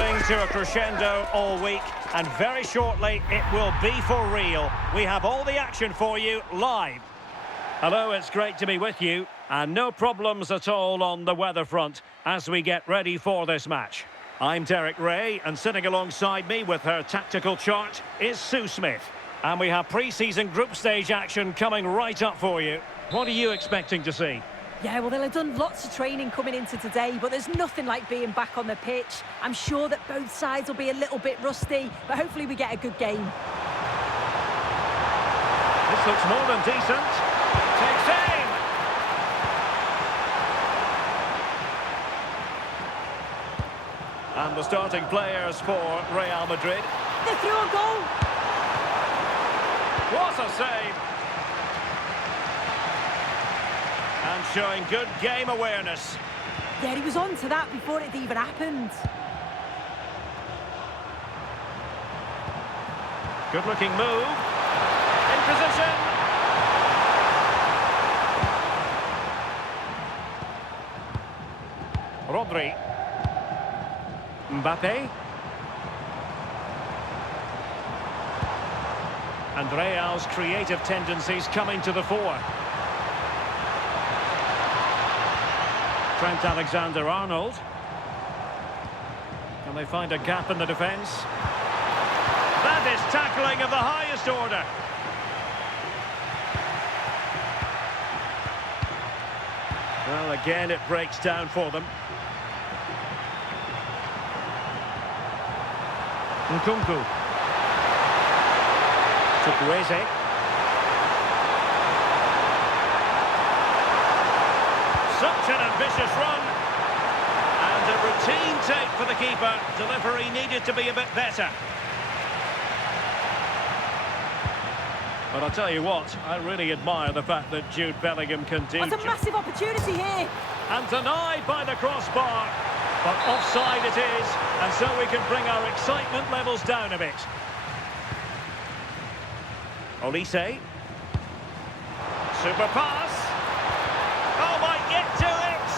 building to a crescendo all week, and very shortly it will be for real. We have all the action for you live. Hello, it's great to be with you, and no problems at all on the weather front as we get ready for this match. I'm Derek Ray, and sitting alongside me with her tactical chart is Sue Smith. And we have pre-season group stage action coming right up for you. What are you expecting to see? Yeah, well, they'll have done lots of training coming into today, but there's nothing like being back on the pitch. I'm sure that both sides will be a little bit rusty, but hopefully we get a good game. This looks more than decent. Takes aim! And the starting players for Real Madrid. They're through a goal! What a save! And showing good game awareness. Yeah, he was on to that before it even happened. Good looking move. In position. Rodri. Mbappe. And Real's creative tendencies coming to the fore. Trent Alexander-Arnold. Can they find a gap in the defence? That is tackling of the highest order. Well, again, it breaks down for them. Nkunku. Chukwueze. Such an ambitious run. And a routine take for the keeper. Delivery needed to be a bit better. But I'll tell you what, I really admire the fact that Jude Bellingham can do... That's a massive opportunity here. And denied by the crossbar. But offside it is, and so we can bring our excitement levels down a bit. Olise. Super pass. Oh, might get to it.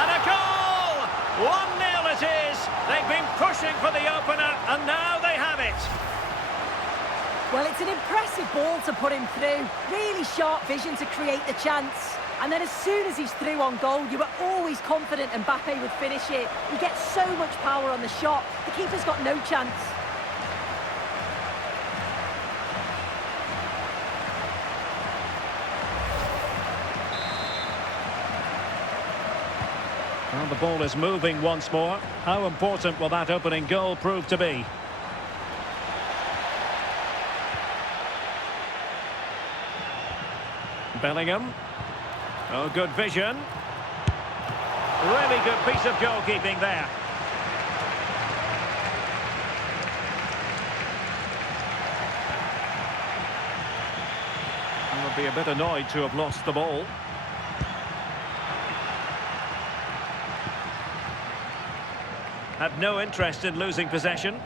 And a goal! 1-0 it is. They've been pushing for the opener, and now they have it. Well, it's an impressive ball to put him through. Really sharp vision to create the chance. And then as soon as he's through on goal, you were always confident Mbappe would finish it. He gets so much power on the shot. The keeper's got no chance. Well, the ball is moving once more. How important will that opening goal prove to be? Bellingham. Oh, good vision. Really good piece of goalkeeping there. I would be a bit annoyed to have lost the ball. Had no interest in losing possession.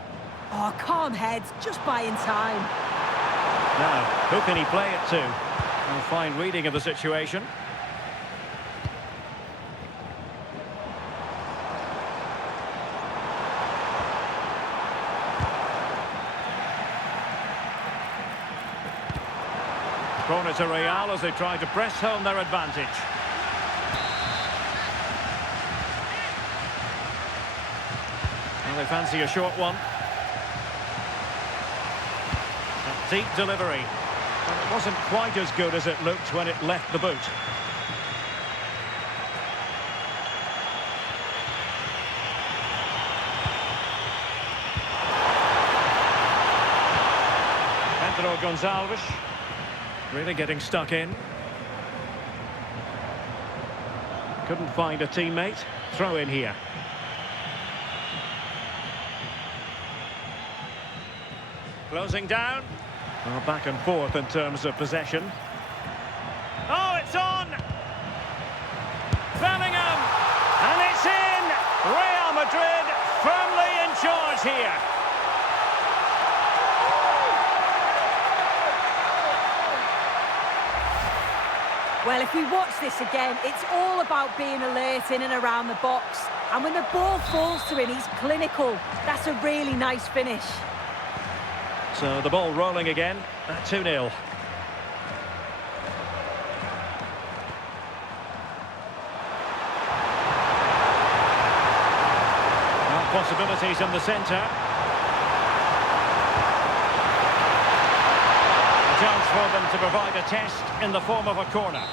Oh, calm heads, just buying time. Now, who can he play it to? A fine reading of the situation. Corner to Real as they try to press home their advantage. Well, they fancy a short one. A deep delivery. Well, it wasn't quite as good as it looked when it left the boot. Pedro Gonçalves. Really getting stuck in. Couldn't find a teammate. Throw in here. Closing down. Well, back and forth in terms of possession. Oh, it's on! Bellingham! And it's in! Real Madrid firmly in charge here. Well, if we watch this again, it's all about being alert in and around the box. And when the ball falls to him, he's clinical. That's a really nice finish. So the ball rolling again at 2-0. Possibilities in the centre. A chance for them to provide a test in the form of a corner.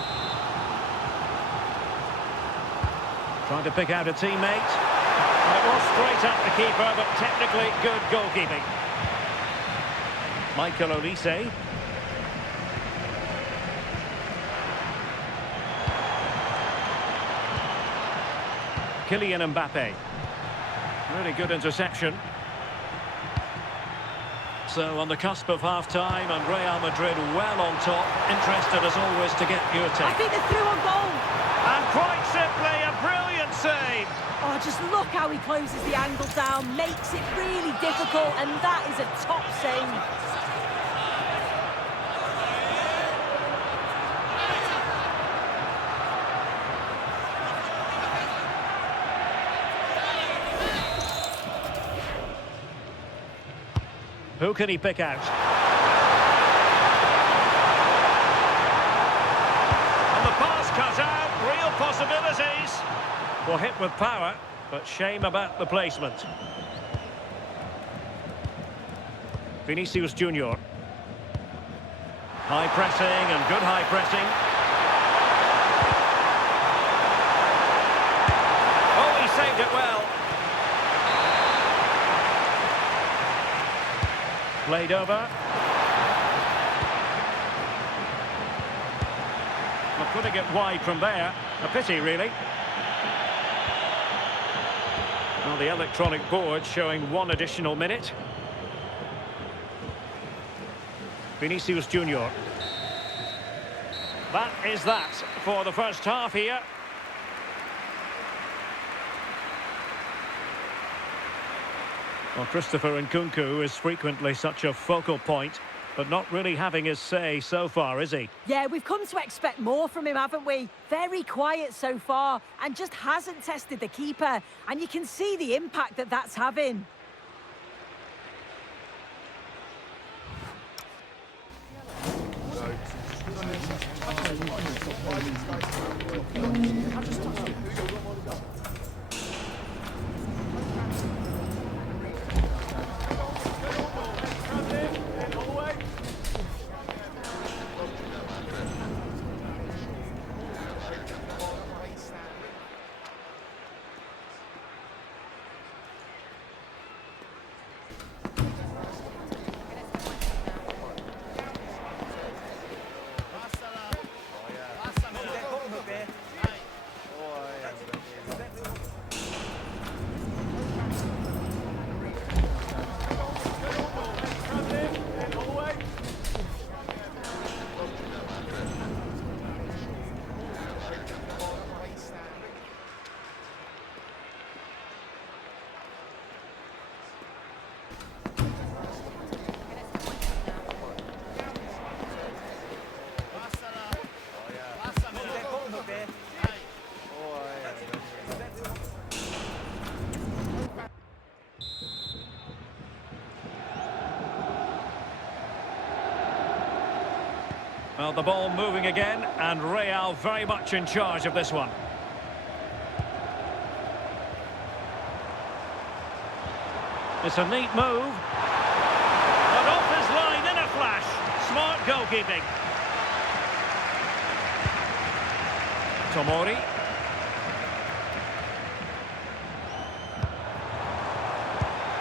Trying to pick out a teammate. And it was straight at the keeper, but technically good goalkeeping. Michael Olise. Kylian Mbappe. Really good interception. So on the cusp of half-time and Real Madrid well on top. Interested as always to get your take. I think they're through on goal. And quite simply a brilliant save. Oh, just look how he closes the angle down. Makes it really difficult, and that is a top save. Who can he pick out? And the pass cut out, real possibilities. Well, hit with power, but shame about the placement. Vinicius Junior. High pressing and good high pressing. Oh, he saved it well. Played over. Not putting it wide from there. A pity, really. Well, the electronic board showing 1 additional minute. Vinicius Junior. That is that for the first half here. Well, Christopher Nkunku is frequently such a focal point, but not really having his say so far, is he? Yeah, we've come to expect more from him, haven't we? Very quiet so far, and just hasn't tested the keeper. And you can see the impact that that's having. Well, the ball moving again, and Real very much in charge of this one. It's a neat move. But off his line in a flash. Smart goalkeeping. Tomori.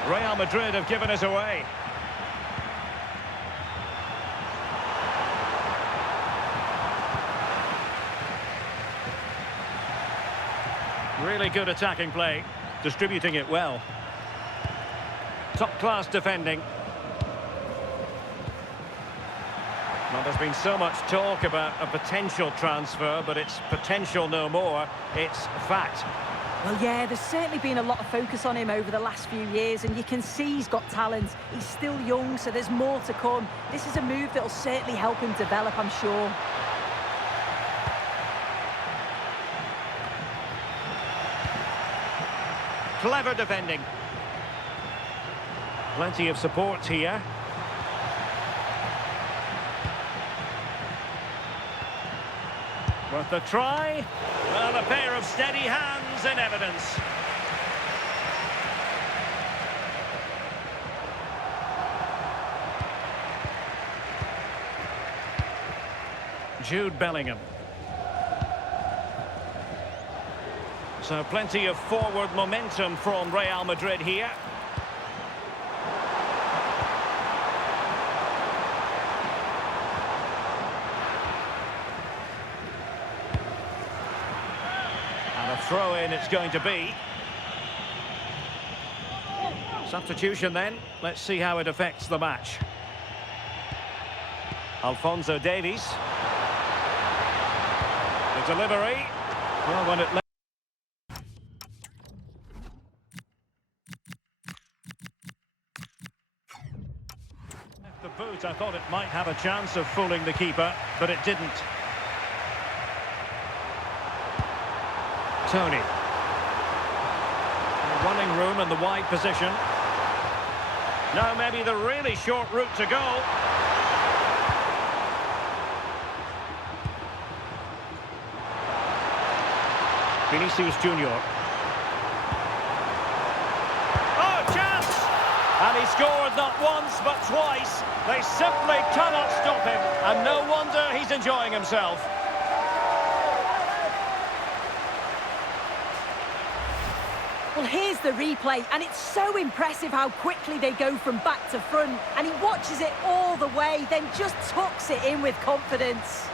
Real Madrid have given us away. Really good attacking play, distributing it well. Top-class defending. Well, there's been so much talk about a potential transfer, but it's potential no more. It's fact. Well, yeah, there's certainly been a lot of focus on him over the last few years, and you can see he's got talent. He's still young, so there's more to come. This is a move that'll certainly help him develop, I'm sure. Clever defending. Plenty of support here. Worth a try. Well, a pair of steady hands in evidence. Jude Bellingham. So plenty of forward momentum from Real Madrid here. And a throw-in it's going to be. Substitution then. Let's see how it affects the match. Alphonso Davies. The delivery. Well, when it left the boot, I thought it might have a chance of fooling the keeper, but it didn't. Tony. Running room in the wide position. Now maybe the really short route to goal. Vinicius Junior. Oh, chance! And he scored not once but twice. They simply cannot stop him, and no wonder he's enjoying himself. Well, here's the replay, and it's so impressive how quickly they go from back to front, and he watches it all the way, then just tucks it in with confidence.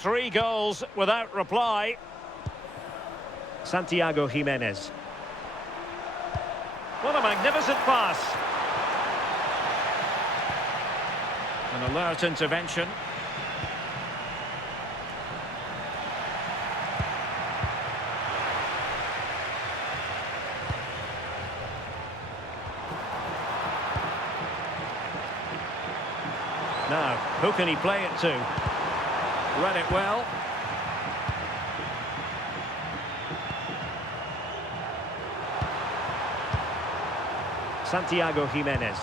Three goals without reply. Santiago Jimenez. What a magnificent pass. An alert intervention. Now, who can he play it to? Read it well. Santiago Jimenez.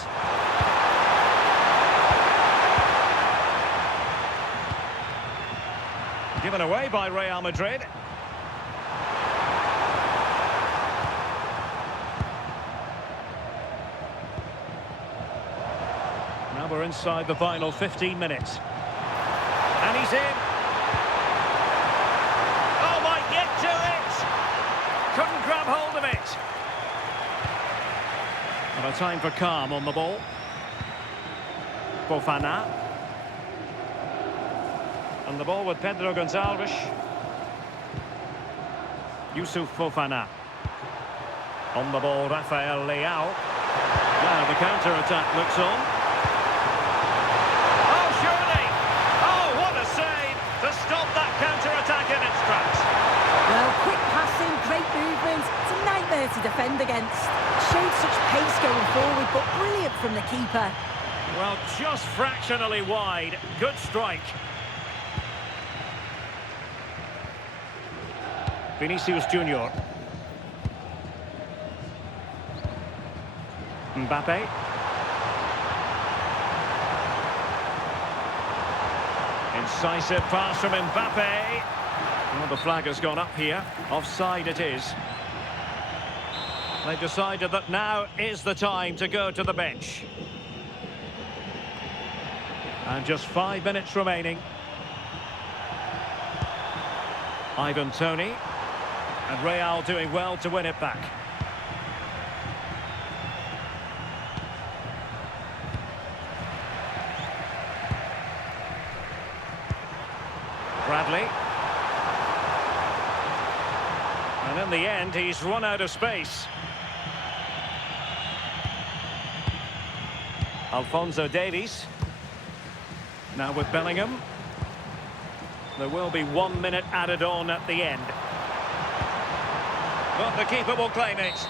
Given away by Real Madrid. Now we're inside the final 15 minutes. And he's in. Oh, might get to it. Couldn't grab hold of it. And a time for calm on the ball. Fofana. And the ball with Pedro Gonçalves. Yusuf Fofana. On the ball, Rafael Leao. Now the counter-attack looks on. To stop that counter-attack in its tracks. Well, quick passing, great movement. It's a nightmare to defend against. Showed such pace going forward, but brilliant from the keeper. Well, just fractionally wide. Good strike. Vinicius Junior. Mbappe. Incisive pass from Mbappe. Well, the flag has gone up here. Offside it is. They've decided that now is the time to go to the bench. And just 5 minutes remaining. Ivan Toney. And Real doing well to win it back. Bradley. And in the end, he's run out of space. Alphonso Davies. Now with Bellingham. There will be 1 minute added on at the end. But the keeper will claim it.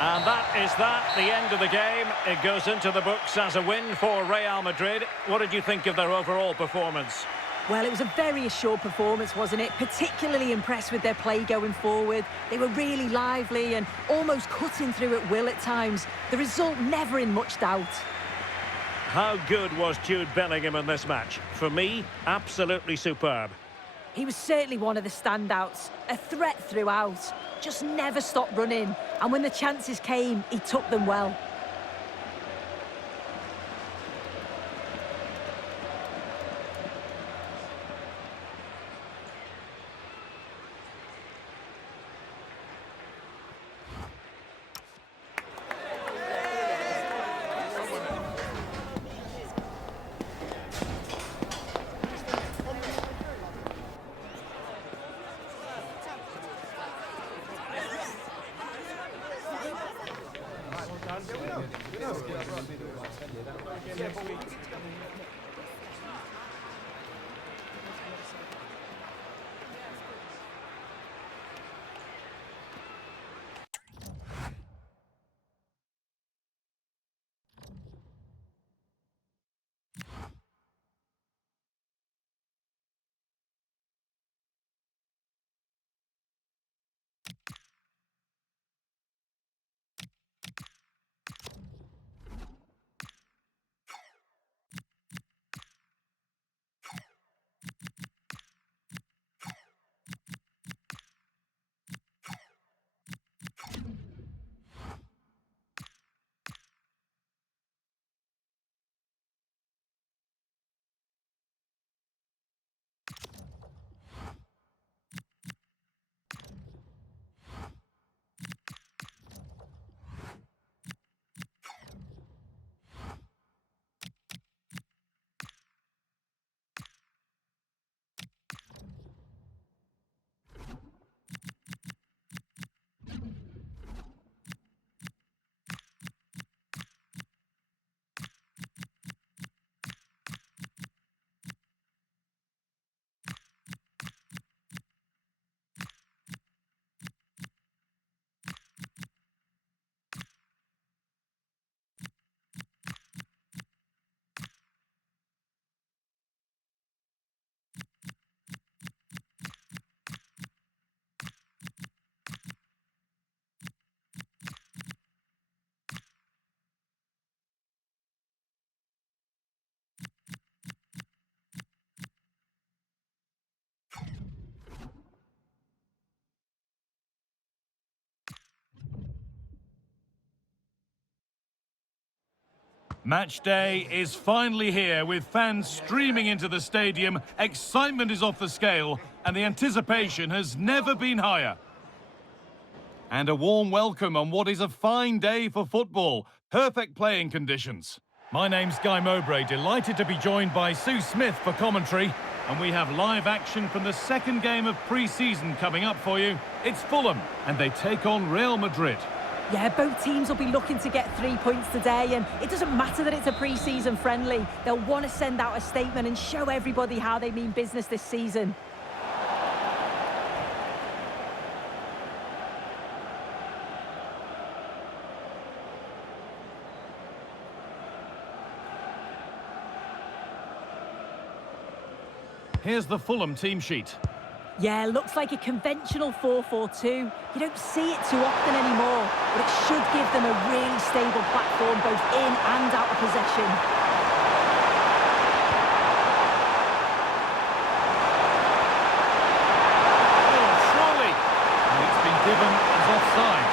And that is the end of the game. It goes into the books as a win for Real Madrid. What did you think of their overall performance? Well, it was a very assured performance, wasn't it? Particularly impressed with their play going forward. They were really lively and almost cutting through at will at times. The result never in much doubt. How good was Jude Bellingham in this match? For me, absolutely superb. He was certainly one of the standouts. A threat throughout. Just never stopped running. And when the chances came, he took them well. Match day is finally here with fans streaming into the stadium. Excitement is off the scale and the anticipation has never been higher. And a warm welcome on what is a fine day for football. Perfect playing conditions. My name's Guy Mowbray, delighted to be joined by Sue Smith for commentary. And we have live action from the second game of pre-season coming up for you. It's Fulham and they take on Real Madrid. Yeah, both teams will be looking to get 3 points today, and it doesn't matter that it's a pre-season friendly. They'll want to send out a statement and show everybody how they mean business this season. Here's the Fulham team sheet. Yeah, looks like a conventional 4-4-2. You don't see it too often anymore, but it should give them a really stable platform both in and out of possession. Oh, surely! And it's been given as offside.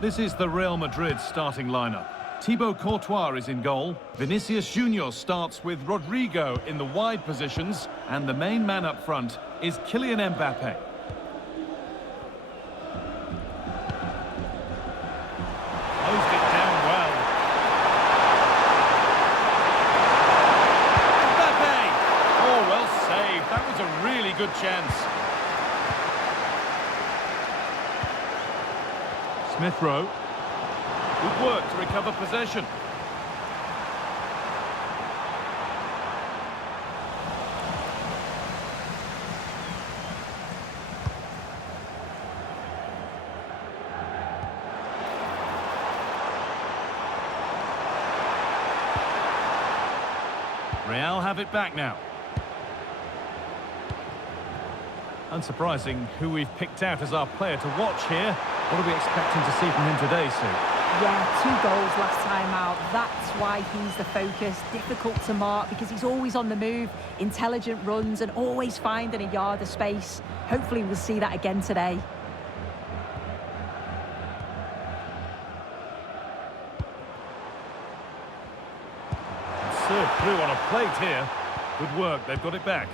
This is the Real Madrid starting lineup. Thibaut Courtois is in goal. Vinicius Junior starts with Rodrigo in the wide positions. And the main man up front is Kylian Mbappe. Closed it down well. Mbappe! really good chance. Smith Rowe. Good work to recover possession. Real have it back now. Unsurprising who we've picked out as our player to watch here. What are we expecting to see from him today, Sue? Yeah, 2 goals last time out. That's why he's the focus. Difficult to mark because he's always on the move, intelligent runs and always finding a yard of space. Hopefully we'll see that again today. Served through on a plate here. Good work, they've got it back.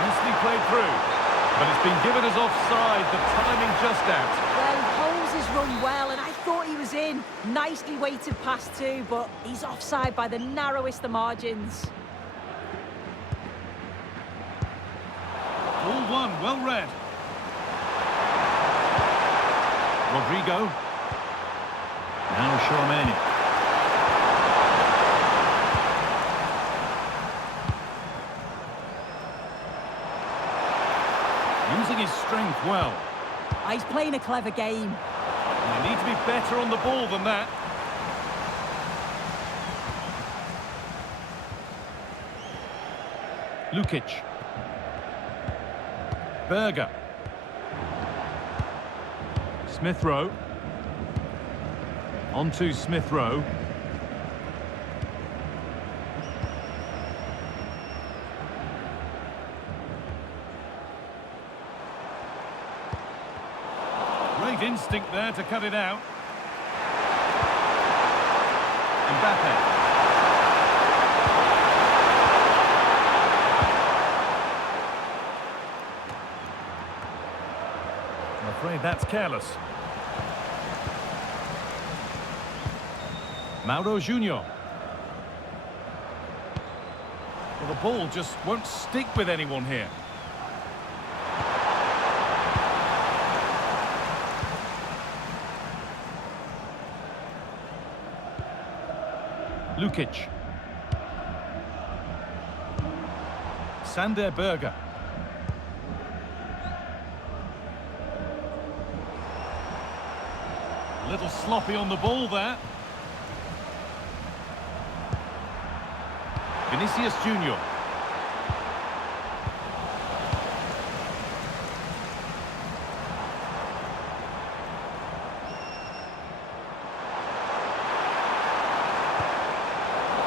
Nicely played through, but it's been given as offside, the timing just out. Well, he holds his run well, and I thought he was in. Nicely weighted pass too, but he's offside by the narrowest of margins. All one, well read. Rodrigo. Now Chouameni. Using his strength well. He's playing a clever game. And they need to be better on the ball than that. Lukic. Berger. Smith Rowe. On to Smith Rowe. Great instinct there to cut it out. Mbappe. I'm afraid that's careless. Mauro Junior. Well, the ball just won't stick with anyone here. Lukic. Sander Berger. A little sloppy on the ball there. Vinicius Junior.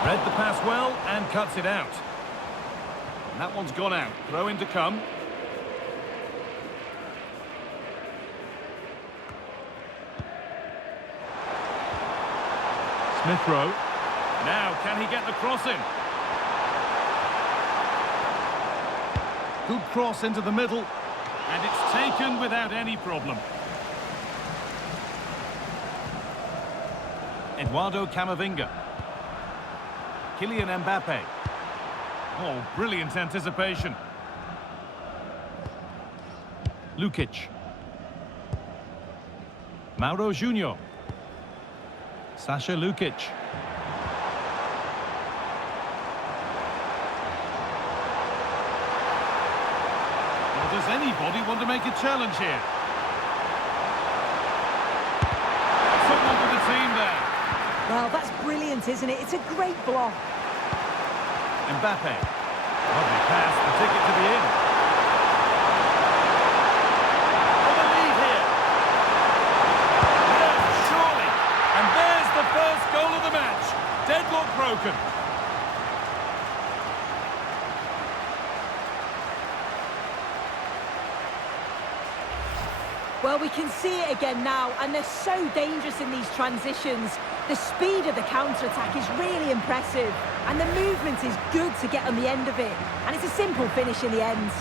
Read the pass well and cuts it out. And that one's gone out. Throw in to come. Smith Rowe. Now, can he get the cross in? Good cross into the middle, and it's taken without any problem. Eduardo Camavinga. Kylian Mbappe. Oh, brilliant anticipation. Lukic. Mauro Junior. Sasha Lukic. Does anybody want to make a challenge here? Someone for the team there. Well, that's brilliant, isn't it? It's a great block. Mbappe. Lovely pass, the ticket to the in. For the lead here. Yes, surely. And there's the first goal of the match. Deadlock broken. Well, we can see it again now, and they're so dangerous in these transitions. The speed of the counter-attack is really impressive, and the movement is good to get on the end of it. And it's a simple finish in the end.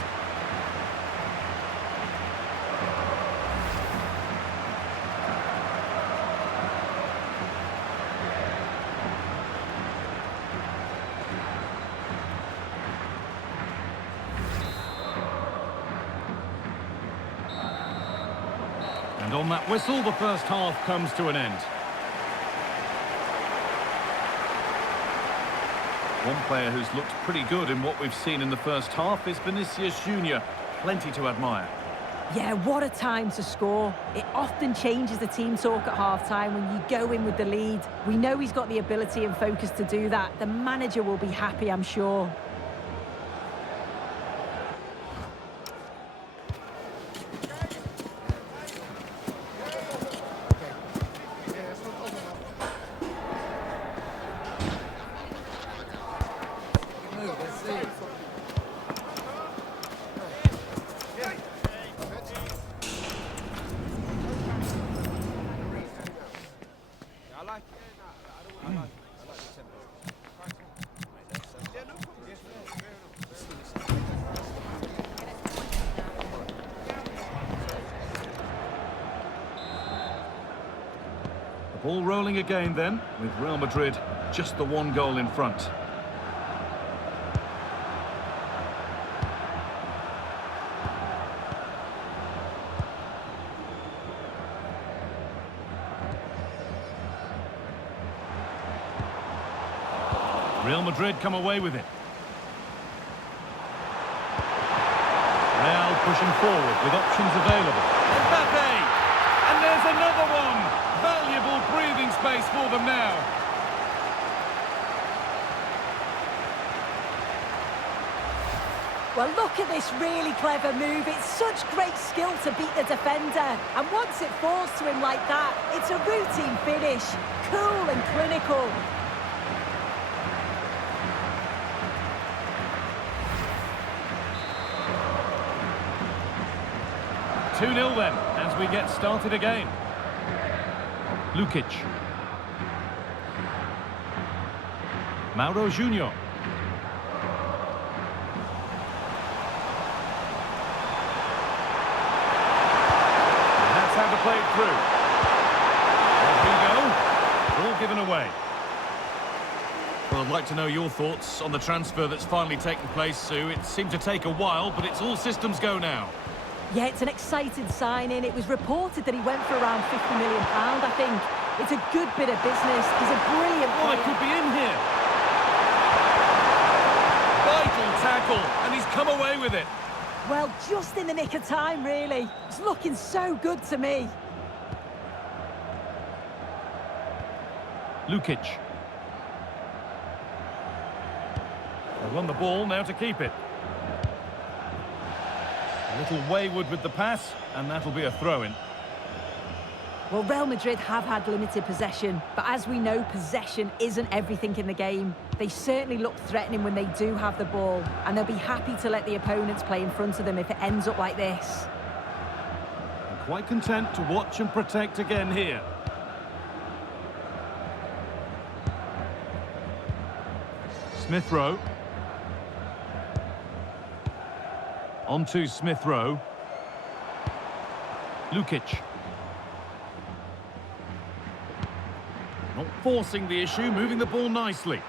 And on that whistle, the first half comes to an end. One player who's looked pretty good in what we've seen in the first half is Vinicius Jr. Plenty to admire. Yeah, what a time to score. It often changes the team talk at half-time when you go in with the lead. We know he's got the ability and focus to do that. The manager will be happy, I'm sure. Ball rolling again then, with Real Madrid just the one goal in front. Real Madrid come away with it. Real pushing forward with options available. Mbappé! And there's another one! Valuable breathing space for them now. Well, look at this really clever move. It's such great skill to beat the defender. And once it falls to him like that, it's a routine finish. Cool and clinical. Two-nil then, as we get started again. Lukic. Mauro Junior. And that's how to play it through. There we go. All given away. Well, I'd like to know your thoughts on the transfer that's finally taken place, Sue. It seemed to take a while, but it's all systems go now. Yeah, it's an exciting signing. It was reported that he went for around £50 million, I think. It's a good bit of business. He's a brilliant player. Oh, it could be in here. Vital tackle, and he's come away with it. Well, just in the nick of time, really. It's looking so good to me. Lukic. They won the ball, now to keep it. A little wayward with the pass, and that'll be a throw-in. Well, Real Madrid have had limited possession, but as we know, possession isn't everything in the game. They certainly look threatening when they do have the ball, and they'll be happy to let the opponents play in front of them if it ends up like this. And quite content to watch and protect again here. Smith Rowe. On to Smith Rowe. Lukic. Not forcing the issue, moving the ball nicely.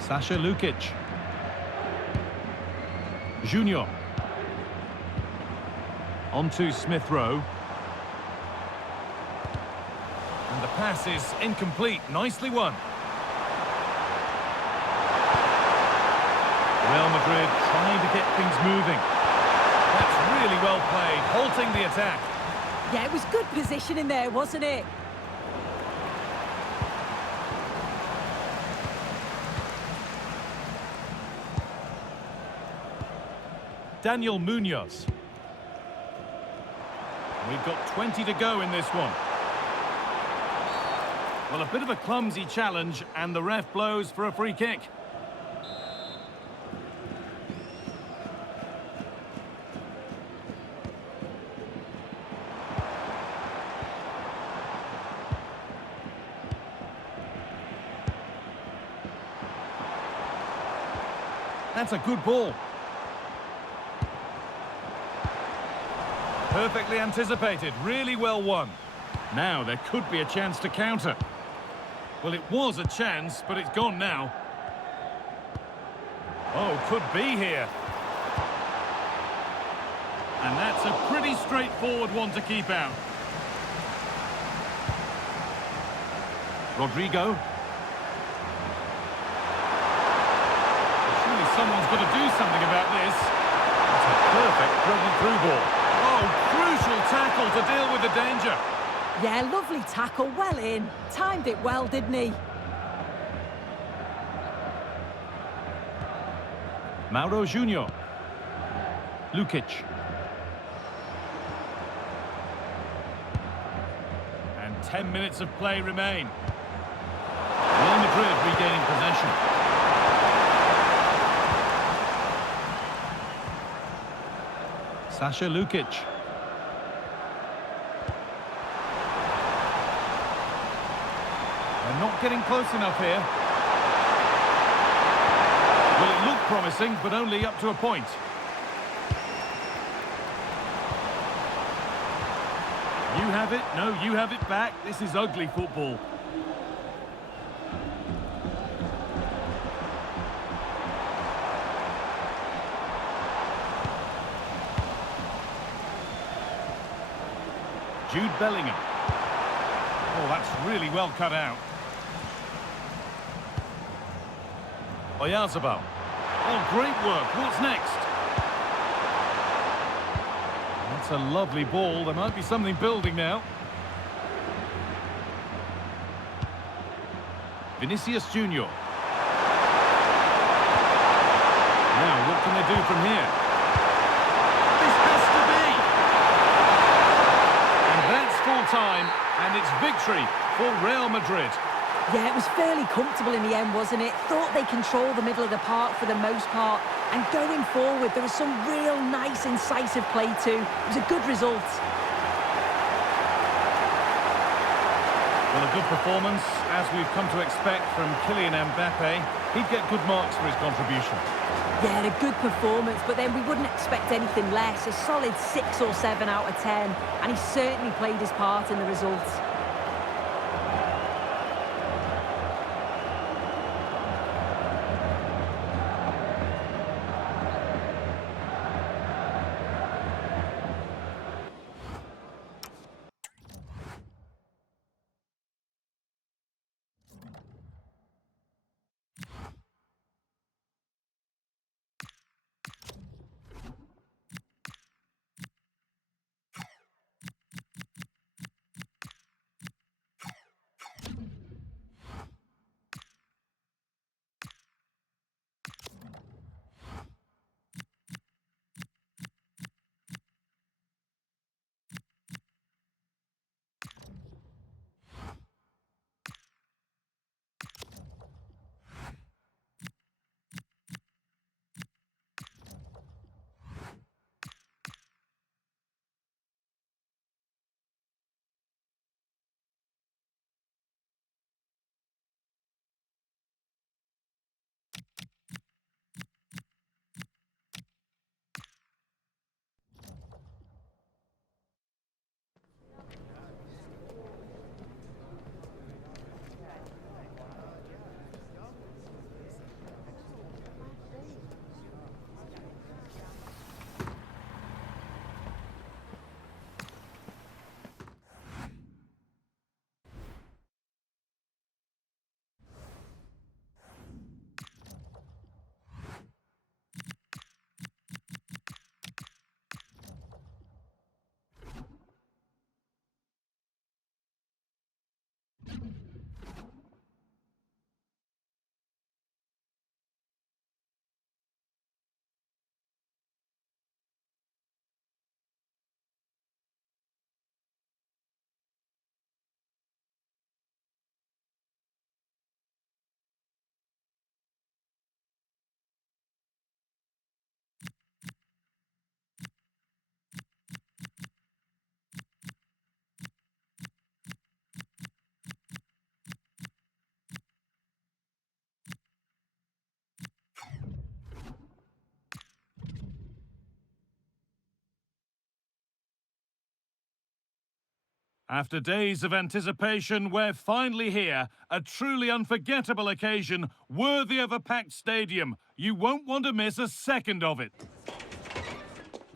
Sasha Lukic. Junior. On to Smith Rowe. And the pass is incomplete. Nicely won. Real Madrid trying to get things moving. That's really well played, halting the attack. Yeah, it was good positioning there, wasn't it? Daniel Munoz. We've got 20 to go in this one. Well, a bit of a clumsy challenge, and the ref blows for a free kick. That's a good ball. Perfectly anticipated, really well won. Now there could be a chance to counter. Well, it was a chance, but it's gone now. Oh, could be here. And that's a pretty straightforward one to keep out. Rodrigo. Surely someone's got to do something about this. It's a perfect broken through ball. Oh, crucial tackle to deal with the danger. Yeah, lovely tackle, well in. Timed it well, didn't he? Mauro Junior. Lukic. And 10 minutes of play remain. Real Madrid regaining possession. Sasha Lukic. They're not getting close enough here. Well, it looked promising, but only up to a point. You have it. No, you have it back. This is ugly football. Jude Bellingham. Oh, that's really well cut out. Oyarzabal. Oh, great work. What's next? That's a lovely ball. There might be something building now. Vinicius Junior. Now, what can they do from here? This has to be! And that's full time, and it's victory for Real Madrid. Yeah, it was fairly comfortable in the end, wasn't it? Thought they controlled the middle of the park for the most part. And going forward, there was some real nice, incisive play too. It was a good result. Well, a good performance, as we've come to expect from Kylian Mbappe. He'd get good marks for his contribution. Yeah, a good performance, but then we wouldn't expect anything less. A solid 6 or 7 out of 10. And he certainly played his part in the results. After days of anticipation, we're finally here. A truly unforgettable occasion, worthy of a packed stadium. You won't want to miss a second of it.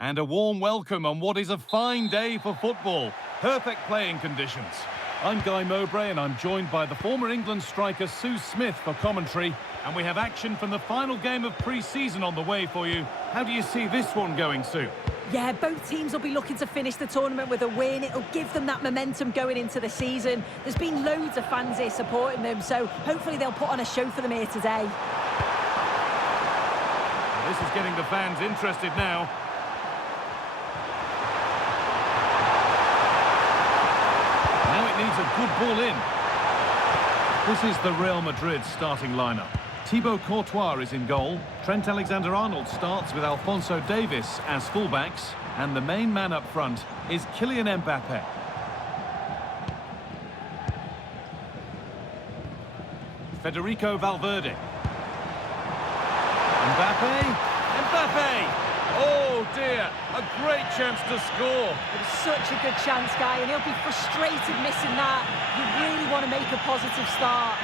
And a warm welcome on what is a fine day for football. Perfect playing conditions. I'm Guy Mowbray and I'm joined by the former England striker Sue Smith for commentary. And we have action from the final game of pre-season on the way for you. How do you see this one going, Sue? Yeah, both teams will be looking to finish the tournament with a win. It'll give them that momentum going into the season. There's been loads of fans here supporting them, so hopefully they'll put on a show for them here today. Well, this is getting the fans interested now. Now it needs a good ball in. This is the Real Madrid starting lineup. Thibaut Courtois is in goal. Trent Alexander-Arnold starts with Alphonso Davies as fullbacks. And the main man up front is Kylian Mbappé. Federico Valverde. Mbappé! Oh dear, a great chance to score. It was such a good chance, Guy, and he'll be frustrated missing that. You really want to make a positive start.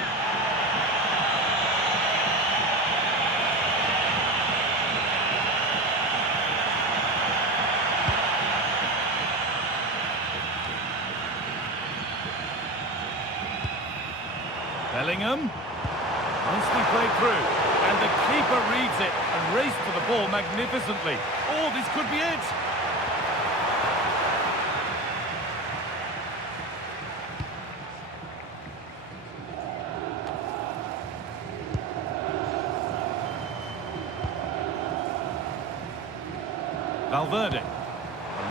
Bellingham, nicely played through, and the keeper reads it and raced for the ball magnificently. Oh, this could be it! Valverde, a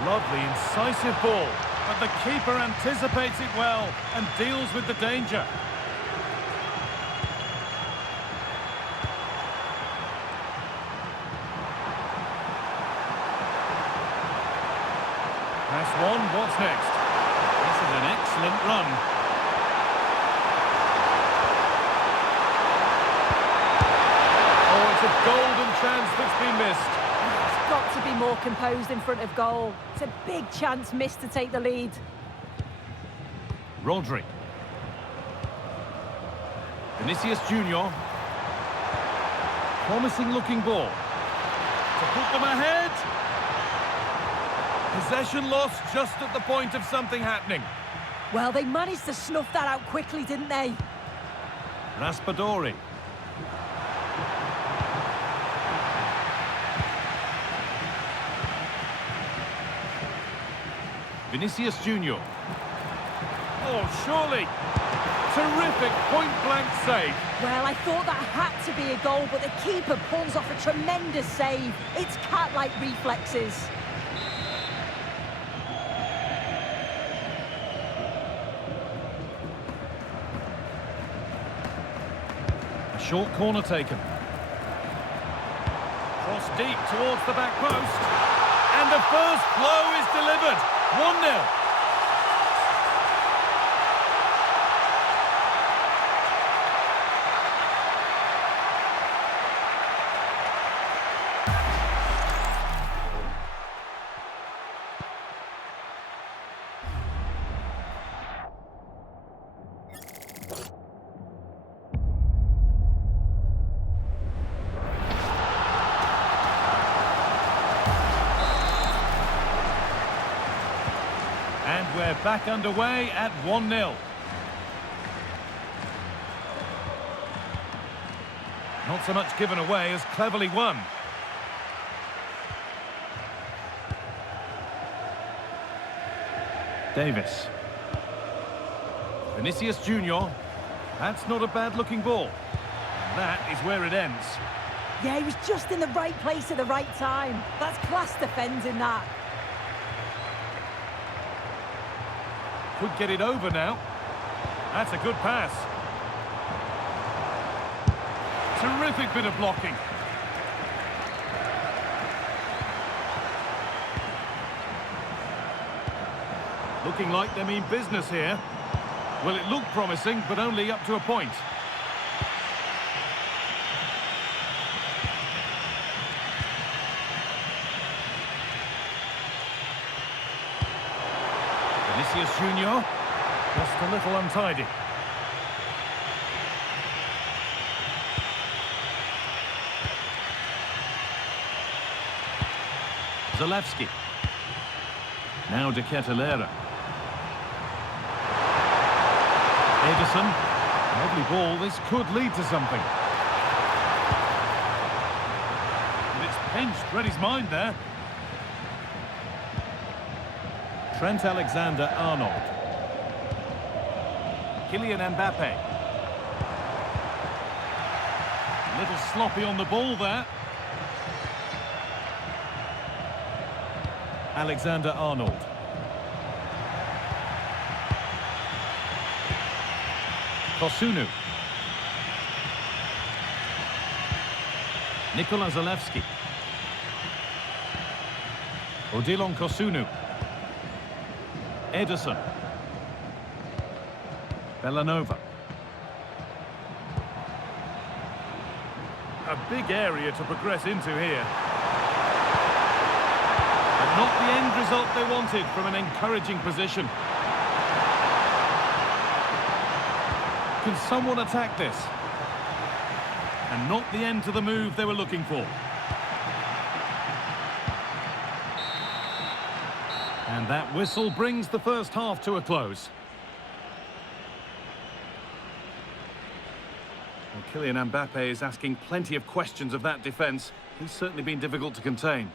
lovely, incisive ball, but the keeper anticipates it well and deals with the danger. Pass one, what's next? This is an excellent run. Oh, it's a golden chance that's been missed. It's got to be more composed in front of goal. It's a big chance missed to take the lead. Rodri. Vinicius Junior. Promising looking ball. To put them ahead. Possession lost just at the point of something happening. Well, they managed to snuff that out quickly, didn't they? Raspadori. Vinicius Junior. Oh, surely. Terrific point-blank save. Well, I thought that had to be a goal, but the keeper pulls off a tremendous save. It's cat-like reflexes. Short corner taken. Cross deep towards the back post. And the first blow is delivered. 1-0. And we're back underway at 1-0. Not so much given away as cleverly won. Davies. Vinicius Junior. That's not a bad-looking ball. That is where it ends. Yeah, he was just in the right place at the right time. That's class defending, that. Could get it over now. That's a good pass. Terrific bit of blocking. Looking like they mean business here. Well, it looked promising, but only up to a point. Vinicius Junior, just a little untidy. Zalewski. Now de Kettelera. Ederson. Lovely ball. This could lead to something. And it's pinched. Read his mind there. Trent Alexander-Arnold. Kylian Mbappe. A little sloppy on the ball there. Alexander-Arnold. Kosunu. Nikola Zalewski. Odilon Kosunu. Ederson. Bellanova. A big area to progress into here. But not the end result they wanted from an encouraging position. Can someone attack this? And not the end to the move they were looking for. And that whistle brings the first half to a close. Well, Kylian Mbappe is asking plenty of questions of that defence. He's certainly been difficult to contain.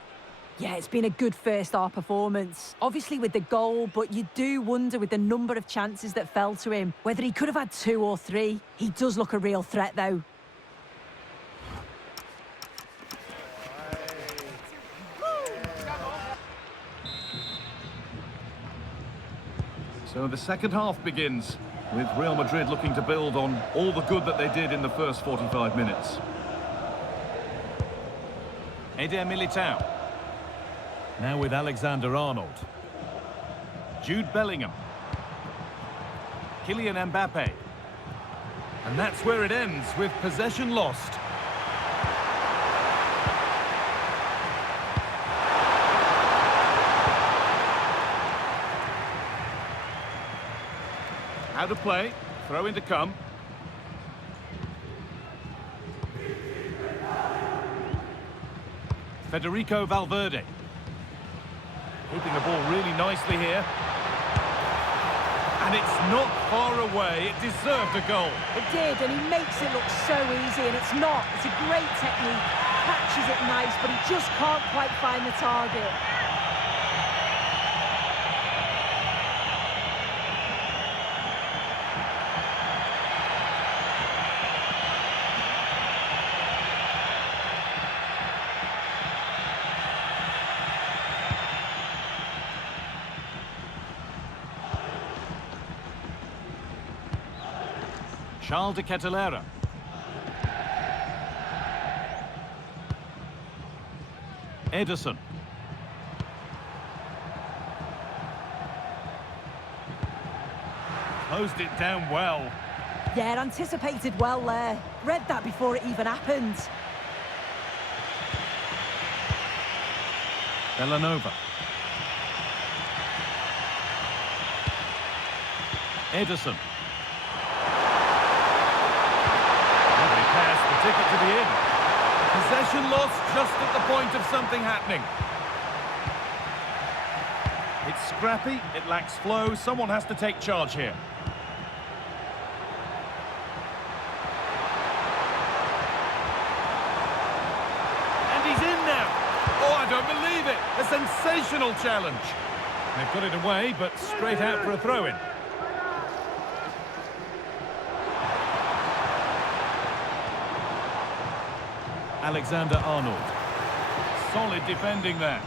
Yeah, it's been a good first-half performance. Obviously with the goal, but you do wonder with the number of chances that fell to him, whether he could have had 2 or 3. He does look a real threat, though. So the second half begins, with Real Madrid looking to build on all the good that they did in the first 45 minutes. Eder Militao. Now with Alexander-Arnold. Jude Bellingham. Kylian Mbappe. And that's where it ends, with possession lost. Out of play, throw in to come. Federico Valverde. Keeping the ball really nicely here. And it's not far away. It deserved a goal. It did, and he makes it look so easy, and it's not. It's a great technique. Catches it nice, but he just can't quite find the target. Charles de Kettelera. Ederson. Closed it down well. Yeah, anticipated well there. Read that before it even happened. Bellanova. Ederson. Ticket to the end. Possession lost just at the point of something happening. It's scrappy, it lacks flow, someone has to take charge here. And he's in now. Oh, I don't believe it. A sensational challenge. They've got it away, but straight out for a throw-in. Alexander-Arnold. Solid defending there.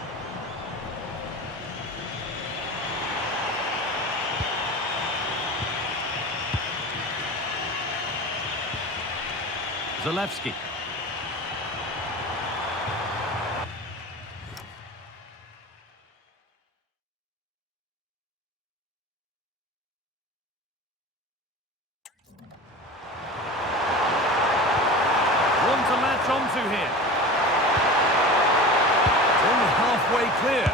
Zalewski. Onto here. It's only halfway clear.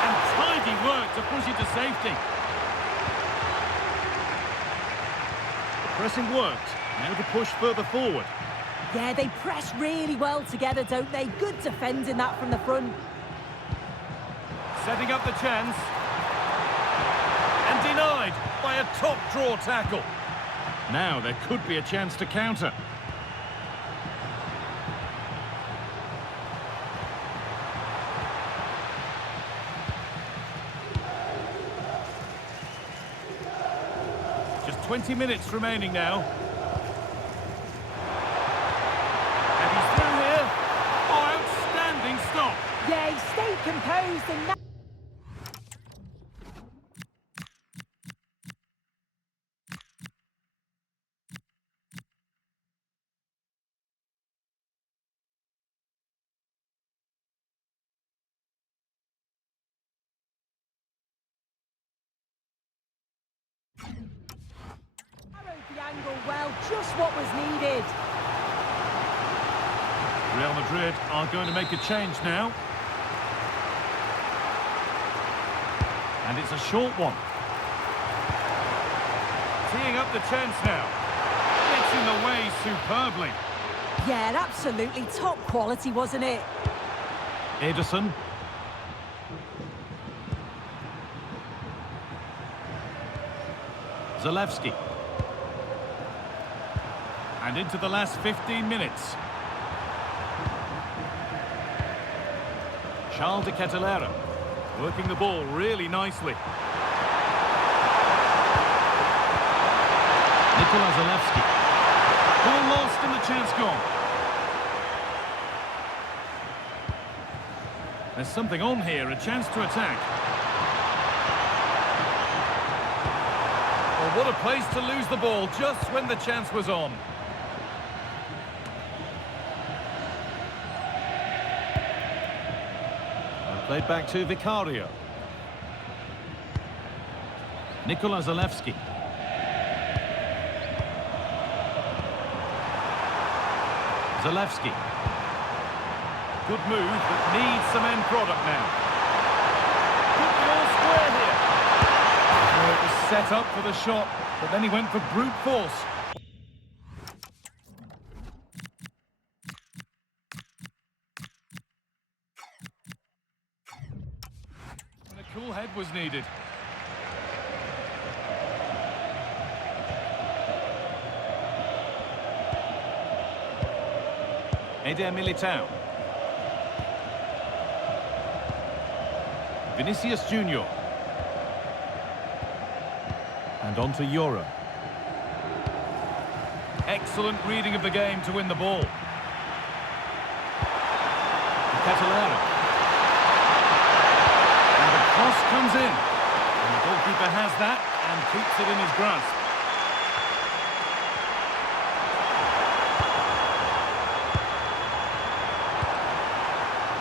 And tidy work to push it to safety. Pressing worked. Now to push further forward. Yeah, they press really well together, don't they? Good defending that from the front. Setting up the chance. And denied by a top draw tackle. Now there could be a chance to counter. Just 20 minutes remaining now. And he's through here. Oh, outstanding stop. Yeah, he stayed composed and now... Narrowed the angle well, just what was needed. Real Madrid are going to make a change now. And it's a short one. Teeing up the chance now. Gets in the way superbly. Yeah, absolutely top quality, wasn't it? Ederson. Zalewski. And into the last 15 minutes. Charles de Kettelera working the ball really nicely. Nikola Zalewski. Ball lost and the chance gone. There's something on here, a chance to attack. Well, what a place to lose the ball just when the chance was on. Played back to Vicario. Nikola Zalewski. Zalewski. Good move, but needs some end product now. Could be all square here. Oh, it was set up for the shot, but then he went for brute force. Cool head was needed. Eder Militao. Vinicius Junior. And on to Euro. Excellent reading of the game to win the ball. Catalano. Cross comes in, and the goalkeeper has that and keeps it in his grasp.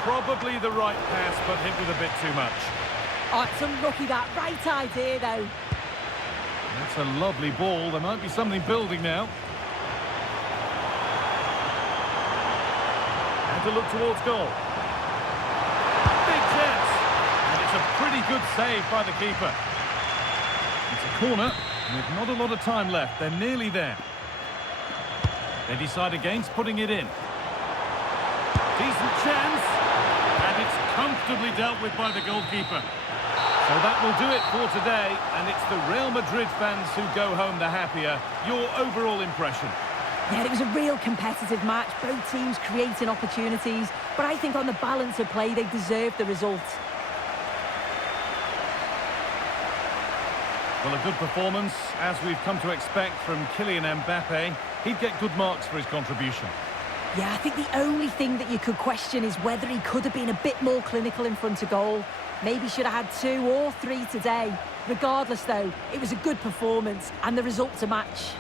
Probably the right pass, but hit with a bit too much. Oh, it's unlucky that. Right idea, though. That's a lovely ball. There might be something building now. And to look towards goal. Big chance. It's a pretty good save by the keeper. It's a corner with not a lot of time left. They're nearly there. They decide against putting it in. Decent chance. And it's comfortably dealt with by the goalkeeper. So that will do it for today. And it's the Real Madrid fans who go home the happier. Your overall impression? Yeah, it was a real competitive match. Both teams creating opportunities. But I think on the balance of play, they deserved the result. Well, a good performance, as we've come to expect from Kylian Mbappe. He'd get good marks for his contribution. Yeah, I think the only thing that you could question is whether he could have been a bit more clinical in front of goal. Maybe should have had 2 or 3 today. Regardless, though, it was a good performance and the result to match.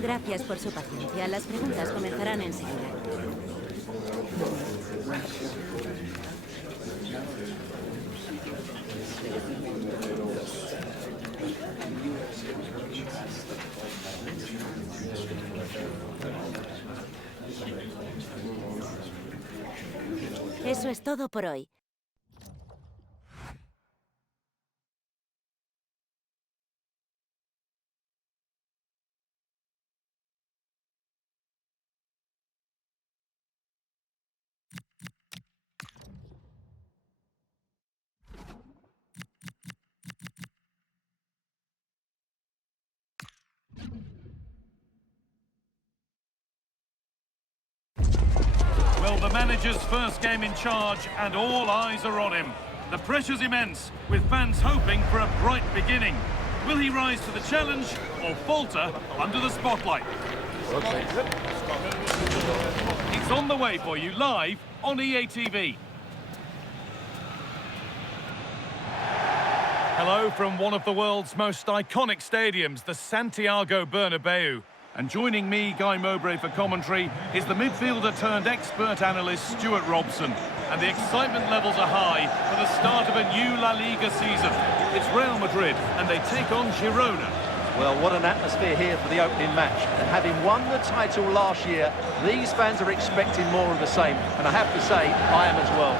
Gracias por su paciencia. Las preguntas comenzarán enseguida. Eso es todo por hoy. Well, the manager's first game in charge, and all eyes are on him. The pressure's immense, with fans hoping for a bright beginning. Will he rise to the challenge, or falter under the spotlight? It's on the way for you, live on EA TV. Hello from one of the world's most iconic stadiums, the Santiago Bernabeu. And joining me, Guy Mowbray, for commentary is the midfielder-turned-expert analyst Stuart Robson. And the excitement levels are high for the start of a new La Liga season. It's Real Madrid, and they take on Girona. Well, what an atmosphere here for the opening match. And having won the title last year, these fans are expecting more of the same. And I have to say, I am as well.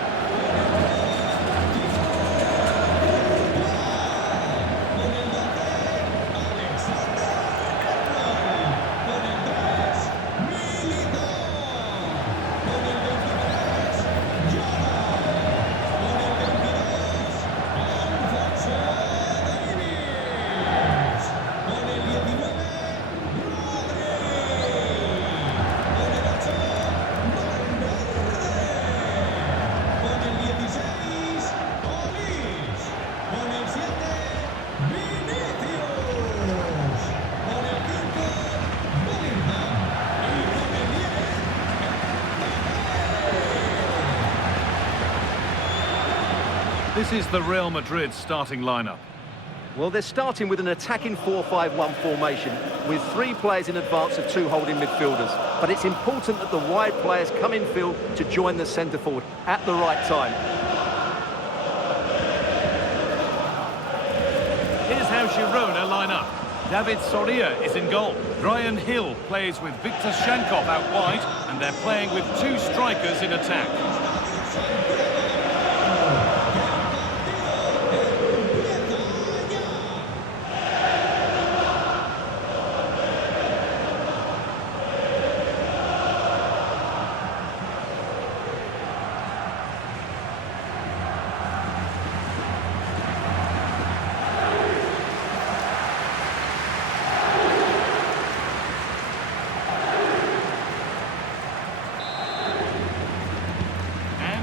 This is the Real Madrid starting lineup. Well, they're starting with an attacking 4-5-1 formation with 3 players in advance of 2 holding midfielders. But it's important that the wide players come in field to join the centre forward at the right time. Here's how Girona line up. David Soria is in goal. Brian Hill plays with Victor Shankov out wide, and they're playing with 2 strikers in attack.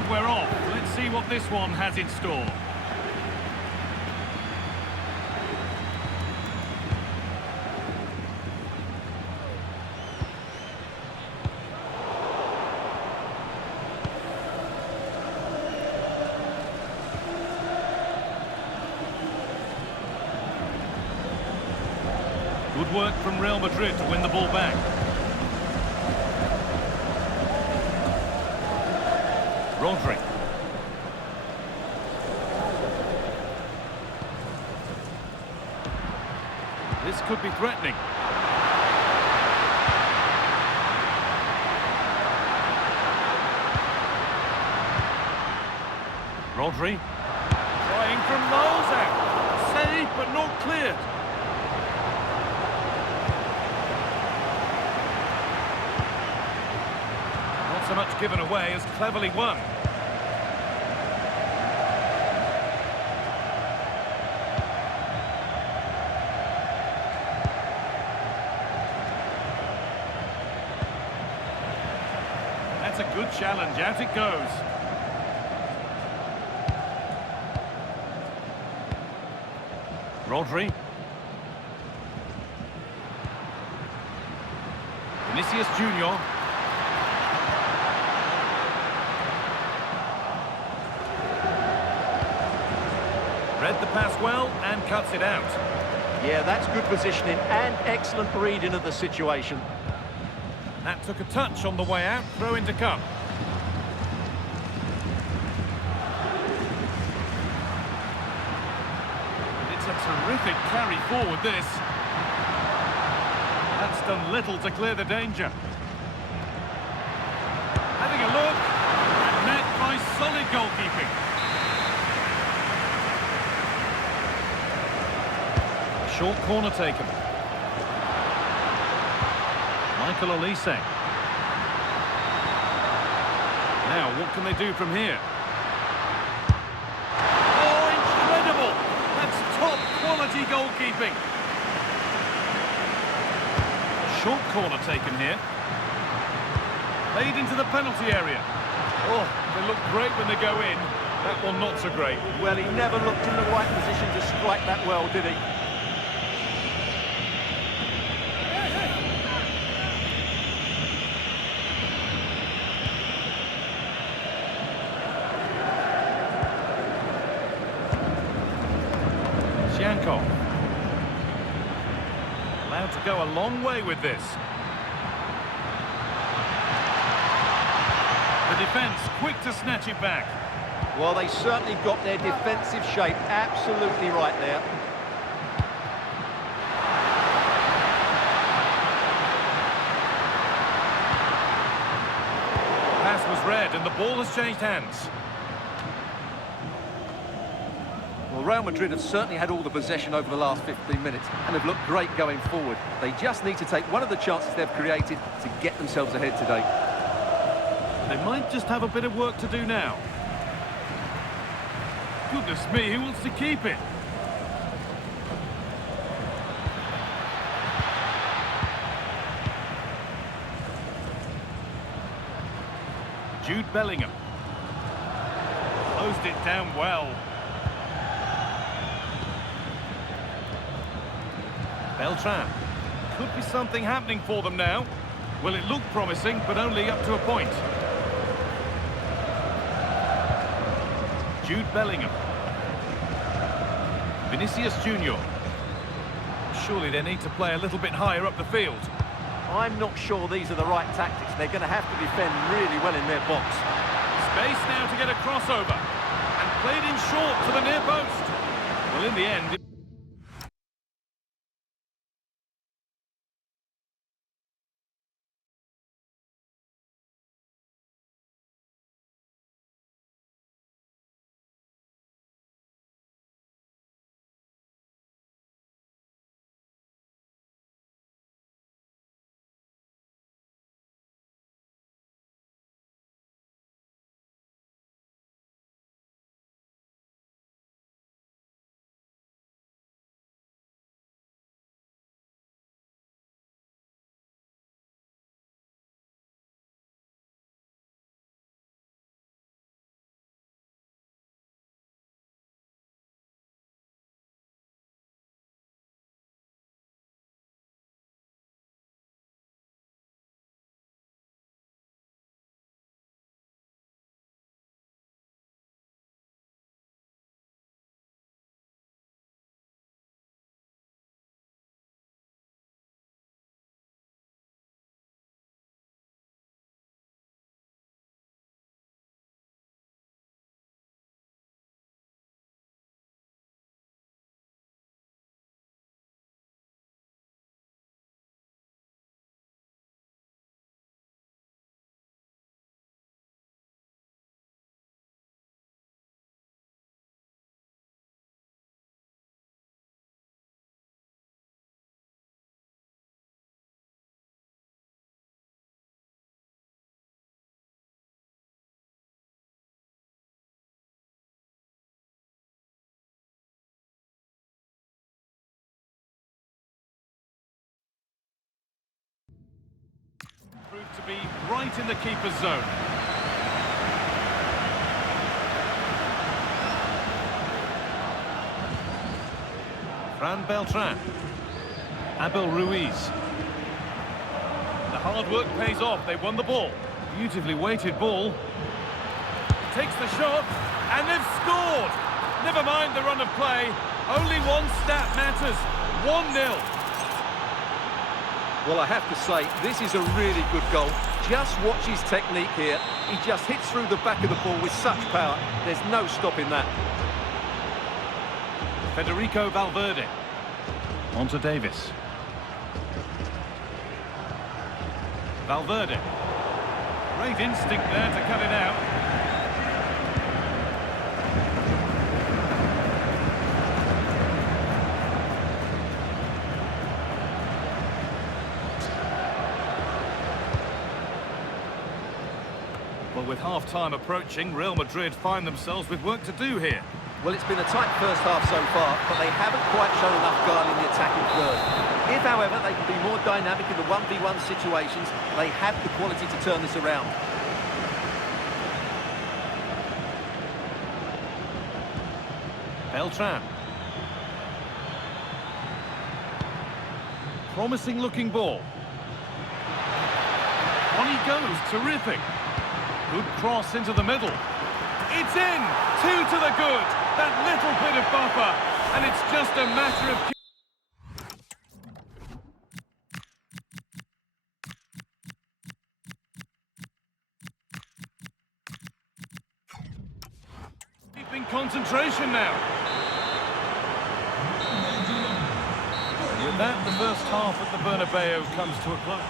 We're off. Let's see what this one has in store. Good work from Real Madrid to win the ball back. Rodri. This could be threatening. Rodri. Trying from miles out. Saved but not cleared. Not so much given away as cleverly won. That's a good challenge. Out it goes. Rodri. Vinicius Junior. Read the pass well and cuts it out. Yeah, that's good positioning and excellent reading of the situation. That took a touch on the way out, throw in to come. It's a terrific carry forward, this. That's done little to clear the danger. Having a look, and met by solid goalkeeping. Short corner taken. Michael Olise. Now, what can they do from here? Oh, incredible! That's top quality goalkeeping. Short corner taken here. Played into the penalty area. Oh, they look great when they go in. That one not so great. Well, he never looked in the right position to strike that well, did he? Allowed to go a long way with this. The defence quick to snatch it back. Well, they certainly got their defensive shape absolutely right there. Pass was read and the ball has changed hands. Well, Real Madrid have certainly had all the possession over the last 15 minutes and have looked great going forward. They just need to take one of the chances they've created to get themselves ahead today. They might just have a bit of work to do now. Goodness me, who wants to keep it? Jude Bellingham. Closed it down well. Beltran. Could be something happening for them now. Well, it looked promising, but only up to a point. Jude Bellingham. Vinicius Junior. Surely they need to play a little bit higher up the field. I'm not sure these are the right tactics. They're going to have to defend really well in their box. Space now to get a crossover. And played in short to the near post. Well, in the end... Proved to be right in the keeper's zone. Fran Beltran. Abel Ruiz. The hard work pays off. They won the ball. Beautifully weighted ball. Takes the shot, and they've scored! Never mind the run of play. Only one stat matters. 1-0. Well, I have to say, this is a really good goal. Just watch his technique here. He just hits through the back of the ball with such power. There's no stopping that. Federico Valverde. On to Davis. Valverde. Great instinct there to cut it out. Well, with half-time approaching, Real Madrid find themselves with work to do here. Well, it's been a tight first half so far, but they haven't quite shown enough guile in the attacking third. If, however, they can be more dynamic in the 1v1 situations, they have the quality to turn this around. Beltran. Promising looking ball. On he goes, terrific. Good cross into the middle. It's in! 2 to the good. That little bit of buffer. And it's just a matter of... keeping concentration now. With that, the first half at the Bernabeu comes to a close.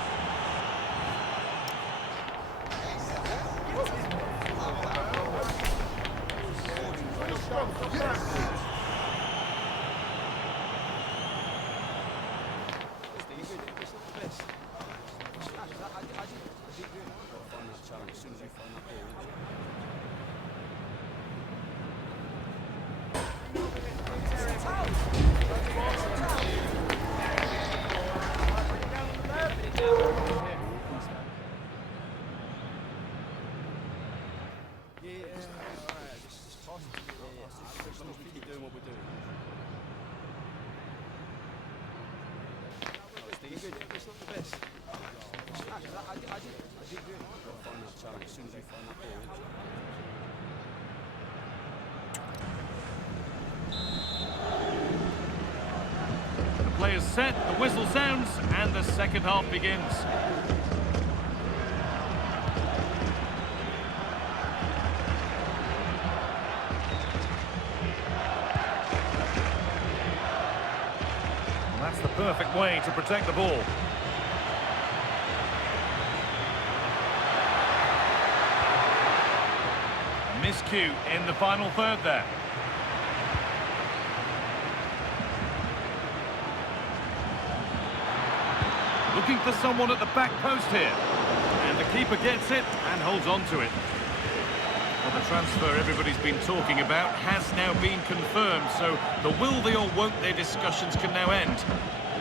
The play is set, the whistle sounds, and the second half begins. That's the perfect way to protect the ball. A miscue in the final third there. Looking for someone at the back post here. And the keeper gets it and holds on to it. Well, the transfer everybody's been talking about has now been confirmed, so the will they or won't they discussions can now end.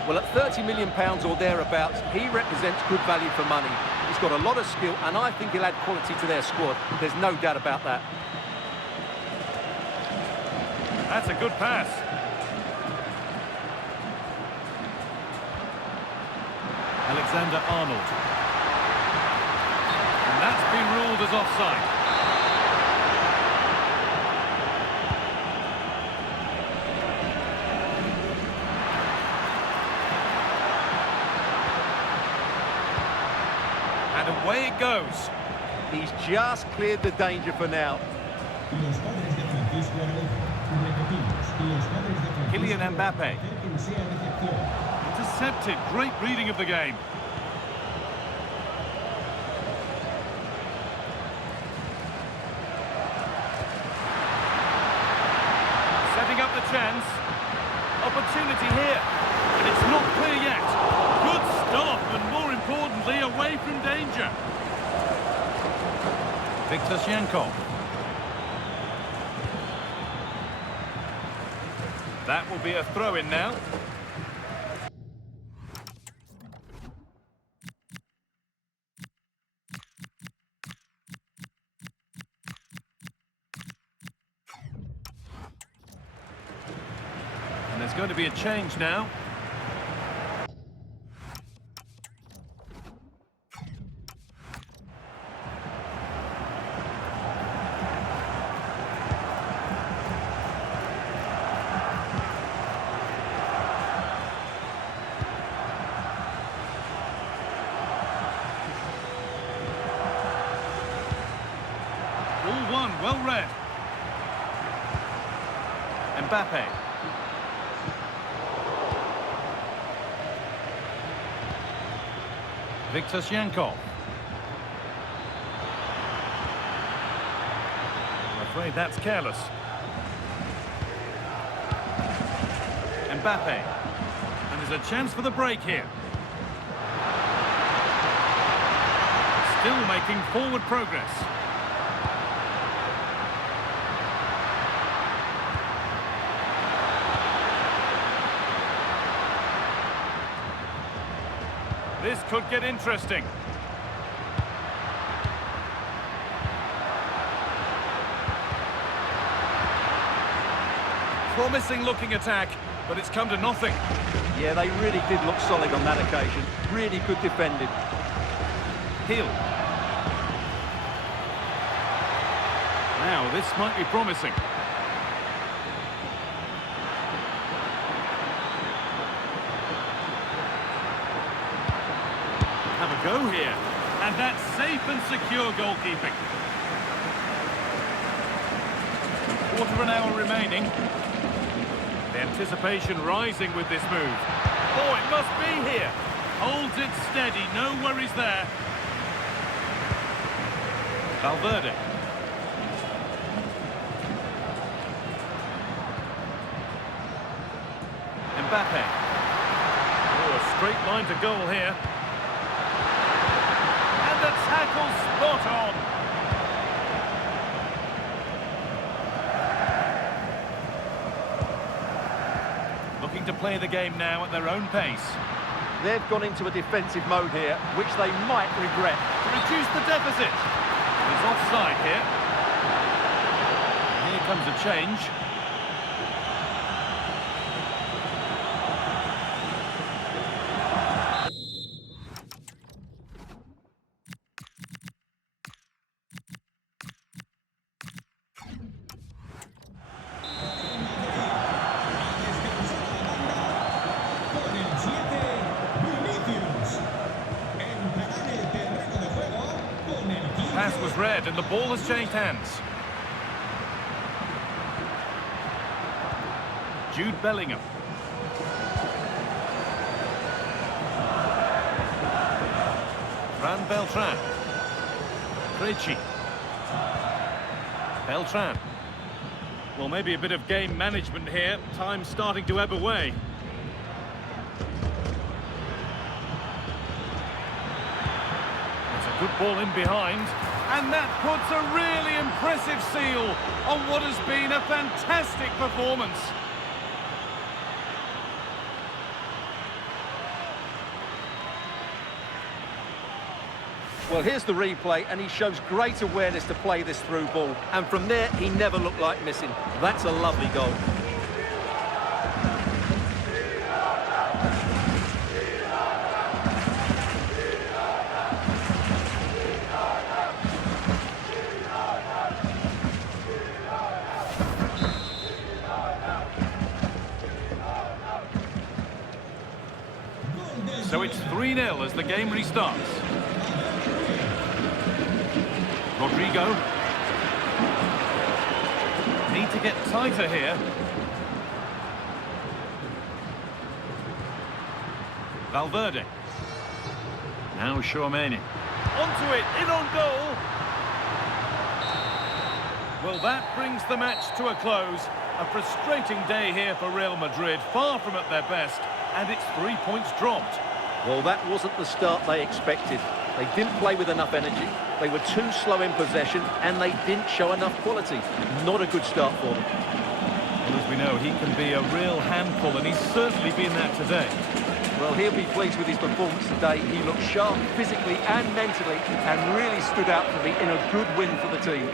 Well, at £30 million or thereabouts, he represents good value for money. He's got a lot of skill, and I think he'll add quality to their squad. There's no doubt about that. That's a good pass. Alexander-Arnold. And that's been ruled as offside. And away it goes. He's just cleared the danger for now. Kylian Mbappe. Intercepted. Great reading of the game. Setting up the chance. Opportunity here. And it's not clear yet. Good stop, and more importantly, away from danger. Victor Shankov. That will be a throw-in now. And there's going to be a change now. well read. Mbappe. Victor Shankov. I'm afraid that's careless. Mbappe. And there's a chance for the break here. Still making forward progress. This could get interesting. Promising looking attack, but it's come to nothing. Yeah, they really did look solid on that occasion. Really good defending. Hill. Now, this might be promising. Have a go here. And that's safe and secure goalkeeping. Quarter of an hour remaining. The anticipation rising with this move. Oh, it must be here. Holds it steady, no worries there. Valverde. Mbappe. Oh, a straight line to goal here. And the tackle spot on. Looking to play the game now at their own pace. They've gone into a defensive mode here, which they might regret. To reduce the deficit. He's offside here. Here comes a change. Pass was read and the ball has changed hands. Jude Bellingham. Fran Beltran. Krejci. Beltran. Well, maybe a bit of game management here. Time starting to ebb away. Good ball in behind, and that puts a really impressive seal on what has been a fantastic performance. Well, here's the replay, and he shows great awareness to play this through ball. And from there, he never looked like missing. That's a lovely goal. So it's 3-0 as the game restarts. Rodrigo. Need to get tighter here. Valverde. Now Tchouaméni. Onto it, in on goal. Well, that brings the match to a close. A frustrating day here for Real Madrid, far from at their best, and it's 3 points dropped. Well, that wasn't the start they expected. They didn't play with enough energy, they were too slow in possession, and they didn't show enough quality. Not a good start for them. Well, as we know, he can be a real handful, and he's certainly been that today. Well, he'll be pleased with his performance today. He looked sharp physically and mentally, and really stood out for me in a good win for the team.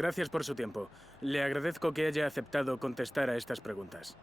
Gracias por su tiempo. Le agradezco que haya aceptado contestar a estas preguntas.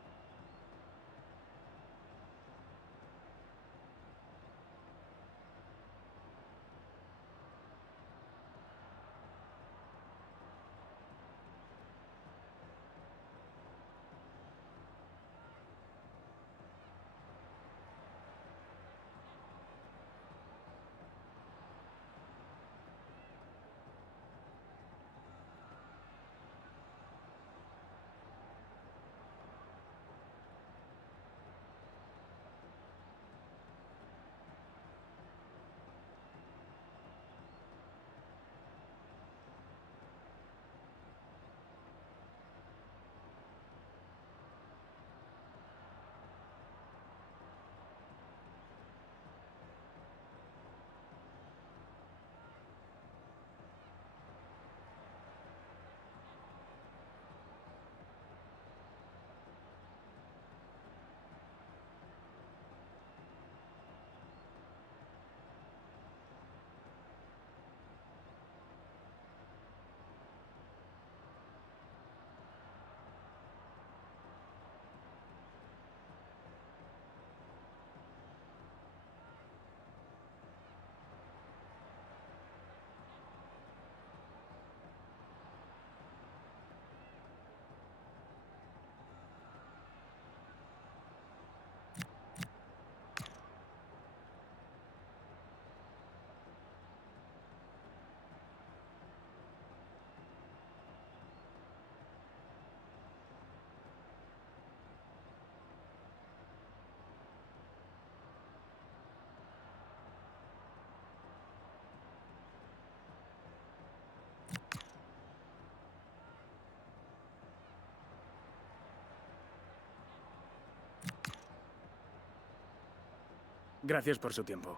Gracias por su tiempo.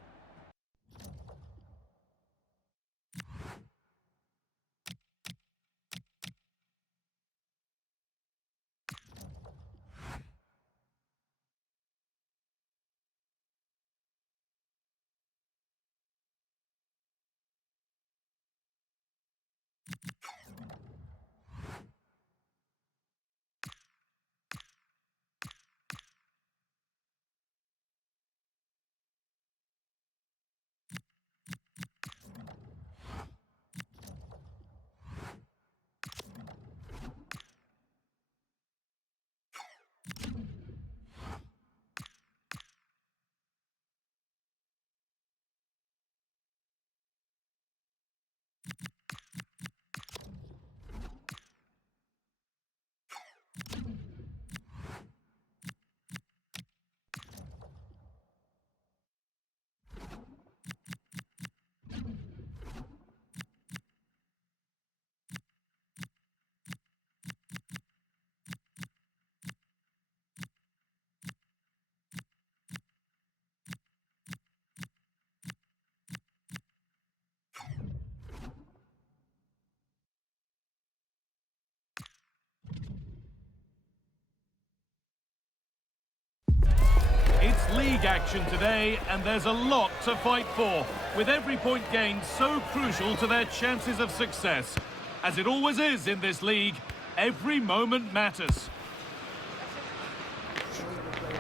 It's league action today, and there's a lot to fight for, with every point gained so crucial to their chances of success. As it always is in this league, every moment matters.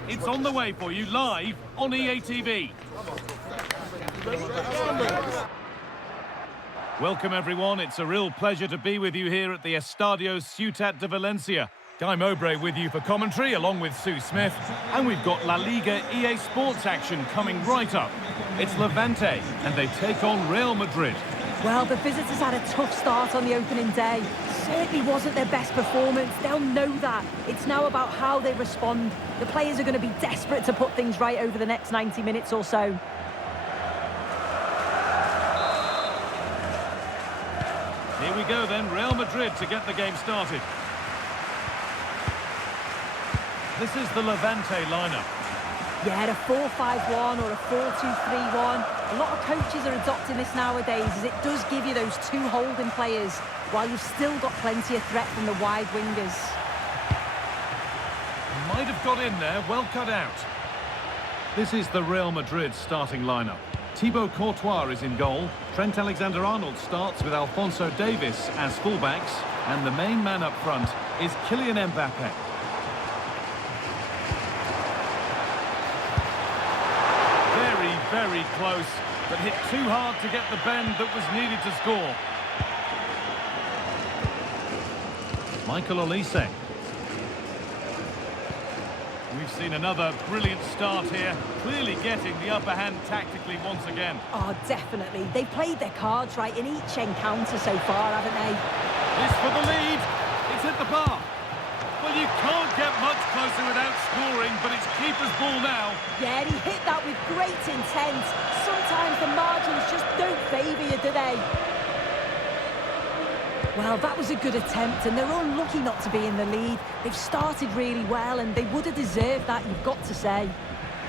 It's on the way for you live on EA TV. Welcome everyone, it's a real pleasure to be with you here at the Estadio Ciutat de Valencia. Guy Mowbray with you for commentary, along with Sue Smith. And we've got La Liga EA Sports action coming right up. It's Levante, and they take on Real Madrid. Well, the visitors had a tough start on the opening day. Certainly wasn't their best performance. They'll know that. It's now about how they respond. The players are going to be desperate to put things right over the next 90 minutes or so. Here we go then, Real Madrid to get the game started. This is the Levante lineup. Yeah, a 4-5-1 or a 4-2-3-1. A lot of coaches are adopting this nowadays, as it does give you those two holding players, while you've still got plenty of threat from the wide wingers. Might have got in there, well cut out. This is the Real Madrid starting lineup. Thibaut Courtois is in goal. Trent Alexander-Arnold starts with Alphonso Davies as fullbacks. And the main man up front is Kylian Mbappe. Very, very close, but hit too hard to get the bend that was needed to score. Michael Olise. We've seen another brilliant start here, clearly getting the upper hand tactically once again. Oh, definitely. They've played their cards right in each encounter so far, haven't they? This for the lead. It's hit the bar. Well, you can't get much closer without scoring, but it's keeper's ball now. Yeah, and he hit that with great intent. Sometimes the margins just don't favour you, do they? Well, that was a good attempt, and they're unlucky not to be in the lead. They've started really well, and they would have deserved that, you've got to say.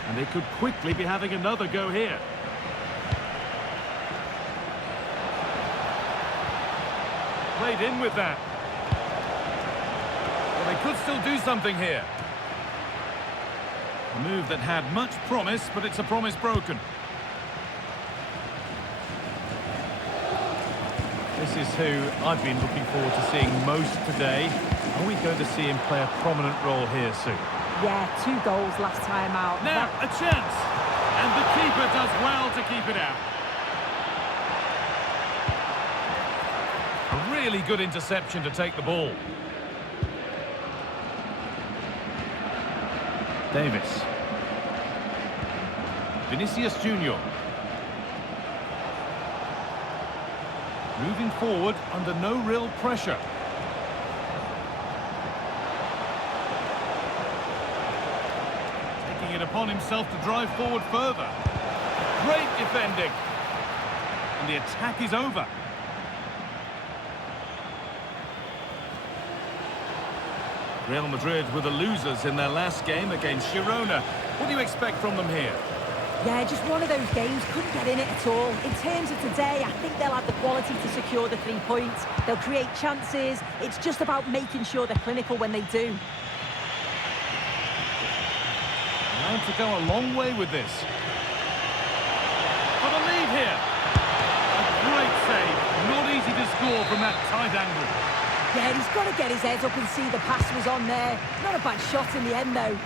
And they could quickly be having another go here. Played in with that. Well, they could still do something here. A move that had much promise, but it's a promise broken. This is who I've been looking forward to seeing most today. Are we going to see him play a prominent role here soon? Yeah, 2 goals last time out. Now, a chance! And the keeper does well to keep it out. A really good interception to take the ball. Davis. Vinicius Junior. Moving forward under no real pressure. Taking it upon himself to drive forward further. Great defending. And the attack is over. Real Madrid were the losers in their last game against Girona. What do you expect from them here? Yeah, just one of those games, couldn't get in it at all. In terms of today, I think they'll have the quality to secure the 3 points. They'll create chances. It's just about making sure they're clinical when they do. Allowed to go a long way with this. For the lead here. A great save. Not easy to score from that tight angle. Yeah, he's got to get his head up and see the pass was on there. Not a bad shot in the end, though.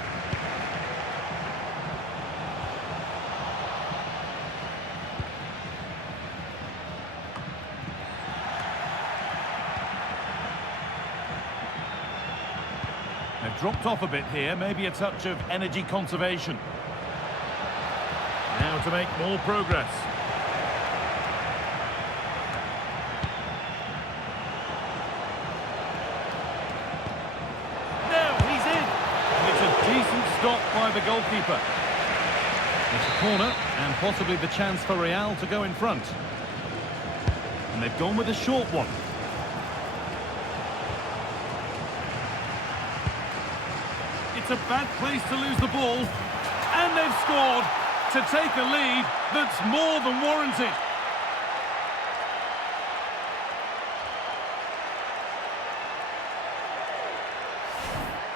They've dropped off a bit here, maybe a touch of energy conservation. Now to make more progress. Now he's in! It's a decent stop by the goalkeeper. It's a corner, and possibly the chance for Real to go in front. And they've gone with a short one. It's a bad place to lose the ball, and they've scored to take a lead that's more than warranted.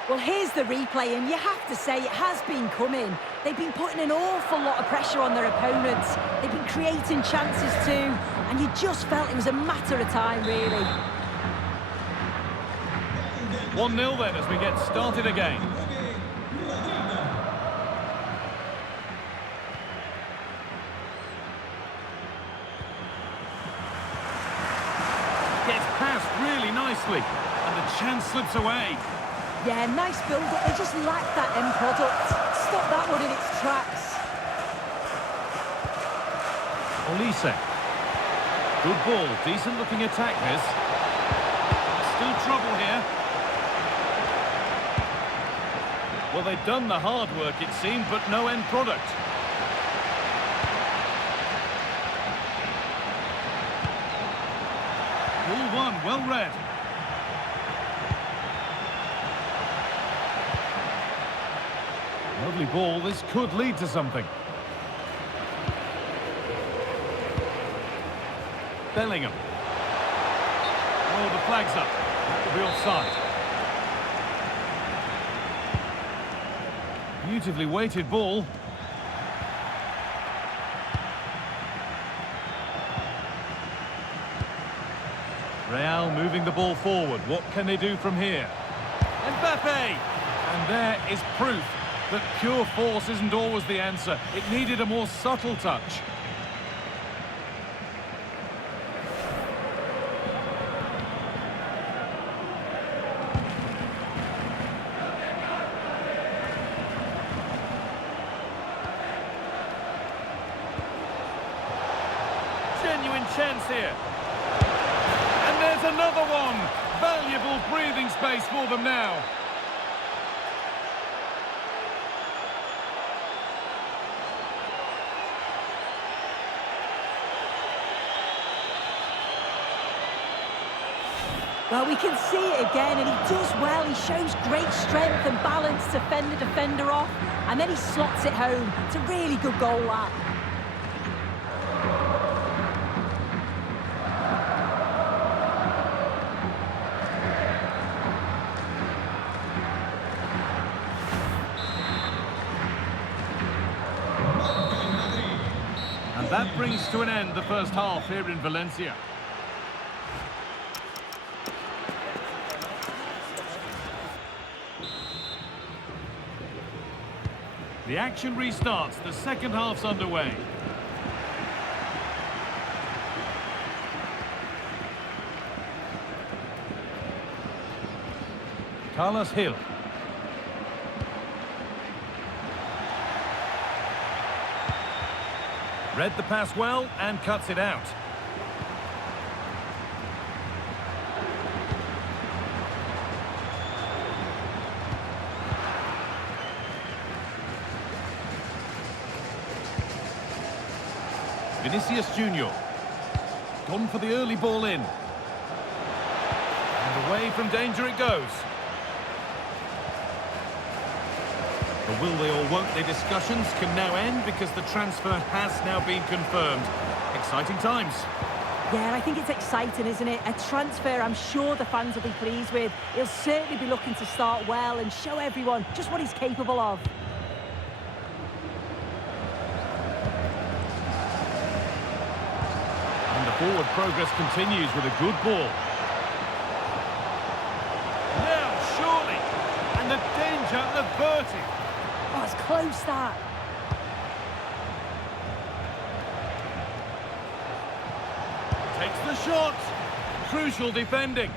Well, here's the replay, and you have to say it has been coming. They've been putting an awful lot of pressure on their opponents. They've been creating chances too, and you just felt it was a matter of time, really. 1-0 then as we get started again. Gets past really nicely, and the chance slips away. Yeah, nice build-up. They just lacked that end product. Stop that one in its tracks. Olise. Good ball, decent-looking attack this. Still trouble here. Well, they've done the hard work, it seemed, but no end product. Ball one, well read. Lovely ball, this could lead to something. Bellingham. Oh, the flag's up. That will be offside. Beautifully weighted ball. Real moving the ball forward. What can they do from here? Mbappé! And there is proof that pure force isn't always the answer. It needed a more subtle touch. Genuine chance here. And there's another one. Valuable breathing space for them now. Well, we can see it again, and he does well. He shows great strength and balance to fend the defender off, and then he slots it home. It's a really good goal, that. And that brings to an end the first half here in Valencia. The action restarts, the second half's underway. Carlos Hill. Read the pass well and cuts it out. Vinicius Junior. Gone for the early ball in. And away from danger it goes. The will they or won't they discussions can now end because the transfer has now been confirmed. Exciting times. Yeah, I think it's exciting, isn't it? A transfer I'm sure the fans will be pleased with. He'll certainly be looking to start well and show everyone just what he's capable of. Forward progress continues with a good ball. Now, surely, and the danger averted. Oh, it's close, that. Takes the shot. Crucial defending.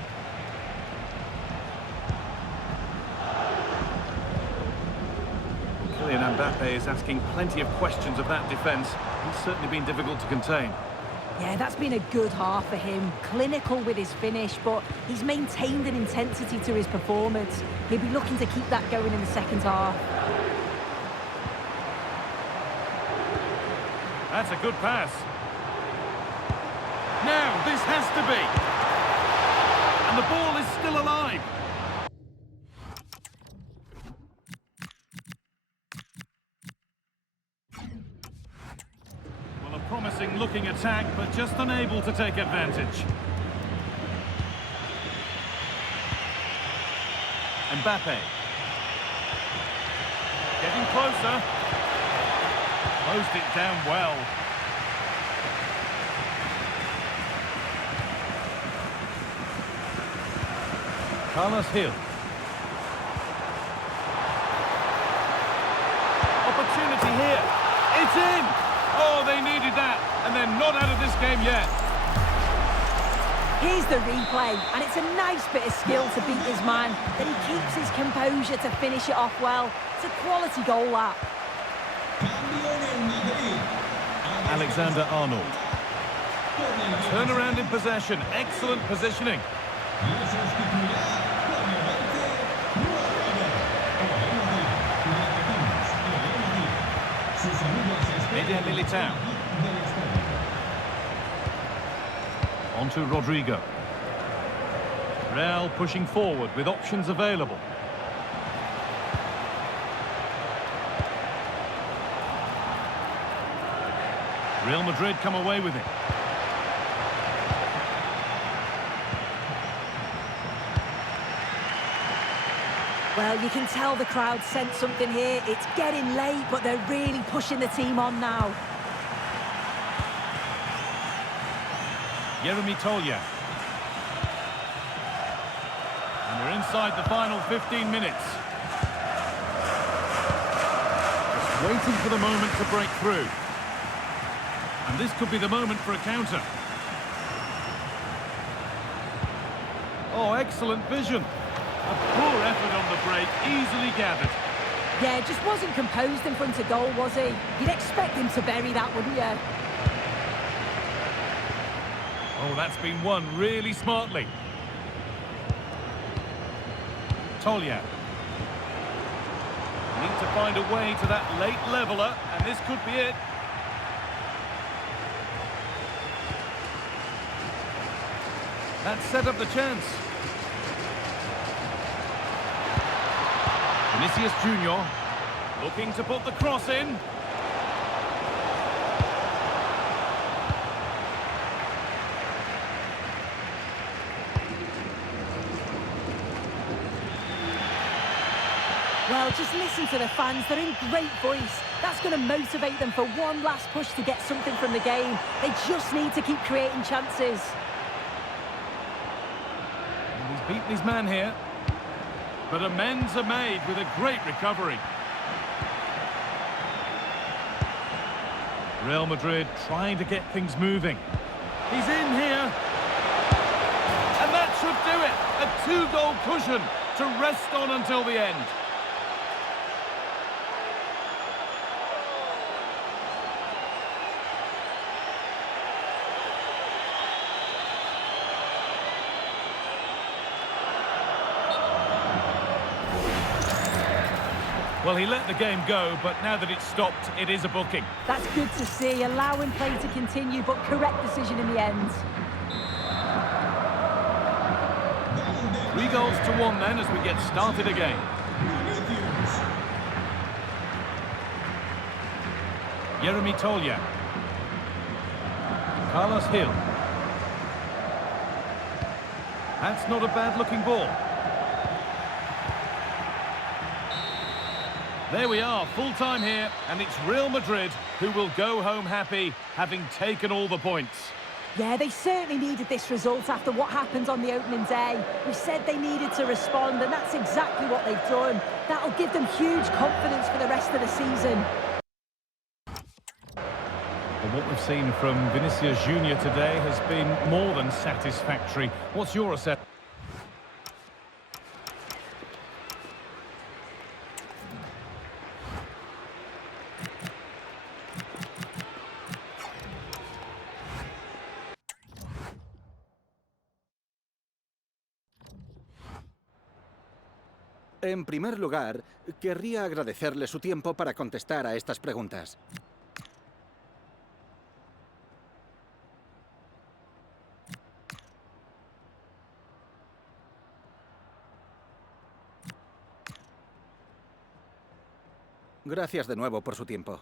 Kylian Mbappé is asking plenty of questions of that defence. He's certainly been difficult to contain. Yeah, that's been a good half for him. Clinical with his finish, but he's maintained an intensity to his performance. He'll be looking to keep that going in the second half. That's a good pass. Now, this has to be. And the ball is still alive. Promising looking attack, but just unable to take advantage. Mbappe. Getting closer. Closed it down well. Carlos Hill. Opportunity here. It's in! Oh, they needed that, and they're not out of this game yet. Here's the replay, and it's a nice bit of skill to beat his man. Then he keeps his composure to finish it off well. It's a quality goal, that. Alexander-Arnold. Turnaround in possession, excellent positioning. Militao. On to Rodrigo. Real pushing forward with options available. Real Madrid come away with it. Well, you can tell the crowd sensed something here. It's getting late, but they're really pushing the team on now. Jeremy Tolja. We're inside the final 15 minutes. Just waiting for the moment to break through. And this could be the moment for a counter. Oh, excellent vision. A poor effort on the break, easily gathered. Yeah, just wasn't composed in front of goal, was he? You'd expect him to bury that, wouldn't you? Oh, that's been won really smartly. Tolja. Need to find a way to that late leveller, and this could be it. That set up the chance. Vinicius Junior looking to put the cross in. Well, just listen to the fans. They're in great voice. That's going to motivate them for one last push to get something from the game. They just need to keep creating chances. And he's beaten his man here. But amends are made with a great recovery. Real Madrid trying to get things moving. He's in here. And that should do it. A two-goal cushion to rest on until the end. Well, he let the game go, but now that it's stopped, it is a booking. That's good to see, allowing play to continue, but correct decision in the end. 3-1 then as we get started again. Jeremy Tolja. Carlos Hill. That's not a bad-looking ball. There we are, full time here, and it's Real Madrid who will go home happy, having taken all the points. Yeah, they certainly needed this result after what happened on the opening day. We said they needed to respond, and that's exactly what they've done. That'll give them huge confidence for the rest of the season. And what we've seen from Vinicius Junior today has been more than satisfactory. What's your assessment? En primer lugar, querría agradecerle su tiempo para contestar a estas preguntas. Gracias de nuevo por su tiempo.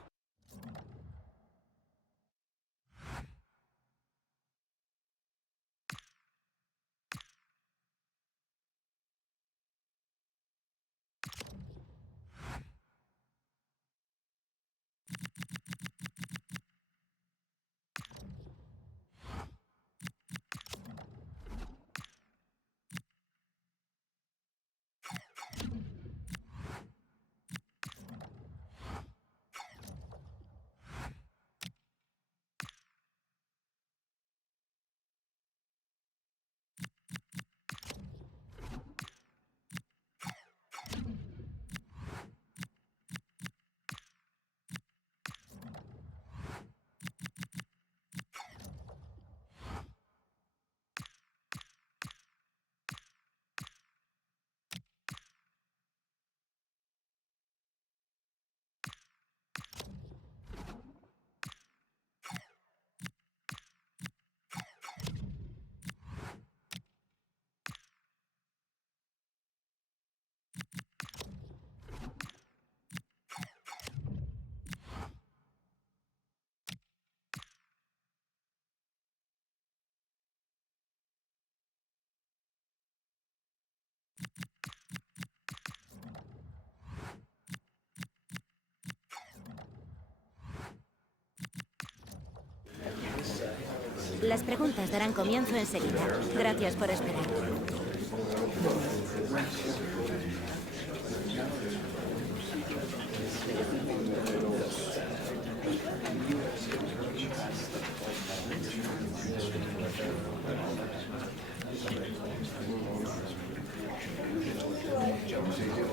Las preguntas darán comienzo enseguida. Gracias por esperar.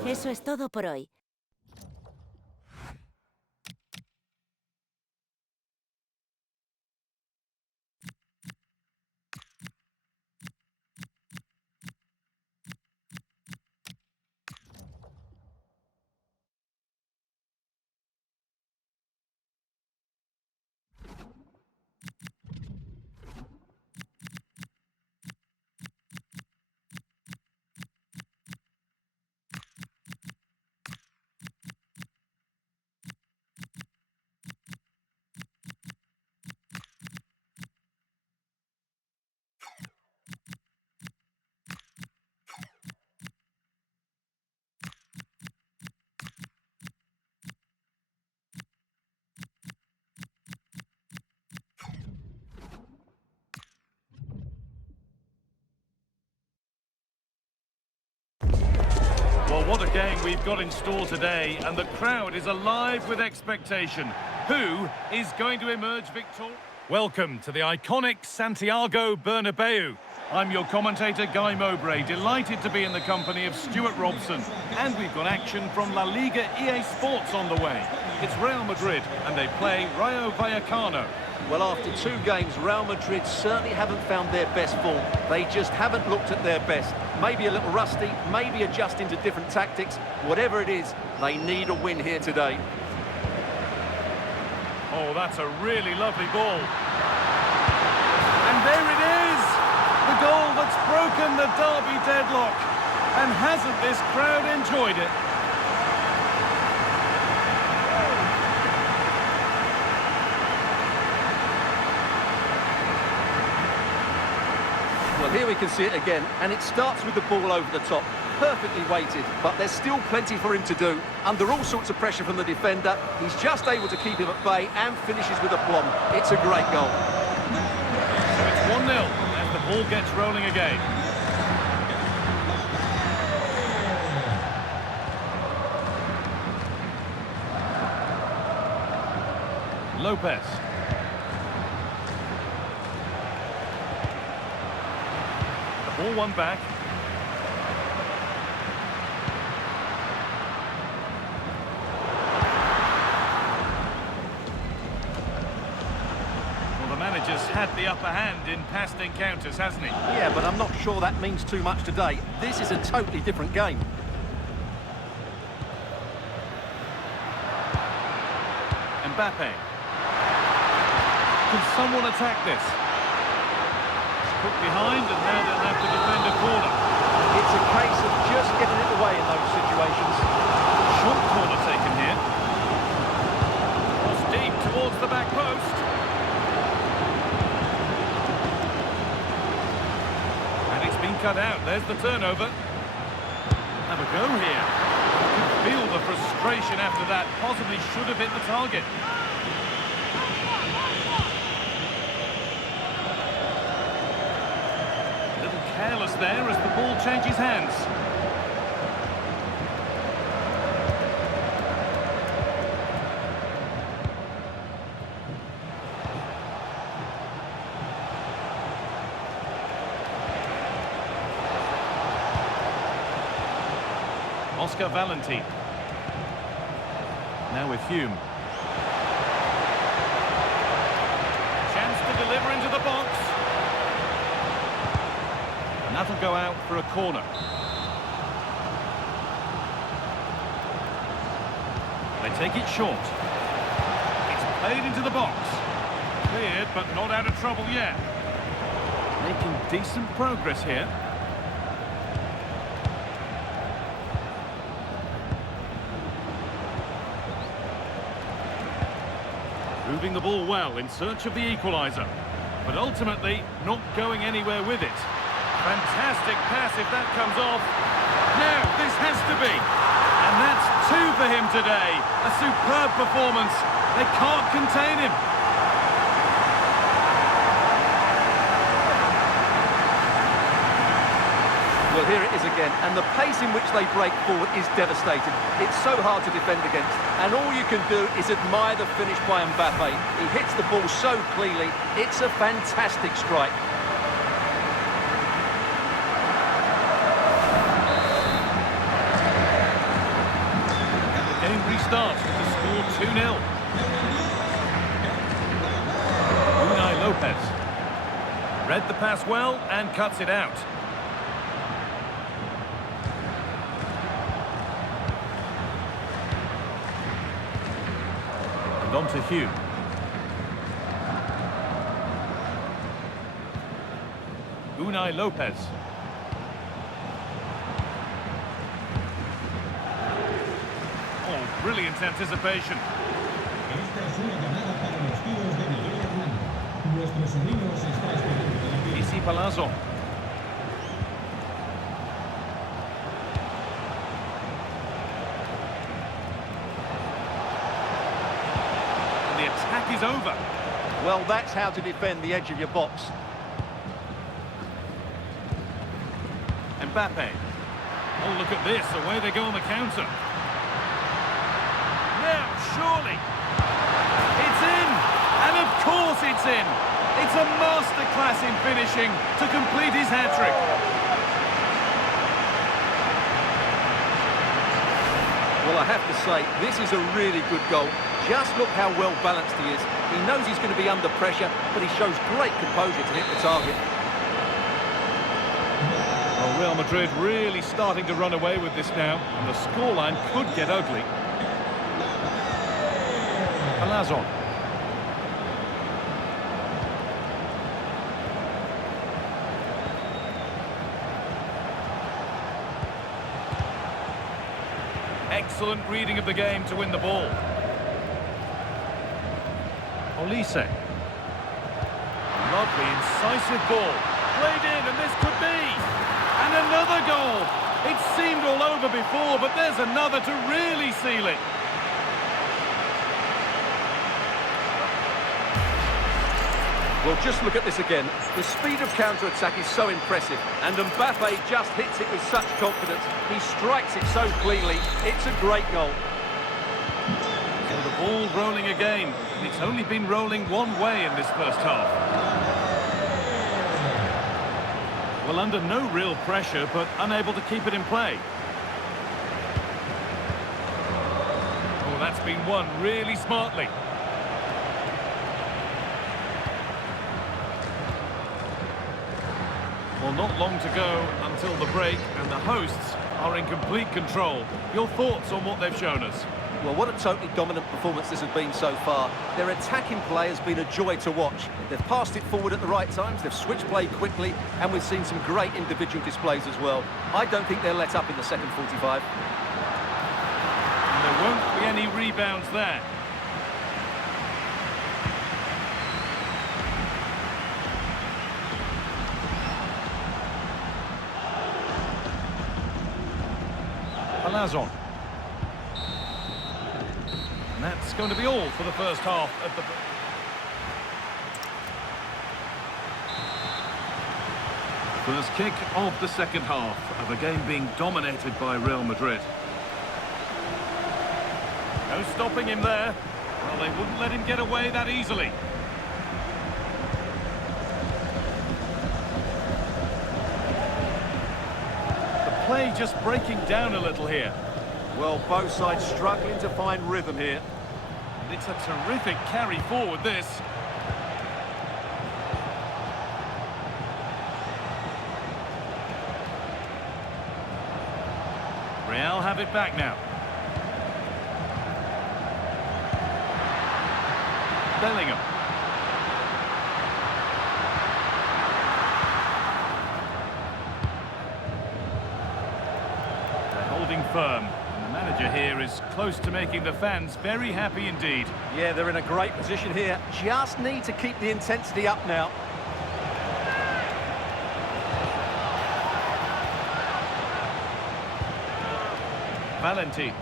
Eso es todo por hoy. Well, what a game we've got in store today, and the crowd is alive with expectation. Who is going to emerge victorious? Welcome to the iconic Santiago Bernabeu. I'm your commentator, Guy Mowbray, delighted to be in the company of Stuart Robson. And we've got action from La Liga EA Sports on the way. It's Real Madrid, and they play Rayo Vallecano. Well, after 2 games, Real Madrid certainly haven't found their best form. They just haven't looked at their best. Maybe a little rusty, maybe adjusting to different tactics. Whatever it is, they need a win here today. Oh, that's a really lovely ball. And there it is! The goal that's broken the derby deadlock. And hasn't this crowd enjoyed it? Well, here we can see it again, and it starts with the ball over the top. Perfectly weighted, but there's still plenty for him to do. Under all sorts of pressure from the defender, he's just able to keep him at bay and finishes with aplomb. It's a great goal. So it's 1-0 as the ball gets rolling again. Lopez. The ball won back. Well, the manager's had the upper hand in past encounters, hasn't he? Yeah, but I'm not sure that means too much today. This is a totally different game. Mbappe. Can someone attack this? Put behind, and now they'll have to defend a corner. It's a case of just getting it away in those situations. Short corner taken here. Cross deep towards the back post. And it's been cut out. There's the turnover. Have a go here. You can feel the frustration after that. Possibly should have hit the target. Careless there as the ball changes hands. Oscar Valentine. Now with Hume. Chance to deliver into the box. And that'll go out for a corner. They take it short. It's played into the box. Cleared, but not out of trouble yet. Making decent progress here. Moving the ball well in search of the equaliser. But ultimately, not going anywhere with it. Fantastic pass if that comes off. Now, this has to be. And that's 2 for him today. A superb performance. They can't contain him. Well, here it is again, and the pace in which they break forward is devastating. It's so hard to defend against, and all you can do is admire the finish by Mbappe. He hits the ball so cleanly, it's a fantastic strike. The game restarts with the score 2-0. Unai Lopez. Read the pass well and cuts it out. And on to Hugh. Unai Lopez. Oh, brilliant anticipation. Isi Palazzo. And the attack is over. Well, that's how to defend the edge of your box. Mbappe. Oh, look at this. Away they go on the counter. Now, surely. It's in. And of course it's in. It's a masterclass in finishing to complete his hat-trick. Well, I have to say, this is a really good goal. Just look how well balanced he is. He knows he's going to be under pressure, but he shows great composure to hit the target. Well, Real Madrid really starting to run away with this now, and the scoreline could get ugly. Palazzo. Excellent reading of the game to win the ball. Olise. Lovely, incisive ball. Played in, and this could be. And another goal. It seemed all over before, but there's another to really seal it. Well, just look at this again. The speed of counter-attack is so impressive, and Mbappe just hits it with such confidence. He strikes it so cleanly. It's a great goal. So the ball rolling again. It's only been rolling one way in this first half. Well, under no real pressure, but unable to keep it in play. Oh, that's been won really smartly. Well, not long to go until the break, and the hosts are in complete control. Your thoughts on what they've shown us? Well, what a totally dominant performance this has been so far. Their attacking play has been a joy to watch. They've passed it forward at the right times, they've switched play quickly, and we've seen some great individual displays as well. I don't think they'll let up in the second 45. And there won't be any rebounds there. Palazzo. And that's going to be all for the first half of the... First kick of the second half of a game being dominated by Real Madrid. No stopping him there. Well, they wouldn't let him get away that easily. The play just breaking down a little here. Well, both sides struggling to find rhythm here. It's a terrific carry forward, this. Real have it back now. Bellingham. They're holding firm. And the manager here is close to making the fans very happy indeed. Yeah, they're in a great position here. Just need to keep the intensity up now. Valentine.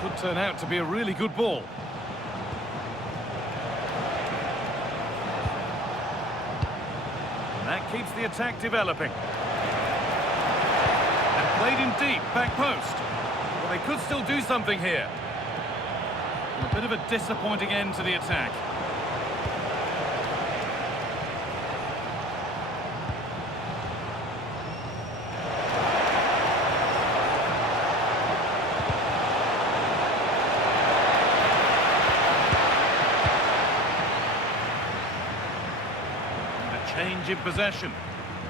Could turn out to be a really good ball. keeps the attack developing. And played in deep, back post. Well, they could still do something here. A bit of a disappointing end to the attack. Change in possession.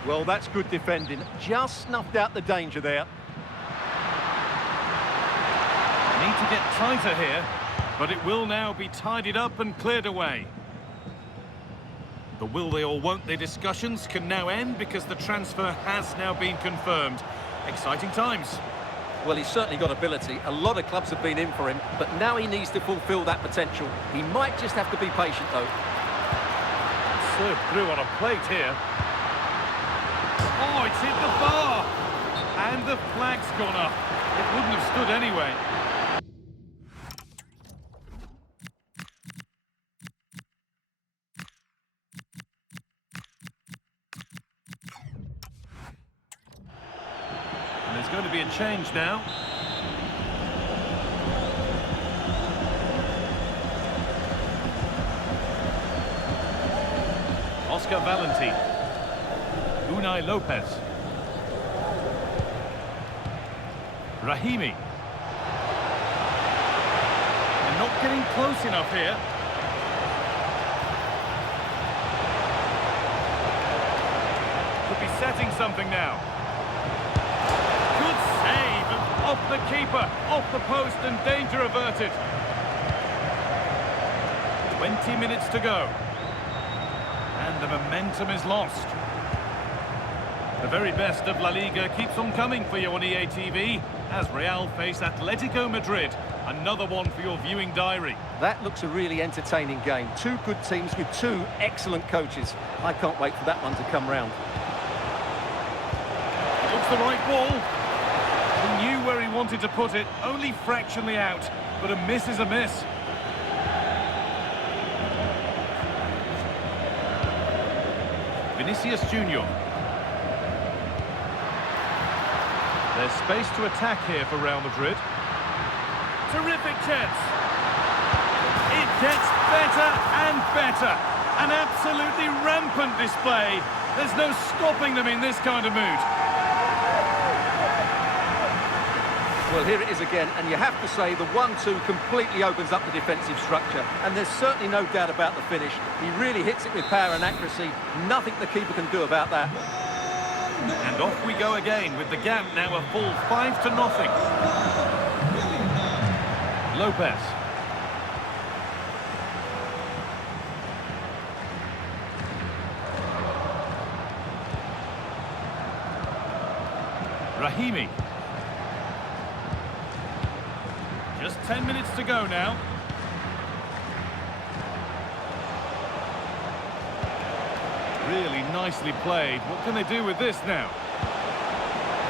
Well, that's good defending. Just snuffed out the danger there. Need to get tighter here, but it will now be tidied up and cleared away. The will they or won't they discussions can now end because the transfer has now been confirmed. Exciting times. Well, he's certainly got ability. A lot of clubs have been in for him, but now he needs to fulfil that potential. He might just have to be patient, though. Served through on a plate here. Oh, it's hit the bar! And the flag's gone up. It wouldn't have stood anyway. And there's going to be a change now. Oscar Valenti, Unai Lopez, Rahimi. They're not getting close enough here. Could be setting something now. Good save, off the keeper, off the post, and danger averted. 20 minutes to go. And the momentum is lost. The very best of La Liga keeps on coming for you on EA TV as Real face Atlético Madrid. Another one for your viewing diary. That looks a really entertaining game. Two good teams with two excellent coaches. I can't wait for that one to come round. It looks the right ball. He knew where he wanted to put it, only fractionally out, but a miss is a miss. Vinicius Junior. There's space to attack here for Real Madrid. Terrific chance. It gets better and better. An absolutely rampant display. There's no stopping them in this kind of mood. Well, here it is again, and you have to say the 1-2 completely opens up the defensive structure, and there's certainly no doubt about the finish. He really hits it with power and accuracy. Nothing the keeper can do about that. And off we go again with the gap now a full 5-0. Lopez. Rahimi. Just 10 minutes to go now. Really nicely played. What can they do with this now?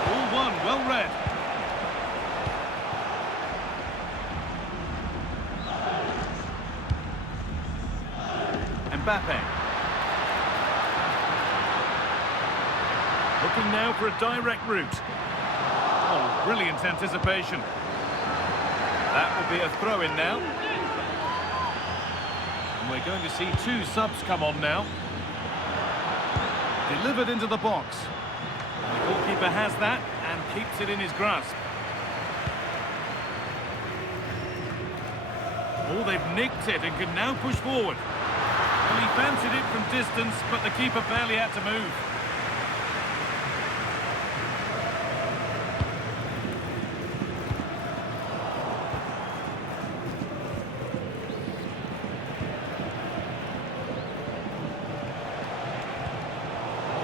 All one, well read. Mbappe. Looking now for a direct route. Oh, brilliant anticipation. That will be a throw-in now. And we're going to see two subs come on now. Delivered into the box. The goalkeeper has that and keeps it in his grasp. Oh, they've nicked it and can now push forward. Well, he fancied it from distance, but the keeper barely had to move.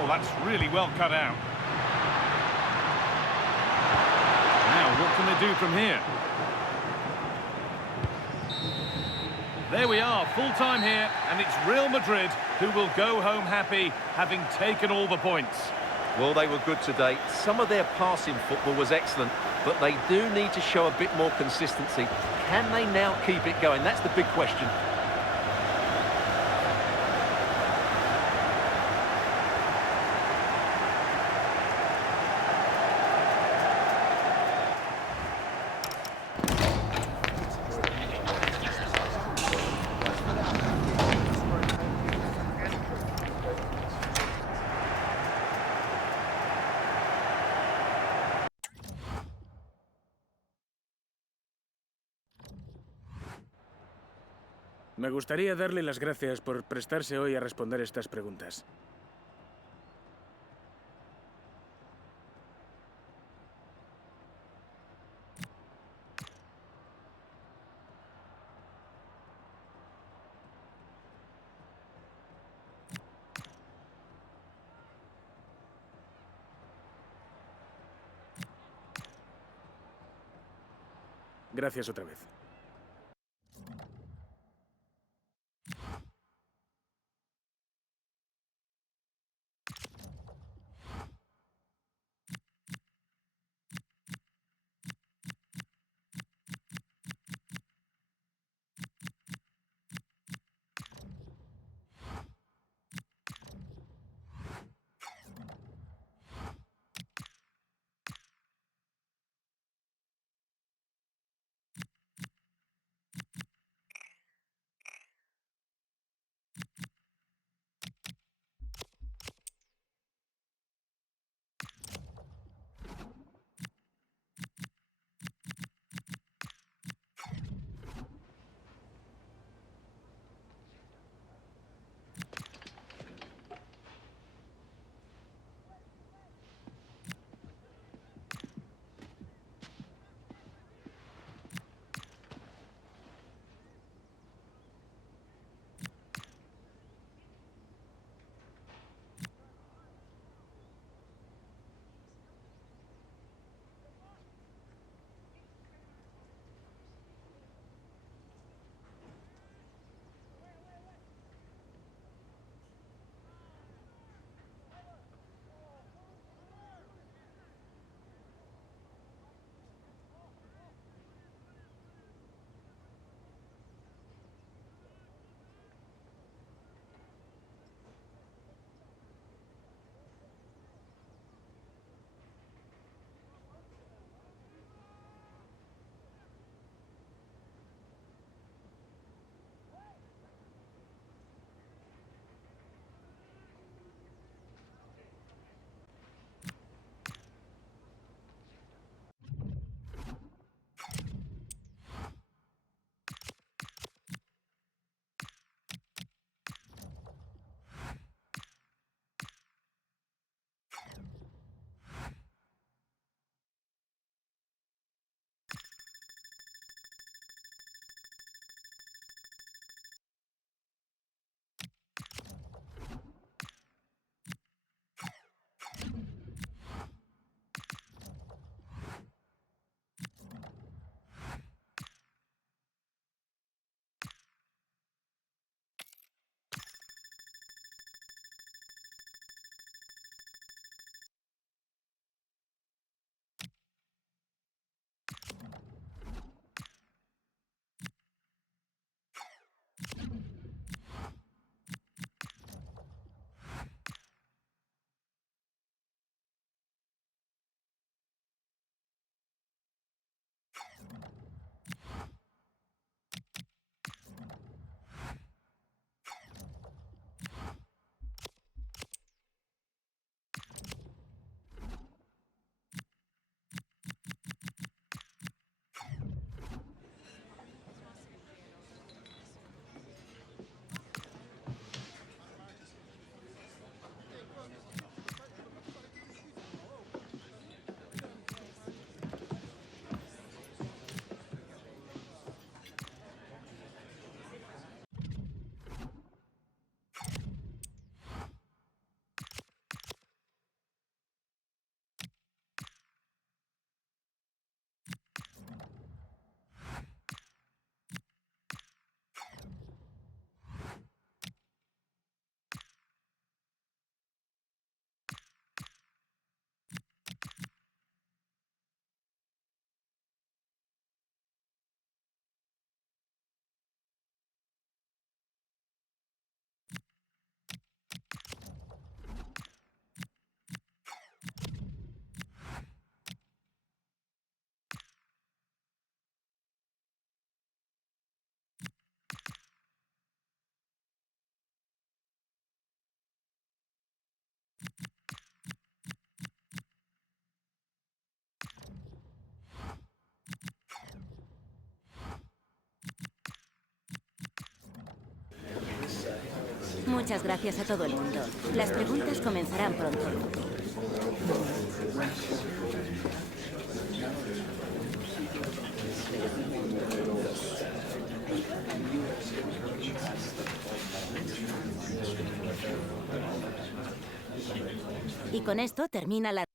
That's really well cut out. Now, what can they do from here? There we are, full time here, and it's Real Madrid who will go home happy, having taken all the points. Well, they were good today. Some of their passing football was excellent, but they do need to show a bit more consistency. Can they now keep it going? That's the big question. Me gustaría darle las gracias por prestarse hoy a responder estas preguntas. Gracias otra vez. Muchas gracias a todo el mundo. Las preguntas comenzarán pronto. Y con esto termina la...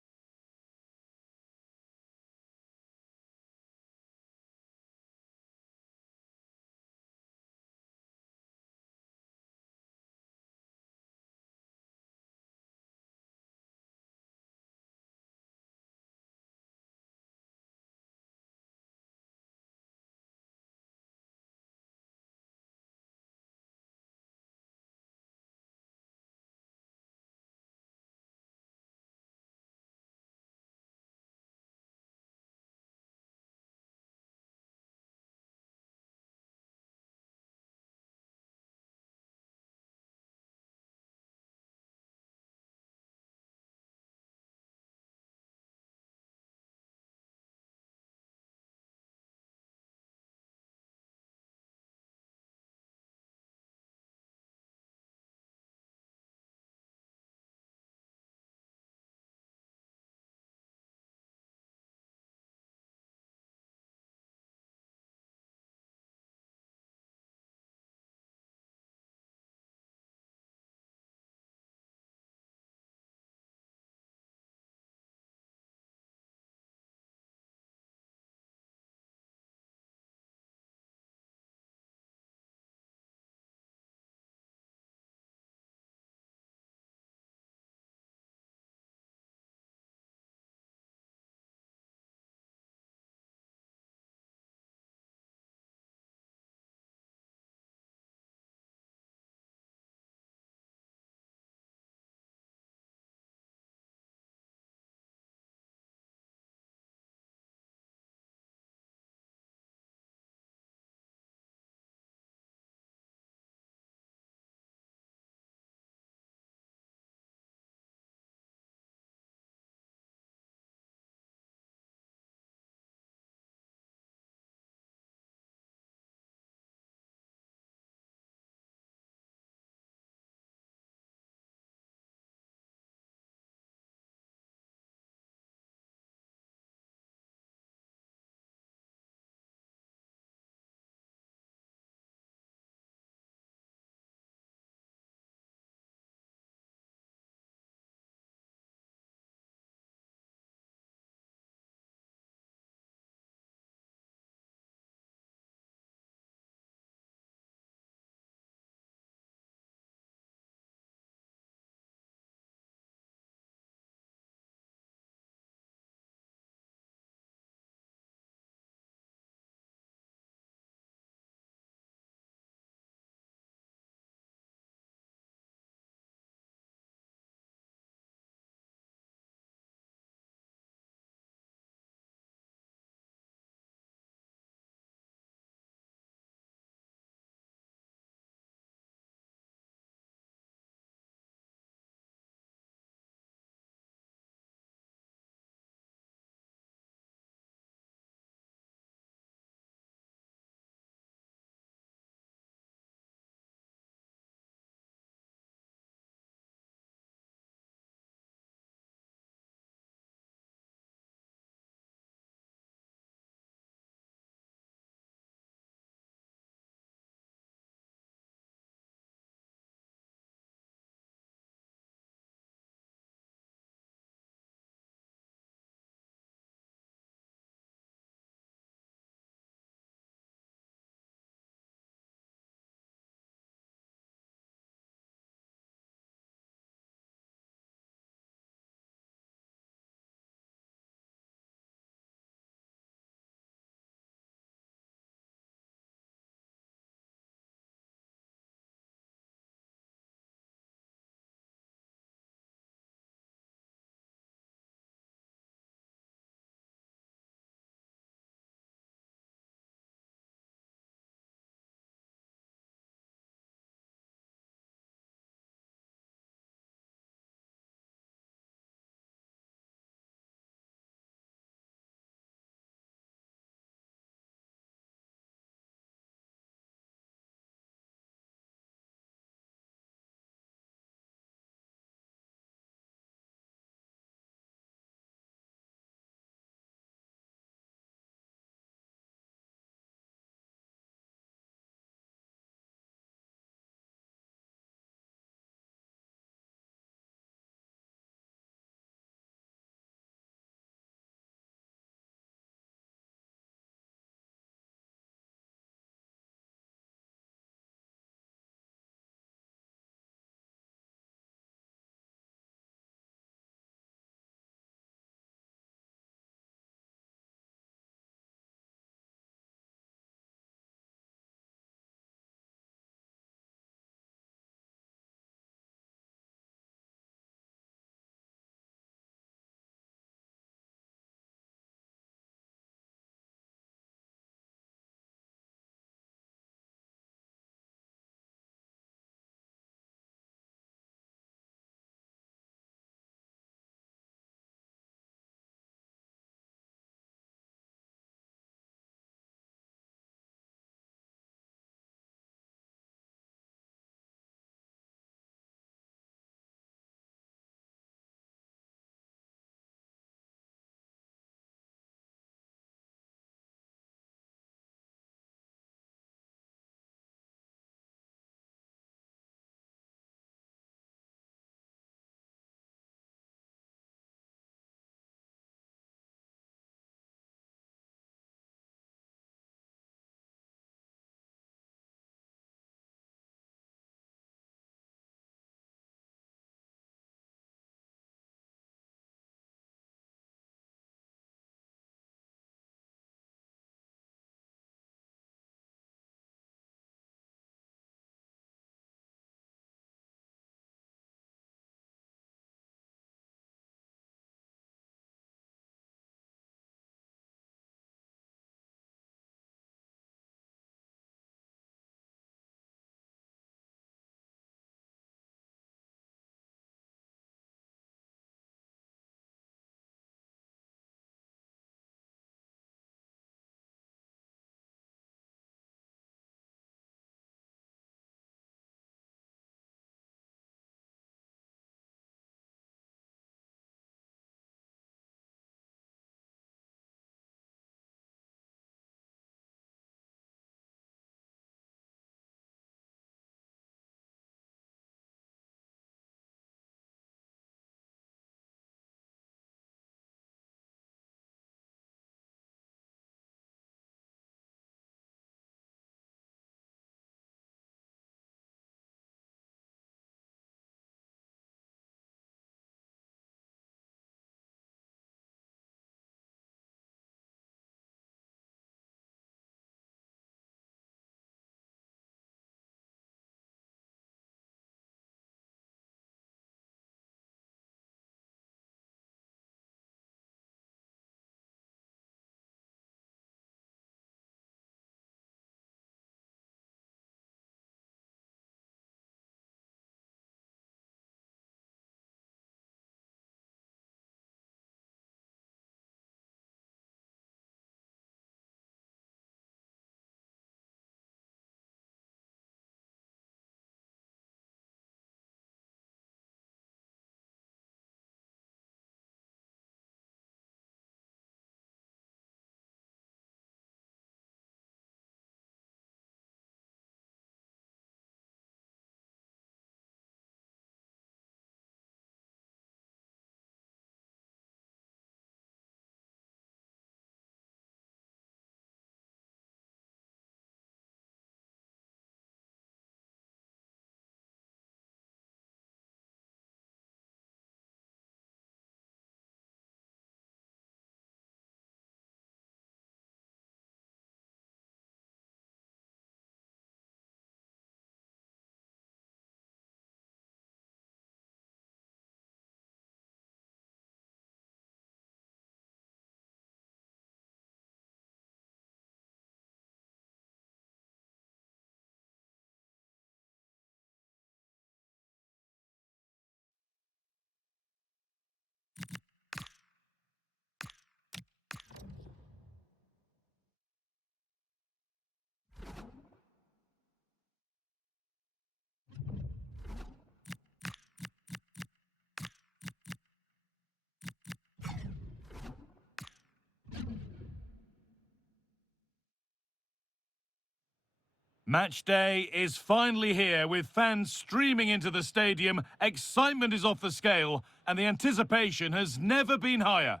Match day is finally here with fans streaming into the stadium. Excitement is off the scale and the anticipation has never been higher.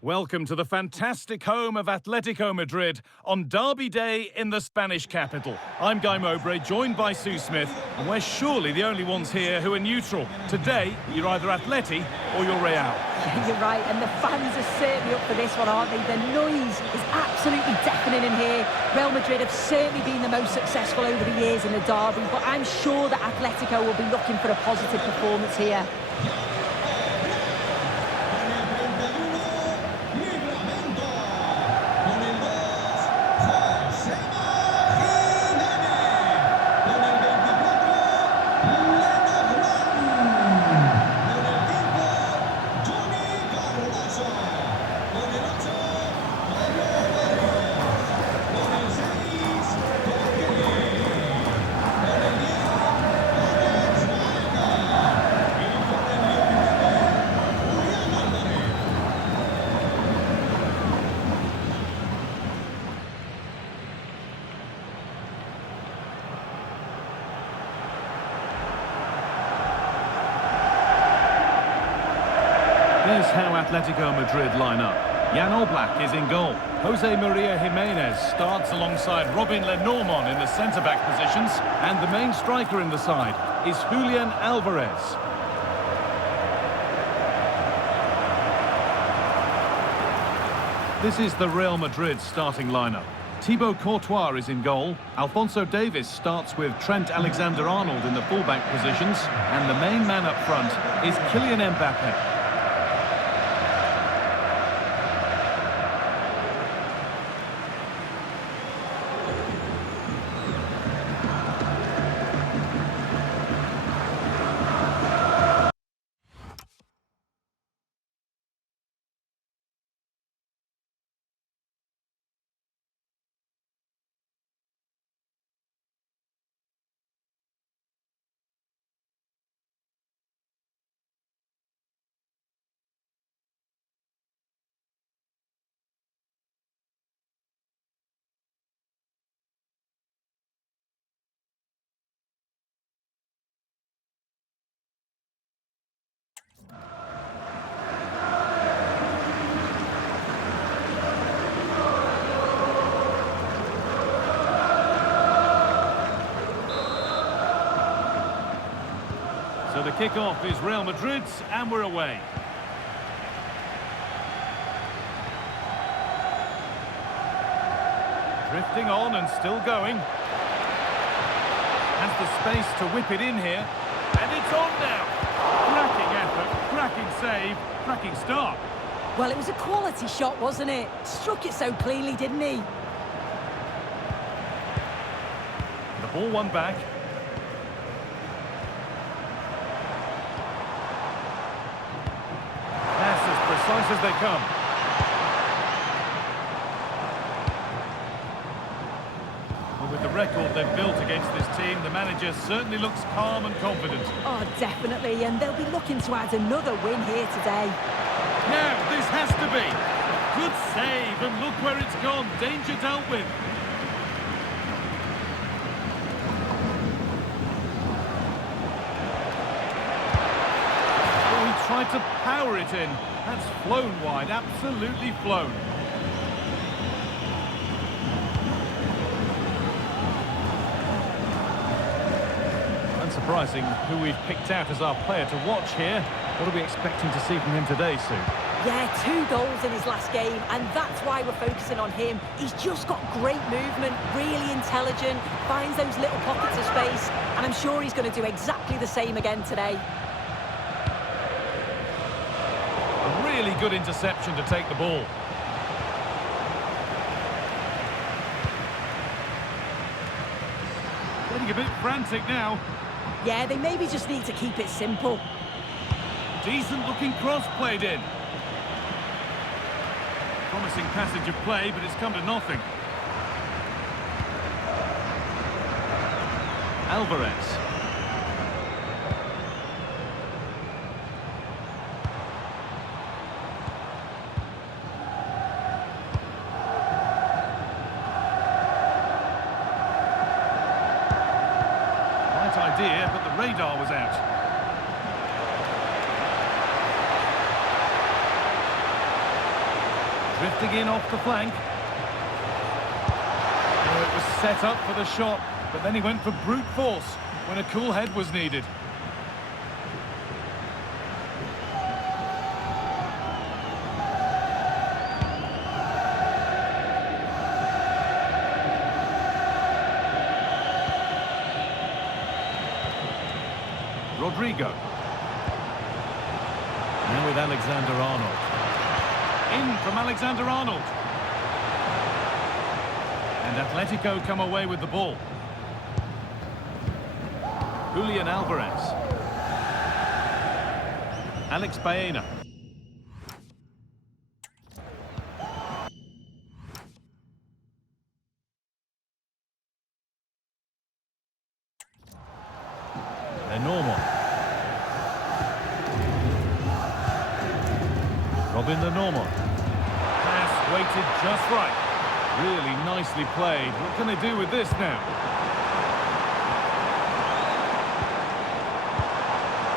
Welcome to the fantastic home of Atlético Madrid on Derby Day in the Spanish capital. I'm Guy Mowbray, joined by Sue Smith, and we're surely the only ones here who are neutral. Today, you're either Atleti or you're Real. You're right, and the fans are certainly up for this one, aren't they? The noise is absolutely deafening in here. Real Madrid have certainly been the most successful over the years in the derby, but I'm sure that Atletico will be looking for a positive performance here. Here's how Atletico Madrid line up. Jan Oblak is in goal. Jose Maria Jimenez starts alongside Robin Lenormand in the centre-back positions. And the main striker in the side is Julian Alvarez. This is the Real Madrid starting lineup. Thibaut Courtois is in goal. Alphonso Davies starts with Trent Alexander-Arnold in the fullback positions. And the main man up front is Kylian Mbappé. So the kick-off is Real Madrid's, and we're away. Drifting on and still going. Has the space to whip it in here. And it's on now. Cracking effort, cracking save, cracking start. Well, it was a quality shot, wasn't it? Struck it so cleanly, didn't he? The ball won back. Precise as they come. Well, with the record they've built against this team, the manager certainly looks calm and confident. Oh, definitely, and they'll be looking to add another win here today. Now, this has to be. Good save, and look where it's gone. Danger dealt with. Oh, he tried to power it in. That's flown wide, absolutely flown. Unsurprising who we've picked out as our player to watch here. What are we expecting to see from him today, Sue? Yeah, 2 goals in his last game, and that's why we're focusing on him. He's just got great movement, really intelligent, finds those little pockets of space, and I'm sure he's going to do exactly the same again today. Really good interception to take the ball. Getting a bit frantic now. Yeah, they maybe just need to keep it simple. Decent looking cross played in. Promising passage of play, but it's come to nothing. Alvarez. radar was out. Drifting in off the flank. Oh, it was set up for the shot, but then he went for brute force when a cool head was needed. Rodrigo. Now with Alexander-Arnold. In from Alexander-Arnold. And Atletico come away with the ball. Julian Alvarez. Alex Baena. They're normal. Robin the normal. Pass weighted just right. Really nicely played. What can they do with this now?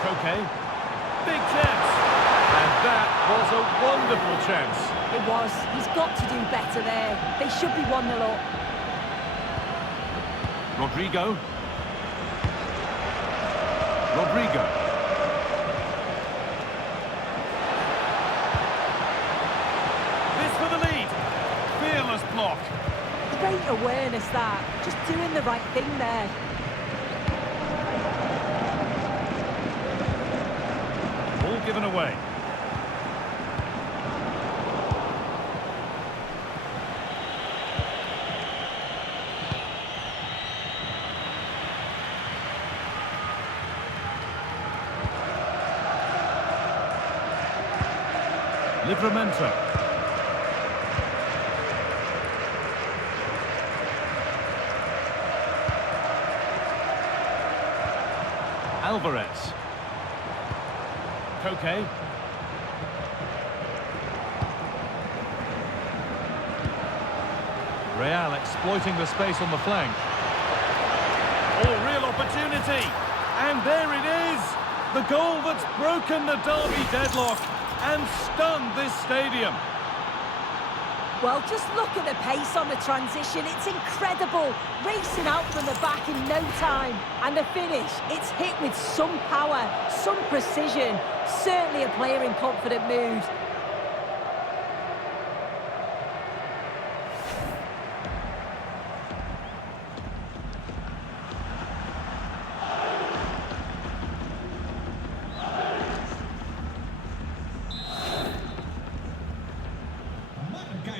Koke. Big chance. And that was a wonderful chance. It was. He's got to do better there. They should be 1-0 up. Rodrigo. Rodrigo. This for the lead. Fearless block. Great awareness that. Just doing the right thing there. Ball given away. Livramento. Alvarez. Koke. Real exploiting the space on the flank. Oh, real opportunity. And there it is. The goal that's broken the derby deadlock and stunned this stadium. Well, just look at the pace on the transition. It's incredible. Racing out from the back in no time. And the finish, it's hit with some power, some precision. Certainly a player in confident mood.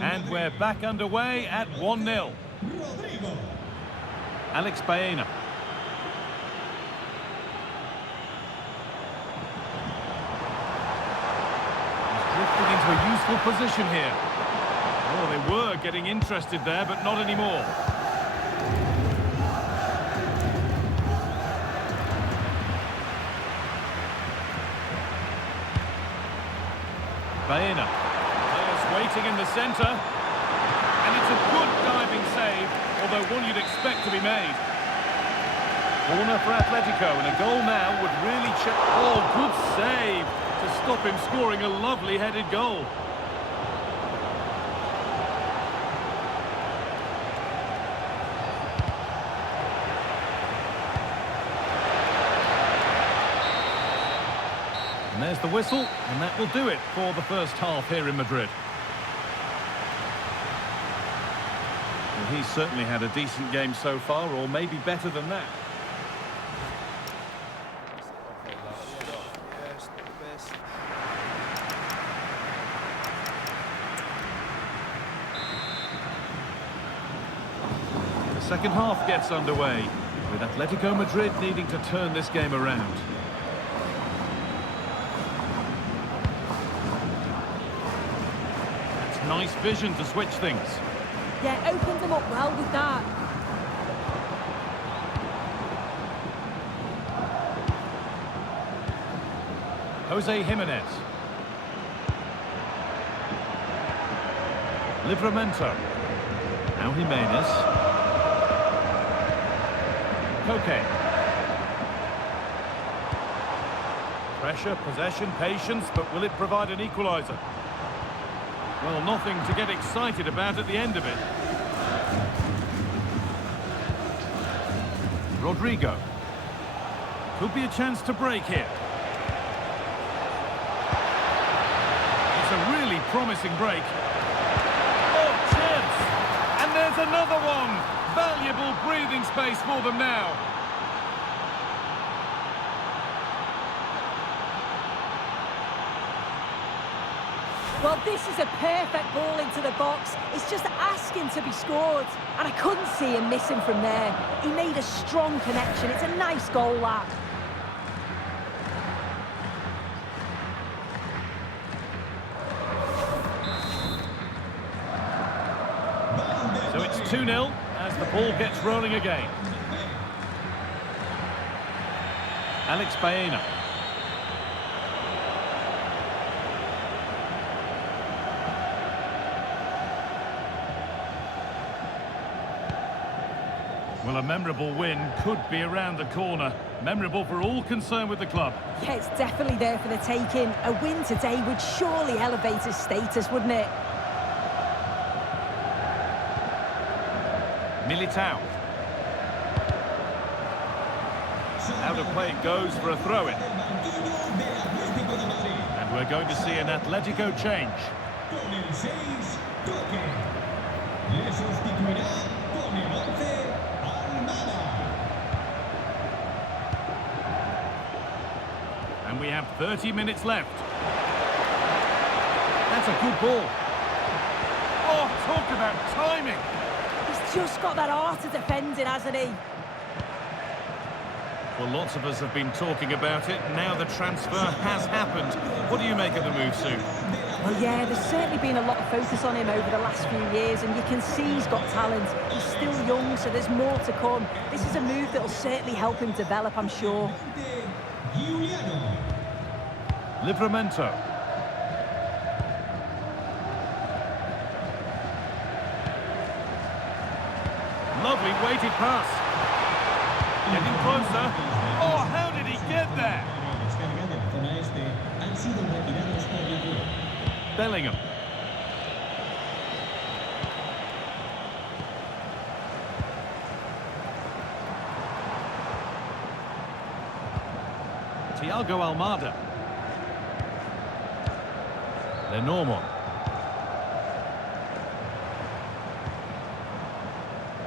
And we're back underway at 1-0. Alex Baena. He's drifting into a useful position here. Oh, they were getting interested there, but not anymore. Baena. Waiting in the centre, and it's a good diving save, although one you'd expect to be made. Corner for Atletico, and a goal now would really check. Oh, good save to stop him scoring a lovely headed goal. And there's the whistle, and that will do it for the first half here in Madrid. He's certainly had a decent game so far, or maybe better than that. The second half gets underway, with Atletico Madrid needing to turn this game around. It's nice vision to switch things. Yeah, opened them up well with that. Jose Jimenez. Livramento. Now Jimenez. Koke. Pressure, possession, patience, but will it provide an equaliser? Well, nothing to get excited about at the end of it. Rodrigo. Could be a chance to break here. It's a really promising break. Oh, chance! And there's another one! Valuable breathing space for them now. Well, this is a perfect ball into the box. It's just asking to be scored. And I couldn't see him missing from there. He made a strong connection. It's a nice goal, that. So it's 2-0 as the ball gets rolling again. Alex Baena. Well, a memorable win could be around the corner. Memorable for all concerned with the club. Yeah, it's definitely there for the taking. A win today would surely elevate his status, wouldn't it? Militao. Out of play it goes for a throw-in. And we're going to see an Atlético change. And we have 30 minutes left. That's a good ball. Oh, talk about timing. He's just got that art of defending, hasn't he? Well, lots of us have been talking about it. Now the transfer has happened. What do you make of the move, Sue? Well, yeah, there's certainly been a lot of focus on him over the last few years, and you can see he's got talent. He's still young, so there's more to come. This is a move that will certainly help him develop, I'm sure. Livramento. Lovely weighted pass. Getting closer. Oh, how did he get there? Bellingham. Thiago Almada. Lenormand.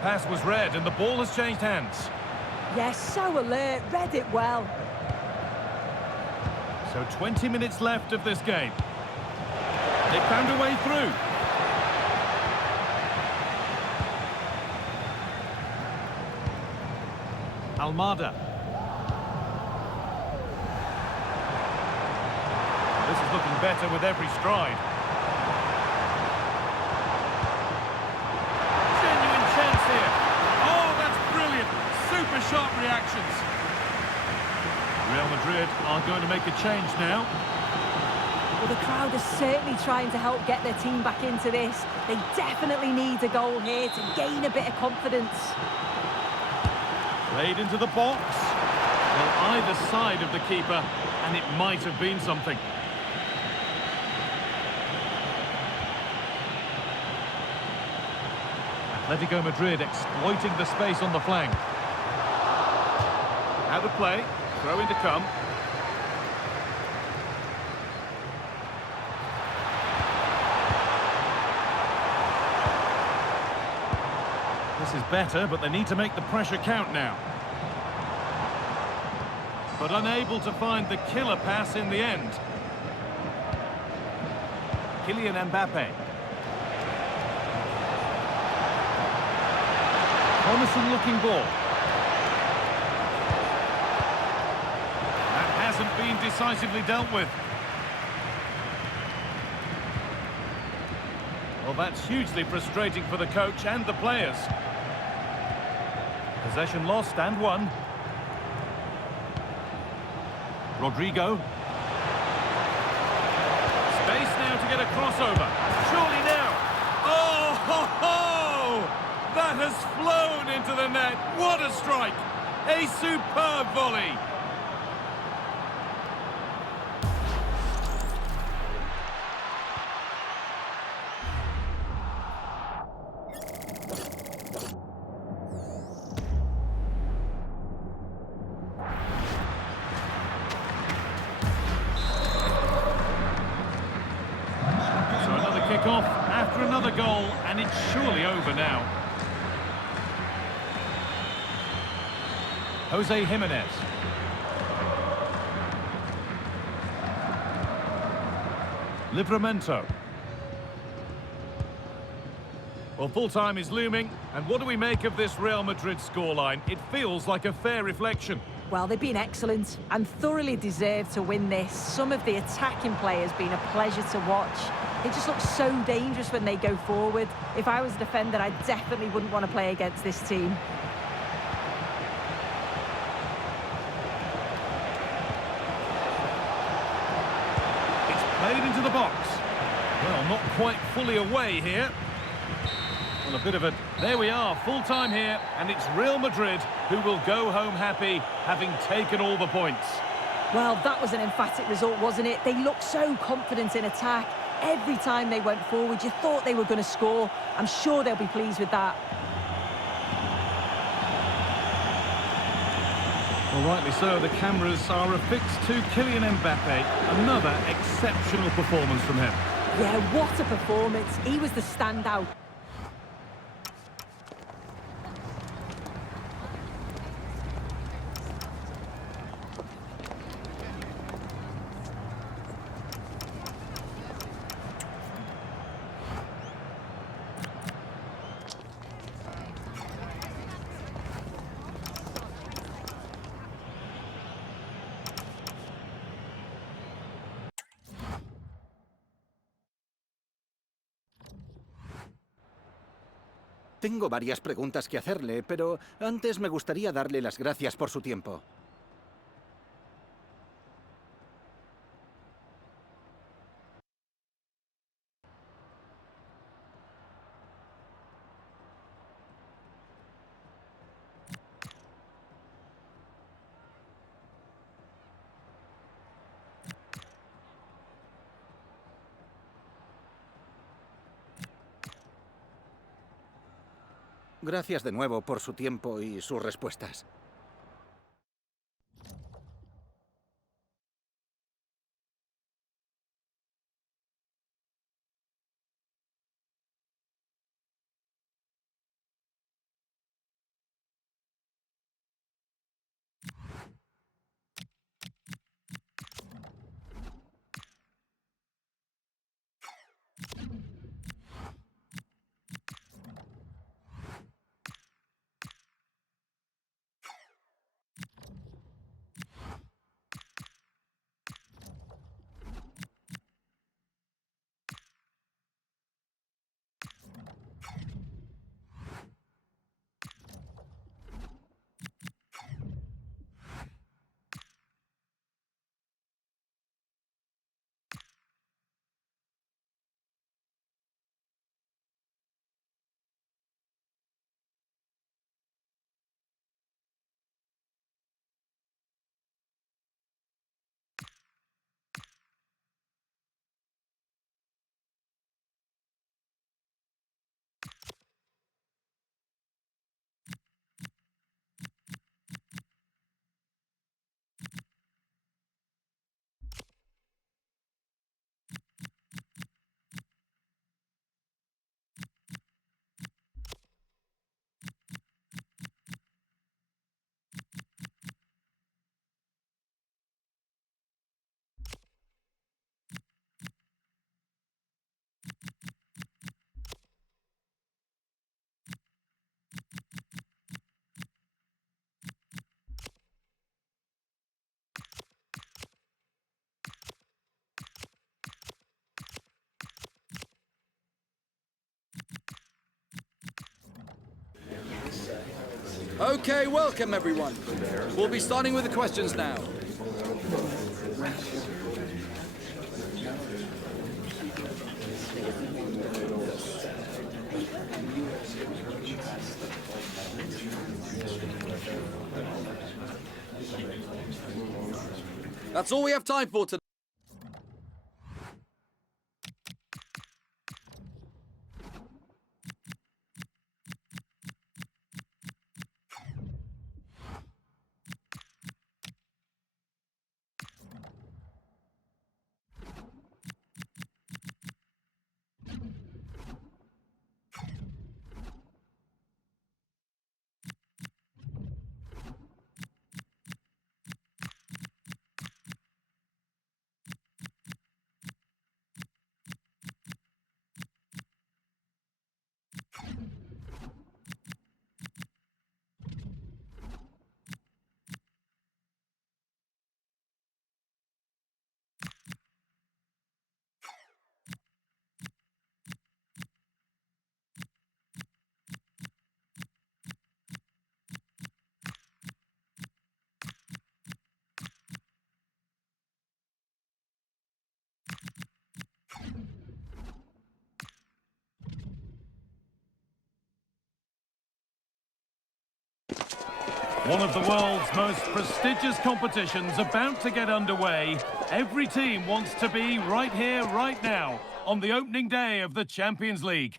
Pass was read and the ball has changed hands. Yes, so alert, read it well. So 20 minutes left of this game. They found a way through. Almada. This is looking better with every stride. Genuine chance here. Oh, that's brilliant. Super sharp reactions. Real Madrid are going to make a change now. Well, the crowd is certainly trying to help get their team back into this. They definitely need a goal here to gain a bit of confidence. Played into the box. Well, either side of the keeper, and it might have been something. Atlético Madrid exploiting the space on the flank. Out of play, throw in to come. This is better, but they need to make the pressure count now. But unable to find the killer pass in the end. Kylian Mbappé. Promising looking ball. That hasn't been decisively dealt with. Well, that's hugely frustrating for the coach and the players. Possession lost and won. Rodrigo. Space now to get a crossover. Surely now. Oh, ho, ho! That has flown into the net. What a strike! A superb volley. goal, and it's surely over now. Jose Jimenez. Livramento. Well, full-time is looming, and what do we make of this Real Madrid scoreline? It feels like a fair reflection. Well, they've been excellent and thoroughly deserved to win this. Some of the attacking players been a pleasure to watch. They just look so dangerous when they go forward. If I was a defender, I definitely wouldn't want to play against this team. Played into the box. Well, not quite fully away here. Well, a bit of a... There we are, full-time here, and it's Real Madrid who will go home happy, having taken all the points. Well, that was an emphatic result, wasn't it? They looked so confident in attack. Every time they went forward, you thought they were going to score. I'm sure they'll be pleased with that. Well, rightly so, the cameras are affixed to Kylian Mbappe. Another exceptional performance from him. Yeah, what a performance. He was the standout. Tengo varias preguntas que hacerle, pero antes me gustaría darle las gracias por su tiempo. Gracias de nuevo por su tiempo y sus respuestas. Okay, welcome everyone. We'll be starting with the questions now. That's all we have time for today. One of the world's most prestigious competitions about to get underway. Every team wants to be right here, right now, on the opening day of the Champions League.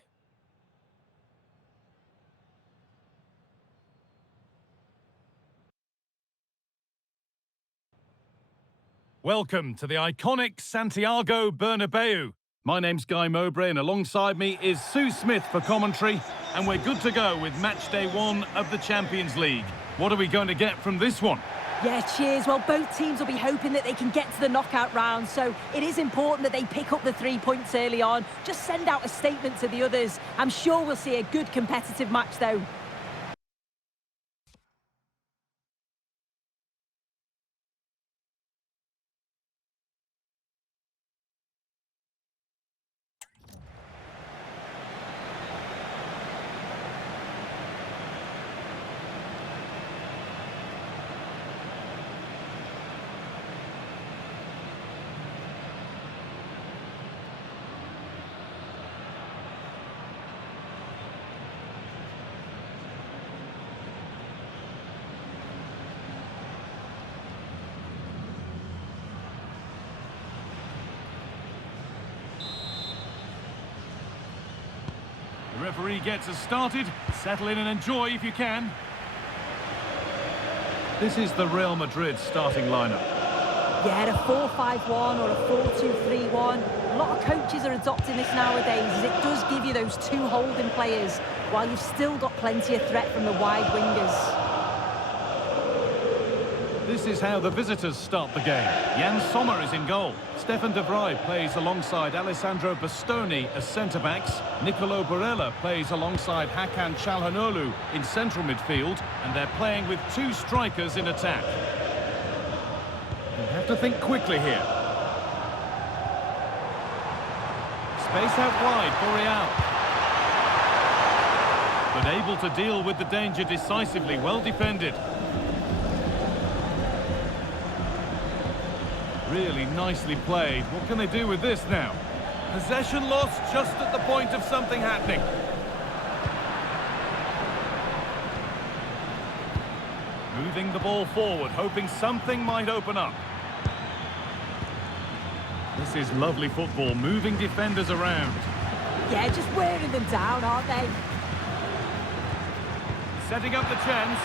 Welcome to the iconic Santiago Bernabeu. My name's Guy Mowbray and alongside me is Sue Smith for commentary, and we're good to go with match day 1 of the Champions League. What are we going to get from this one? Yeah, cheers. Well, both teams will be hoping that they can get to the knockout round, so it is important that they pick up the 3 points early on. Just send out a statement to the others. I'm sure we'll see a good competitive match, though. The referee gets us started. Settle in and enjoy if you can. This is the Real Madrid starting lineup. Yeah, a 4-5-1 or a 4-2-3-1. A lot of coaches are adopting this nowadays, as it does give you those 2 holding players, while you've still got plenty of threat from the wide wingers. This is how the visitors start the game. Jan Sommer is in goal. Stefan de Vrij plays alongside Alessandro Bastoni as centre-backs. Nicolo Barella plays alongside Hakan Çalhanoğlu in central midfield, and they're playing with 2 strikers in attack. They have to think quickly here. Space out wide for Real. But able to deal with the danger decisively, well defended. Really nicely played. What can they do with this now? Possession lost just at the point of something happening. Moving the ball forward, hoping something might open up. This is lovely football, moving defenders around. Yeah, just wearing them down, aren't they? Setting up the chance.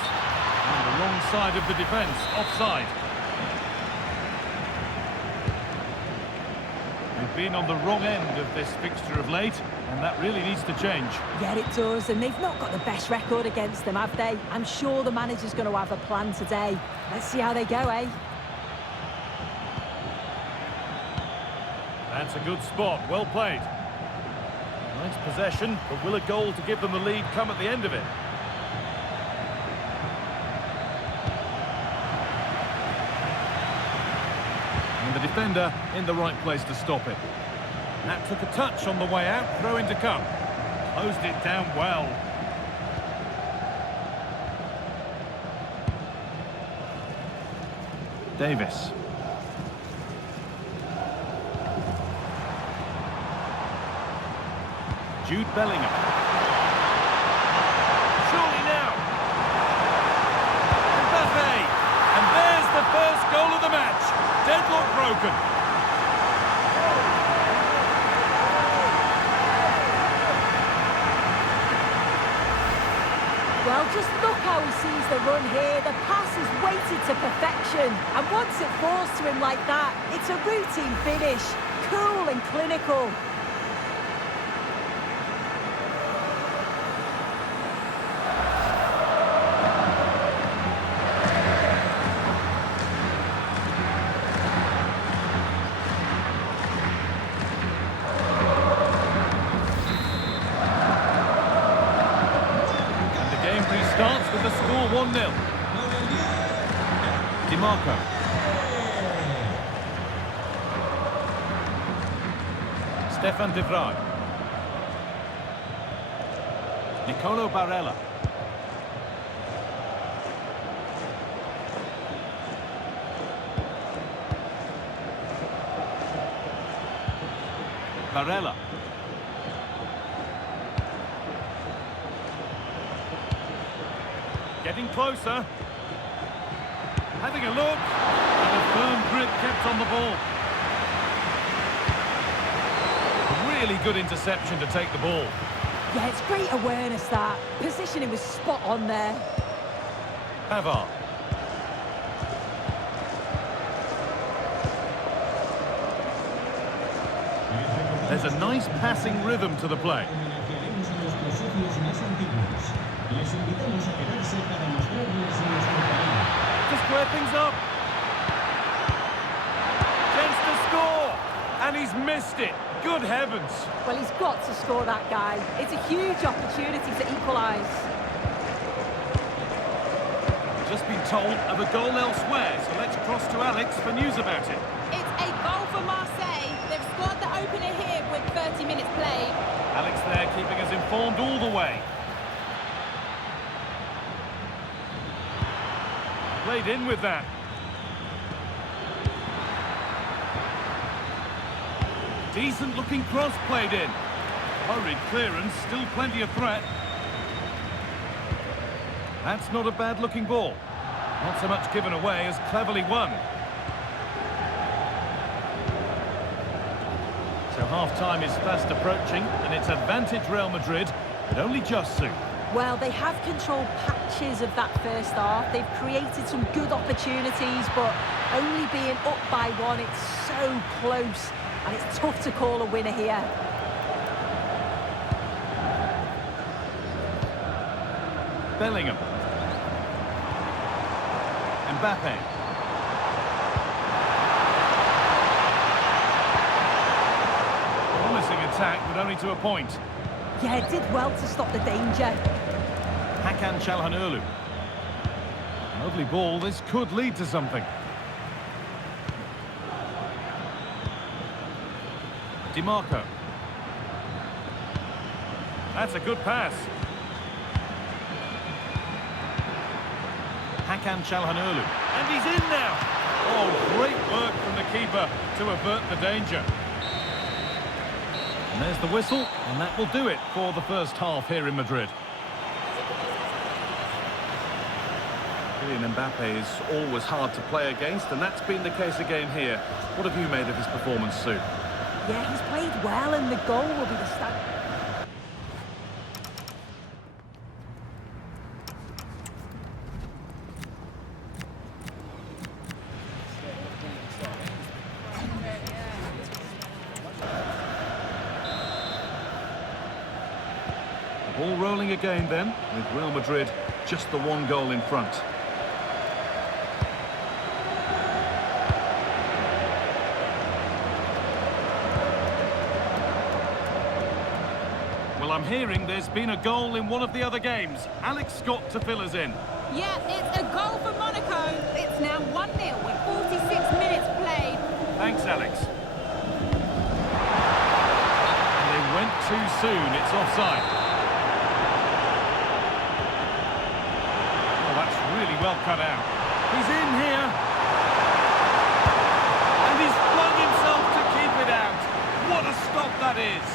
On the wrong side of the defence, offside. They've been on the wrong end of this fixture of late, and that really needs to change. Yeah, it does, and they've not got the best record against them, have they? I'm sure the manager's going to have a plan today. Let's see how they go, eh? That's a good spot, well played. Nice possession, but will a goal to give them the lead come at the end of it? And the defender in the right place to stop it. That took a touch on the way out, throw in to come. Closed it down well. Davis. Jude Bellingham. Surely now. Mbappé. And there's the first goal of the match. Deadlock broken. Well, just look how he sees the run here. The pass is weighted to perfection. And once it falls to him like that, it's a routine finish. Cool and clinical. Starts with the score 1-0. Di Marco. Stefan de Vrij. Nicolo Barella. Barella. Getting closer. Having a look, and a firm grip kept on the ball. Really good interception to take the ball. Yeah, it's great awareness, that. Positioning was spot on there. Pavard. There's a nice passing rhythm to the play. To square things up. Chance to score, and he's missed it. Good heavens. Well, he's got to score, that guy. It's a huge opportunity to equalise. Just been told of a goal elsewhere, so let's cross to Alex for news about it. It's a goal for Marseille. They've scored the opener here with 30 minutes played. Alex there keeping us informed all the way. Played in with that. Decent looking cross played in. Hurried clearance, still plenty of threat. That's not a bad looking ball. Not so much given away as cleverly won. So half-time is fast approaching, and it's advantage Real Madrid, but only just soon. Well, they have controlled patches of that first half. They've created some good opportunities, but only being up by one, it's so close, and it's tough to call a winner here. Bellingham. Mbappé. Promising attack, but only to a point. Yeah, it did well to stop the danger. Hakan Çalhanoğlu. Lovely ball, this could lead to something. DiMarco. That's a good pass. Hakan Çalhanoğlu. And he's in now! Oh, great work from the keeper to avert the danger. And there's the whistle, and that will do it for the first half here in Madrid. Kylian Mbappe is always hard to play against, and that's been the case again here. What have you made of his performance, Sue? Yeah, he's played well, and the goal will be the start. Ball rolling again then, with Real Madrid just the one goal in front. Well, I'm hearing there's been a goal in one of the other games. Alex Scott to fill us in. Yeah, it's a goal for Monaco. It's now 1-0 with 46 minutes played. Thanks, Alex. And they went too soon. It's offside. Oh, that's really well cut out. He's in here. And he's flung himself to keep it out. What a stop that is.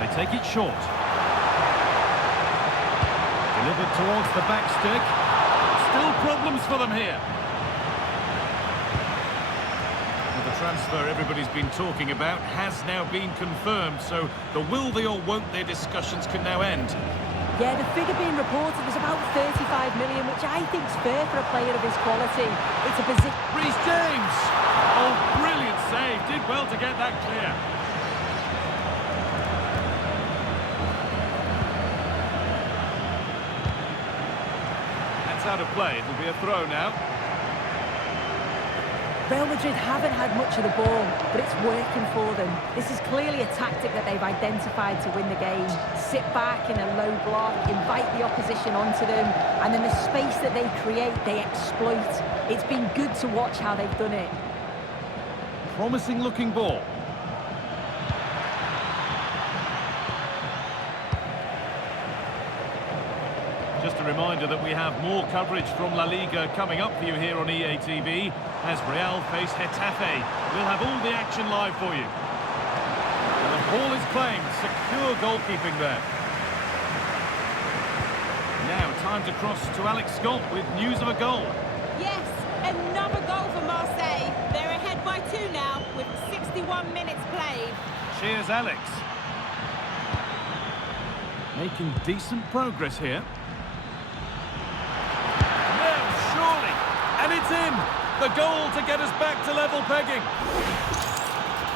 They take it short. Delivered towards the back stick. Still problems for them here. Well, the transfer everybody's been talking about has now been confirmed, so the will they or won't they discussions can now end. Yeah, the figure being reported was about 35 million, which I think's fair for a player of his quality. It's a position... Reece James! Oh, brilliant save. Did well to get that clear. Out of play, it'll be a throw now. Real Madrid haven't had much of the ball, but it's working for them. This is clearly a tactic that they've identified to win the game. Sit back in a low block, invite the opposition onto them, and then the space that they create, they exploit. It's been good to watch how they've done it. Promising looking ball. Just a a reminder that we have more coverage from La Liga coming up for you here on EA TV as Real face Getafe. We'll have all the action live for you. And the ball is claimed. Secure goalkeeping there. Now time to cross to Alex Scott with news of a goal. Yes, another goal for Marseille. They're ahead by 2 now with 61 minutes played. Cheers, Alex. Making decent progress here. No, surely. And it's in. The goal to get us back to level pegging.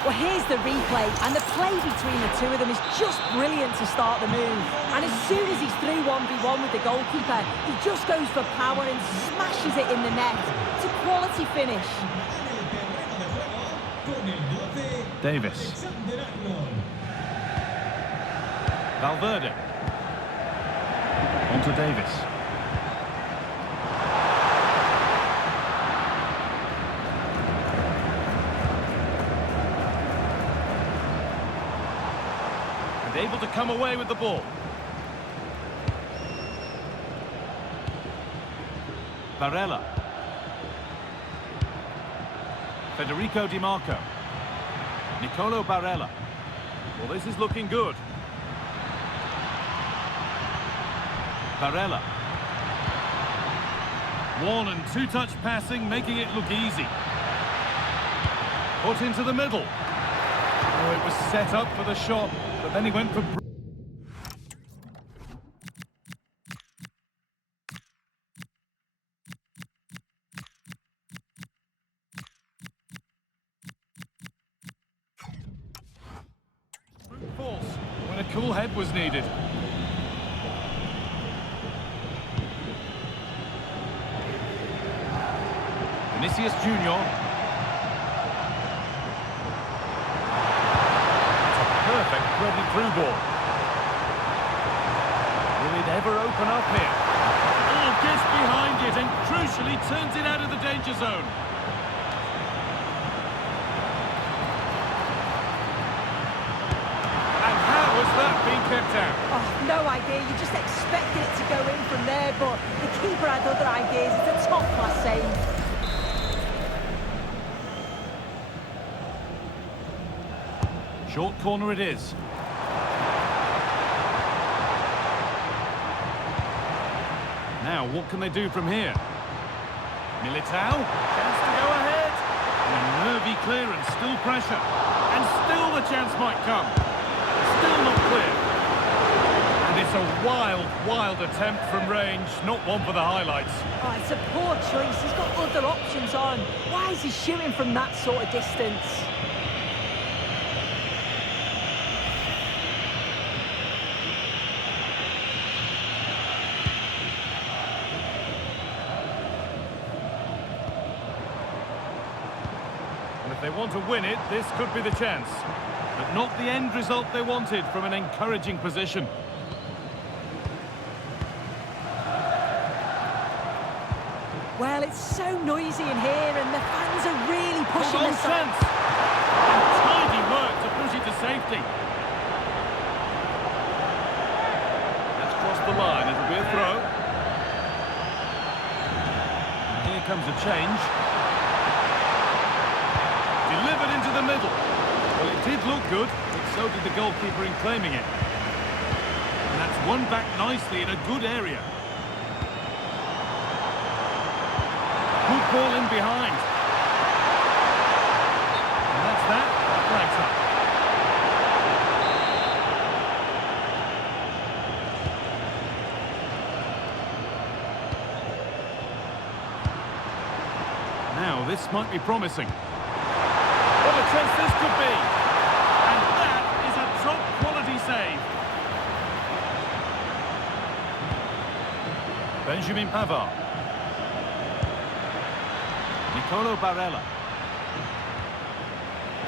Well, here's the replay, and the play between the two of them is just brilliant to start the move. And as soon as he's through 1v1 with the goalkeeper, he just goes for power and smashes it in the net. It's a quality finish. Davis. Valverde. On to Davis. And able to come away with the ball. Barella. Federico Di Marco. Nicolo Barella. Well, this is looking good. Barella. 1- and 2-touch passing, making it look easy. Put into the middle. Oh, it was set up for the shot, but then he went for... Force when a cool head was needed. Vinicius Junior. It's a perfect threaded through ball. Will it ever open up here? Oh, gets behind it and crucially turns it out of the danger zone. And how has that been kept out? Oh, no idea. You just expected it to go in from there, but the keeper had other ideas. It's a top-class save. Short corner it is. Now, what can they do from here? Militao, chance to go ahead. And a nervy clearance, still pressure. And still the chance might come. Still not clear. And it's a wild, wild attempt from range, not one for the highlights. Oh, it's a poor choice. He's got other options on. Why is he shooting from that sort of distance? If they want to win it, this could be the chance. But not the end result they wanted from an encouraging position. Well, it's so noisy in here, and the fans are really pushing Goal us sense. And tidy work to push it to safety. That's crossed the line. It'll be a throw. And here comes a change. Delivered into the middle. Well, it did look good, but so did the goalkeeper in claiming it. And that's won back nicely in a good area. Good ball in behind. And that's that. Flags up. Now, this might be promising. What a chance this could be! And that is a top-quality save. Benjamin Pavard. Nicolo Barella.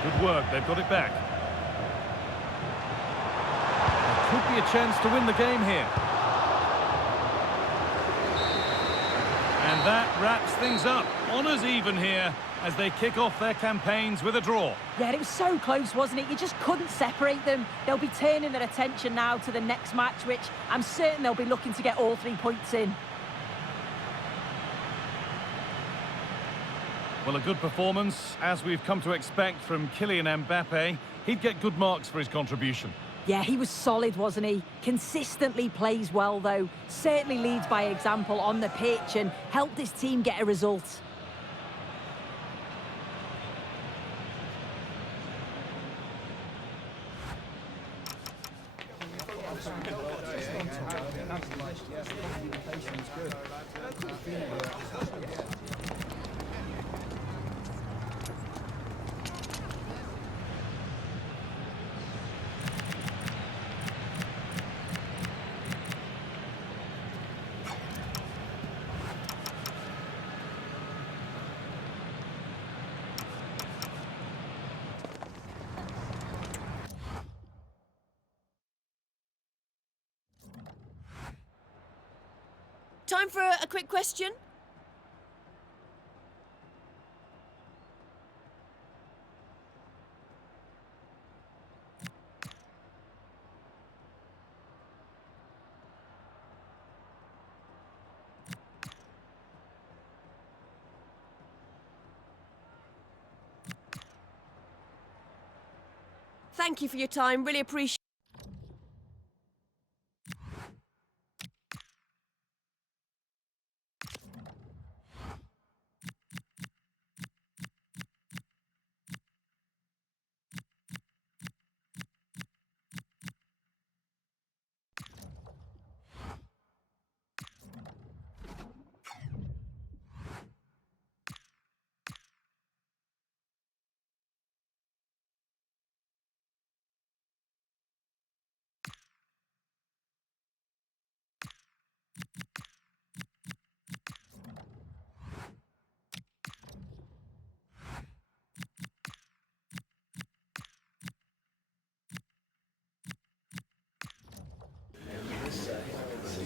Good work, they've got it back. There could be a chance to win the game here. And that wraps things up. Honours even here. as they kick off their campaigns with a draw. Yeah, it was so close, wasn't it? You just couldn't separate them. They'll be turning their attention now to the next match, which I'm certain they'll be looking to get all 3 points in. Well, a good performance, as we've come to expect from Kylian Mbappe. He'd get good marks for his contribution. Yeah, he was solid, wasn't he? Consistently plays well, though. Certainly leads by example on the pitch and helped his team get a result. Time for a quick question? Thank you for your time, really appreciate it.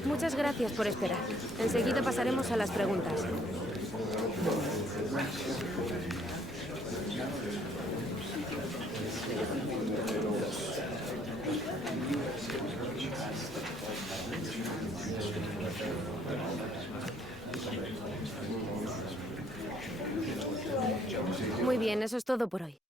Muchas gracias por esperar. Enseguida pasaremos a las preguntas. Muy bien, eso es todo por hoy.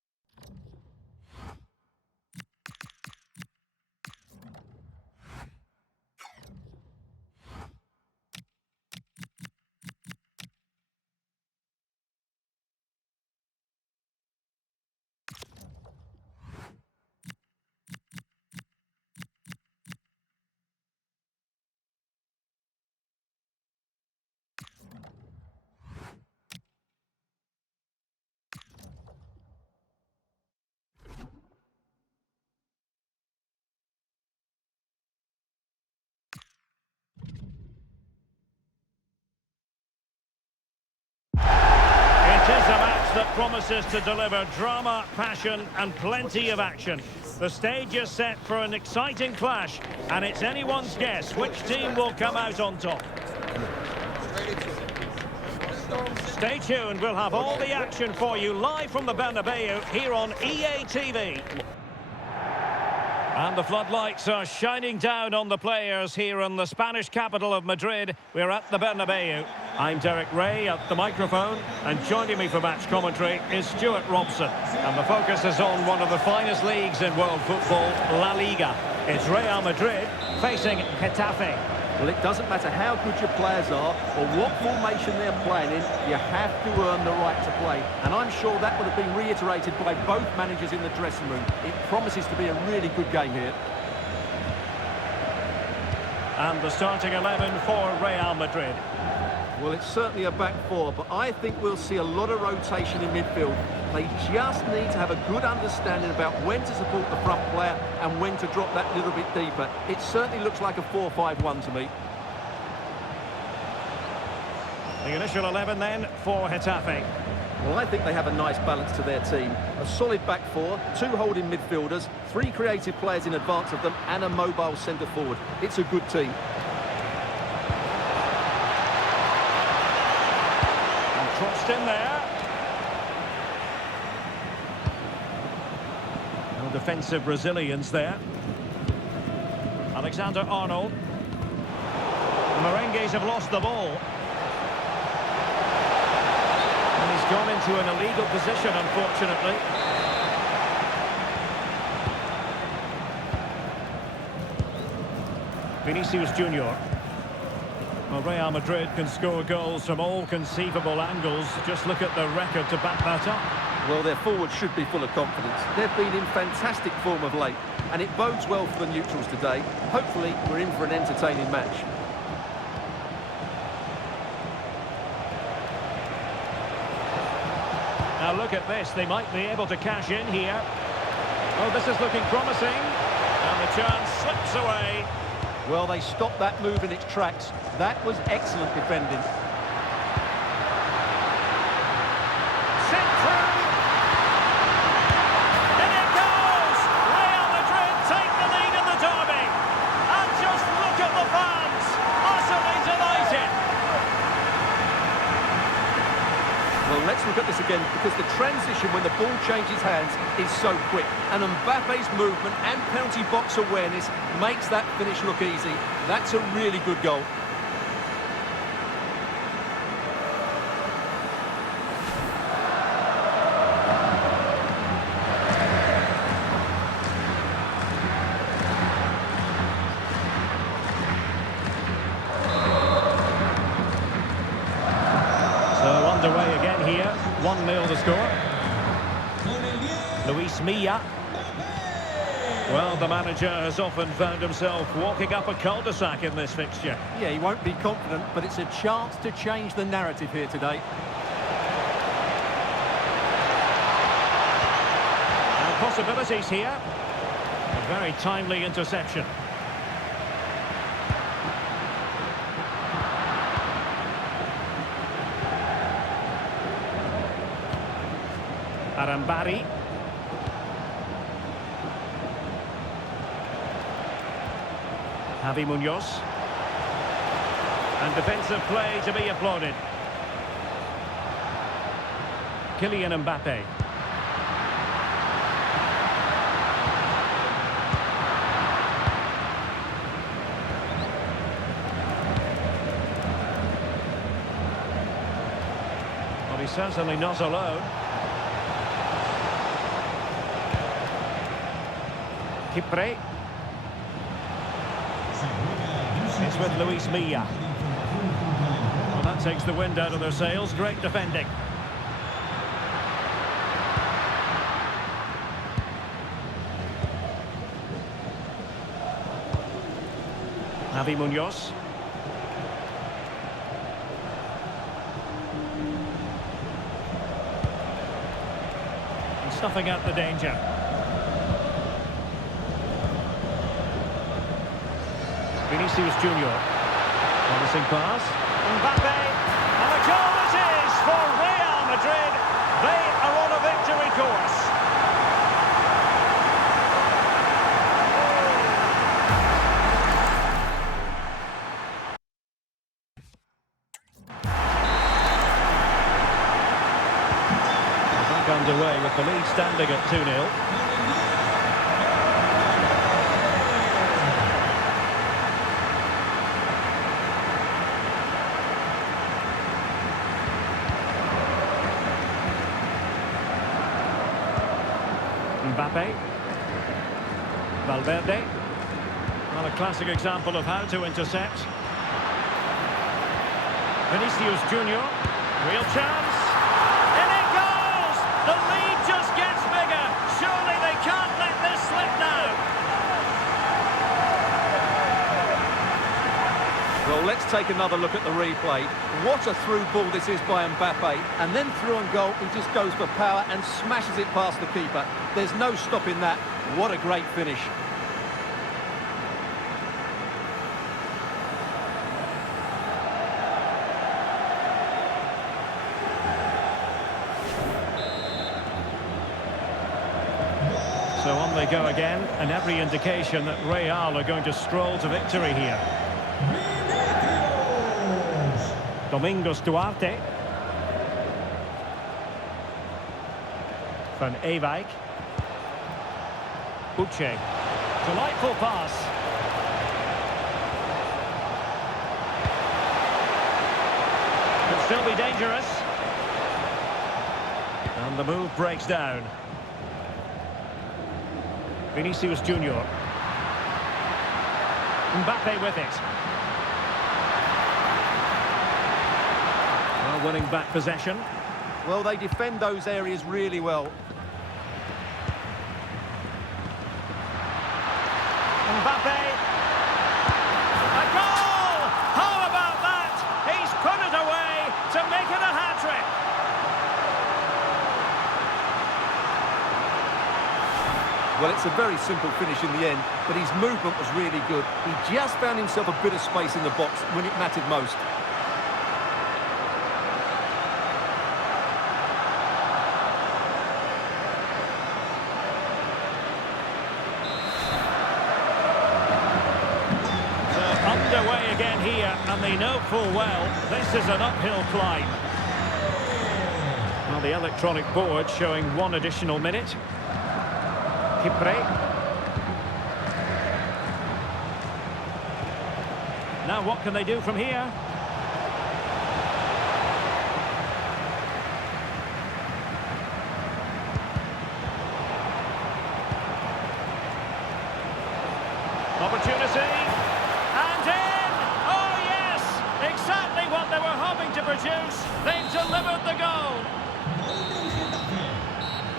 It is a match that promises to deliver drama, passion and plenty of action. The stage is set for an exciting clash, and it's anyone's guess which team will come out on top. Stay tuned, we'll have all the action for you live from the Bernabeu here on EA TV. And the floodlights are shining down on the players here in the Spanish capital of Madrid. We're at the Bernabeu. I'm Derek Ray at the microphone, and joining me for match commentary is Stuart Robson. And the focus is on one of the finest leagues in world football, La Liga. It's Real Madrid facing Getafe. Well, it doesn't matter how good your players are or what formation they're playing in, you have to earn the right to play. And I'm sure that would have been reiterated by both managers in the dressing room. It promises to be a really good game here. And the starting 11 for Real Madrid. Well, it's certainly a back four, but I think we'll see a lot of rotation in midfield. They just need to have a good understanding about when to support the front player and when to drop that little bit deeper. It certainly looks like a 4-5-1 to me. The initial 11 then for Getafe. Well, I think they have a nice balance to their team. A solid back four, two holding midfielders, three creative players in advance of them, and a mobile centre forward. It's a good team. Crossed in there. defensive resilience there. Alexander-Arnold. The Merengues have lost the ball. And he's gone into an illegal position, unfortunately. Vinicius Junior. Well, Real Madrid can score goals from all conceivable angles. Just look at the record to back that up. Well, their forwards should be full of confidence. They've been in fantastic form of late, and it bodes well for the neutrals today. Hopefully, we're in for an entertaining match. Now look at this, they might be able to cash in here. Oh, this is looking promising. And the chance slips away. Well, they stopped that move in its tracks. That was excellent defending. Sent through. And it goes! Real Madrid take the lead in the derby. And just look at the fans. Utterly delighted. Well, let's look at this again, because the transition when the ball changes hands is so quick. And Mbappe's movement and penalty box awareness makes that finish look easy. That's a really good goal. So underway again here. 1-0 to score. Luis Milla. Well, the manager has often found himself walking up a cul-de-sac in this fixture. Yeah, he won't be confident, but it's a chance to change the narrative here today. And possibilities here. A very timely interception. Arambari. Javi Munoz. And defensive play to be applauded. Kylian Mbappe. Well, he's certainly not alone. Kipre. It's with Luis Milla. Well, that takes the wind out of their sails. Great defending. Javi Munoz. And snuffing out the danger. Vinicius Junior. Promising pass. Mbappe. And a goal it is for Real Madrid. They are on a victory course. Back underway with the lead standing at 2-0. Mbappe. Valverde. Well, a classic example of how to intercept. Vinicius Junior. Real chance. And it goes! The lead just gets bigger. Surely they can't let this slip now. Well, let's take another look at the replay. What a through ball this is by Mbappe. And then through on goal, he just goes for power and smashes it past the keeper. There's no stopping that. What a great finish. So on they go again, and every indication that Real are going to stroll to victory here. Domingos Duarte. Van Ewijk. Uche. Delightful pass. Could still be dangerous. And the move breaks down. Vinicius Junior. Mbappe with it. Well, winning back possession. Well, they defend those areas really well. Mbappe. A goal! How about that? He's put it away to make it a hat-trick. Well, it's a very simple finish in the end, but his movement was really good. He just found himself a bit of space in the box when it mattered most. Underway again here, and they know full well this is an uphill climb. Well, the electronic board showing one additional minute. Kipre. Now what can they do from here? Opportunity. And in! Oh, yes! Exactly what they were hoping to produce. They've delivered the goal.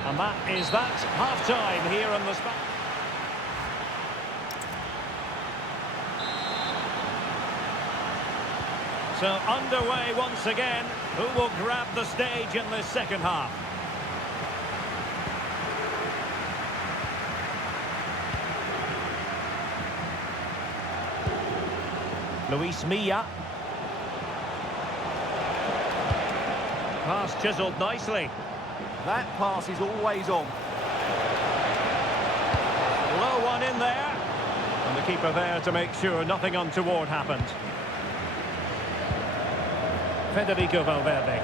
And that is that. Half-time here in the spot. So underway once again. Who will grab the stage in this second half? Luis Milla. Pass chiselled nicely. That pass is always on. Low one in there. And the keeper there to make sure nothing untoward happened. Federico Valverde.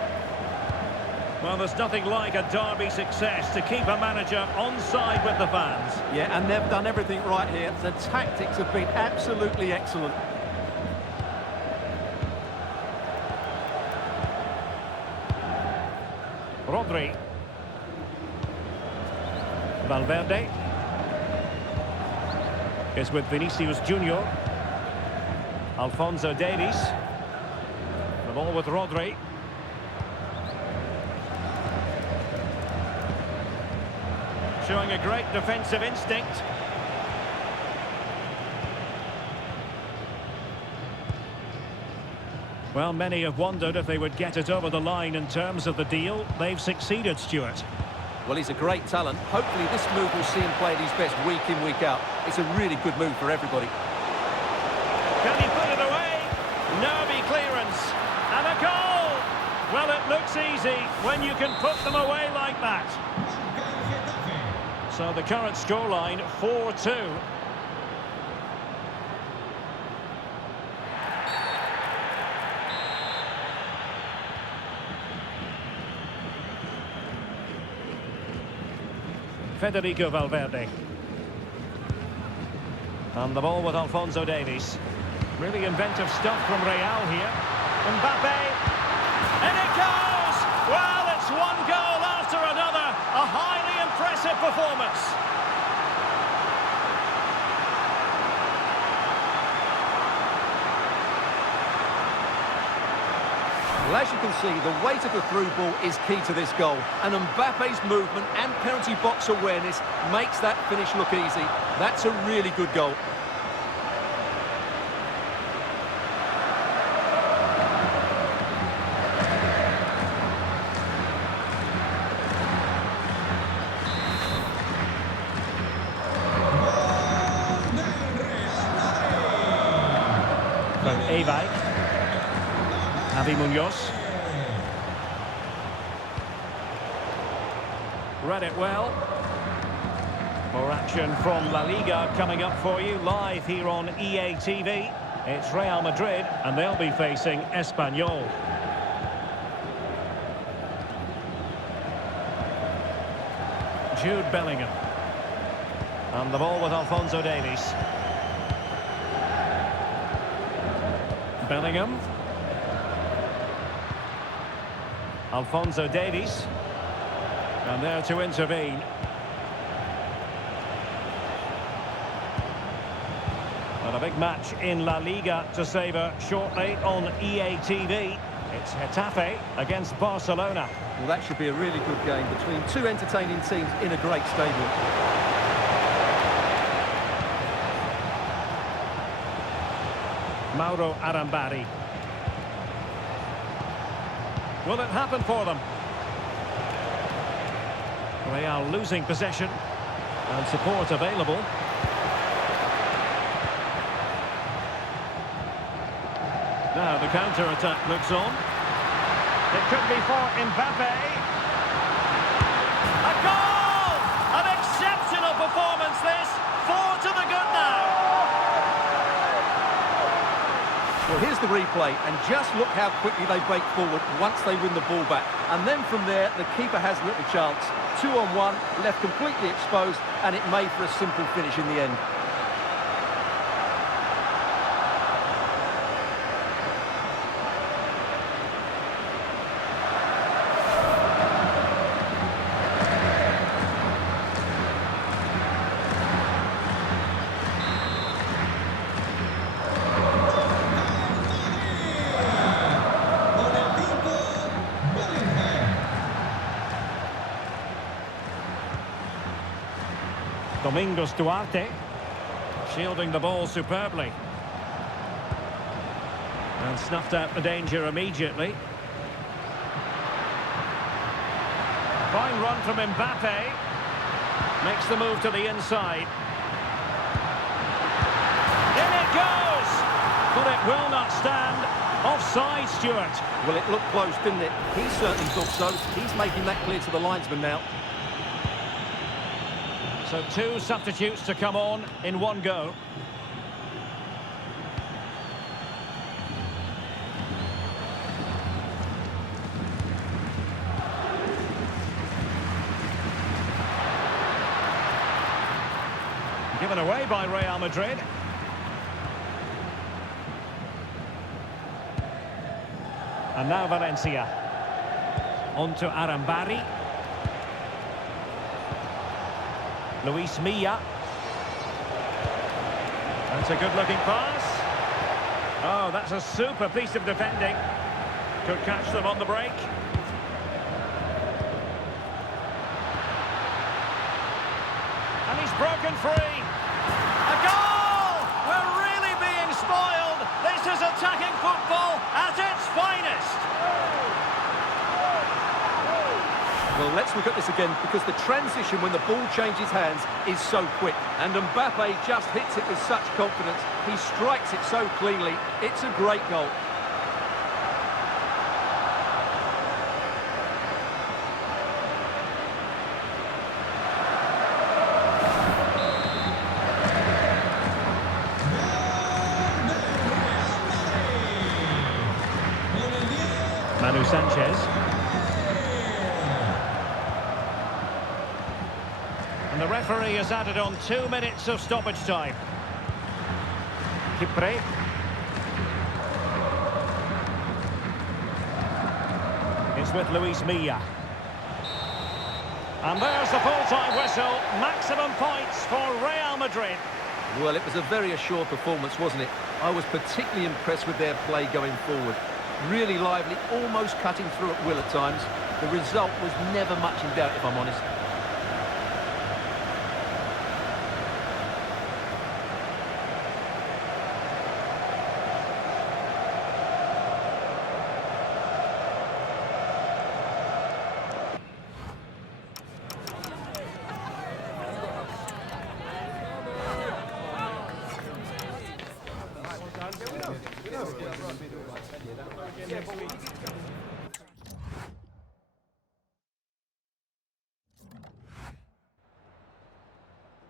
Well, there's nothing like a derby success to keep a manager on side with the fans. Yeah, and they've done everything right here. The tactics have been absolutely excellent. Rodri. Valverde is with Vinicius Junior. Alphonso Davies. The ball with Rodri. Showing a great defensive instinct. Well, many have wondered if they would get it over the line in terms of the deal. They've succeeded, Stuart. Well, he's a great talent. Hopefully this move will see him play at his best week in, week out. It's a really good move for everybody. Can he put it away? Nervy clearance. And a goal! Well, it looks easy when you can put them away like that. So the current scoreline, 4-2. Federico Valverde. And the ball with Alphonso Davies. Really inventive stuff from Real here. Mbappe. And it goes! Well, it's one goal after another. A highly impressive performance. Well, as you can see, the weight of the through ball is key to this goal. And Mbappe's movement and penalty box awareness makes that finish look easy. That's a really good goal. From Ewijk. Javi Munoz. Read it well. More action from La Liga coming up for you live here on EA TV. It's Real Madrid and they'll be facing Espanyol. Jude Bellingham. And the ball with Alphonso Davies. Bellingham. Alphonso Davies. And there to intervene. And a big match in La Liga to savour shortly on EA TV. It's Getafe against Barcelona. Well, that should be a really good game between two entertaining teams in a great stadium. Mauro Arambari. Will it happen for them? They are losing possession and support available. Now the counter-attack looks on. It could be for Mbappe. A goal! An exceptional performance this. 4 to the good now. Well, here's the replay, and just look how quickly they break forward once they win the ball back. And then from there, the keeper has little chance. 2-on-1, left completely exposed, and it made for a simple finish in the end. Domingos Duarte, shielding the ball superbly. And snuffed out the danger immediately. Fine run from Mbappe. Makes the move to the inside. In it goes! But it will not stand. Offside, Stuart. Well, it looked close, didn't it? He certainly thought so. He's making that clear to the linesman now. So 2 substitutes to come on in one go. Given away by Real Madrid. And now Valencia. On to Arambari. Luis Milla. That's a good-looking pass. Oh, that's a super piece of defending. Could catch them on the break. And he's broken free. A goal! We're really being spoiled. This is attacking football at its finest. Well, let's look at this again, because the transition when the ball changes hands is so quick. And Mbappe just hits it with such confidence. He strikes it so cleanly. It's a great goal. Manu Sanchez. And the referee has added on 2 minutes of stoppage time. Kipre. It's with Luis Milla. And there's the full-time whistle. Maximum points for Real Madrid. Well, it was a very assured performance, wasn't it? I was particularly impressed with their play going forward. Really lively, almost cutting through at will at times. The result was never much in doubt, if I'm honest.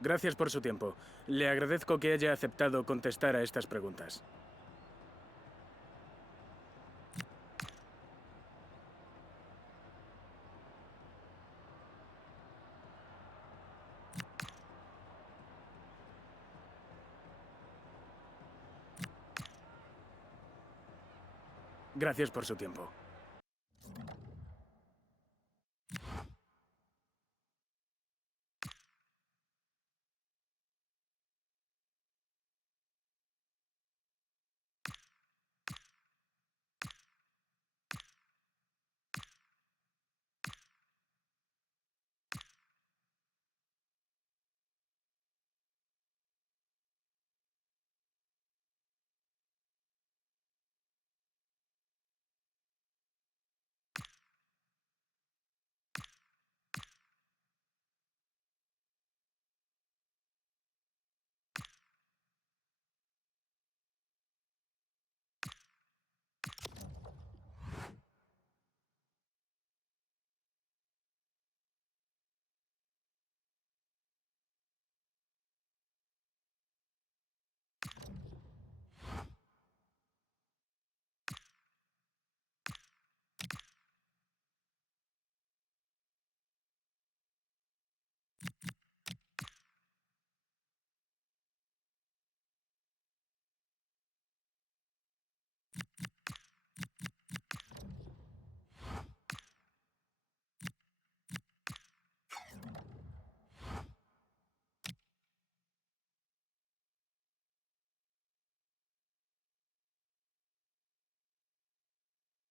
Gracias por su tiempo. Le agradezco que haya aceptado contestar a estas preguntas. Gracias por su tiempo.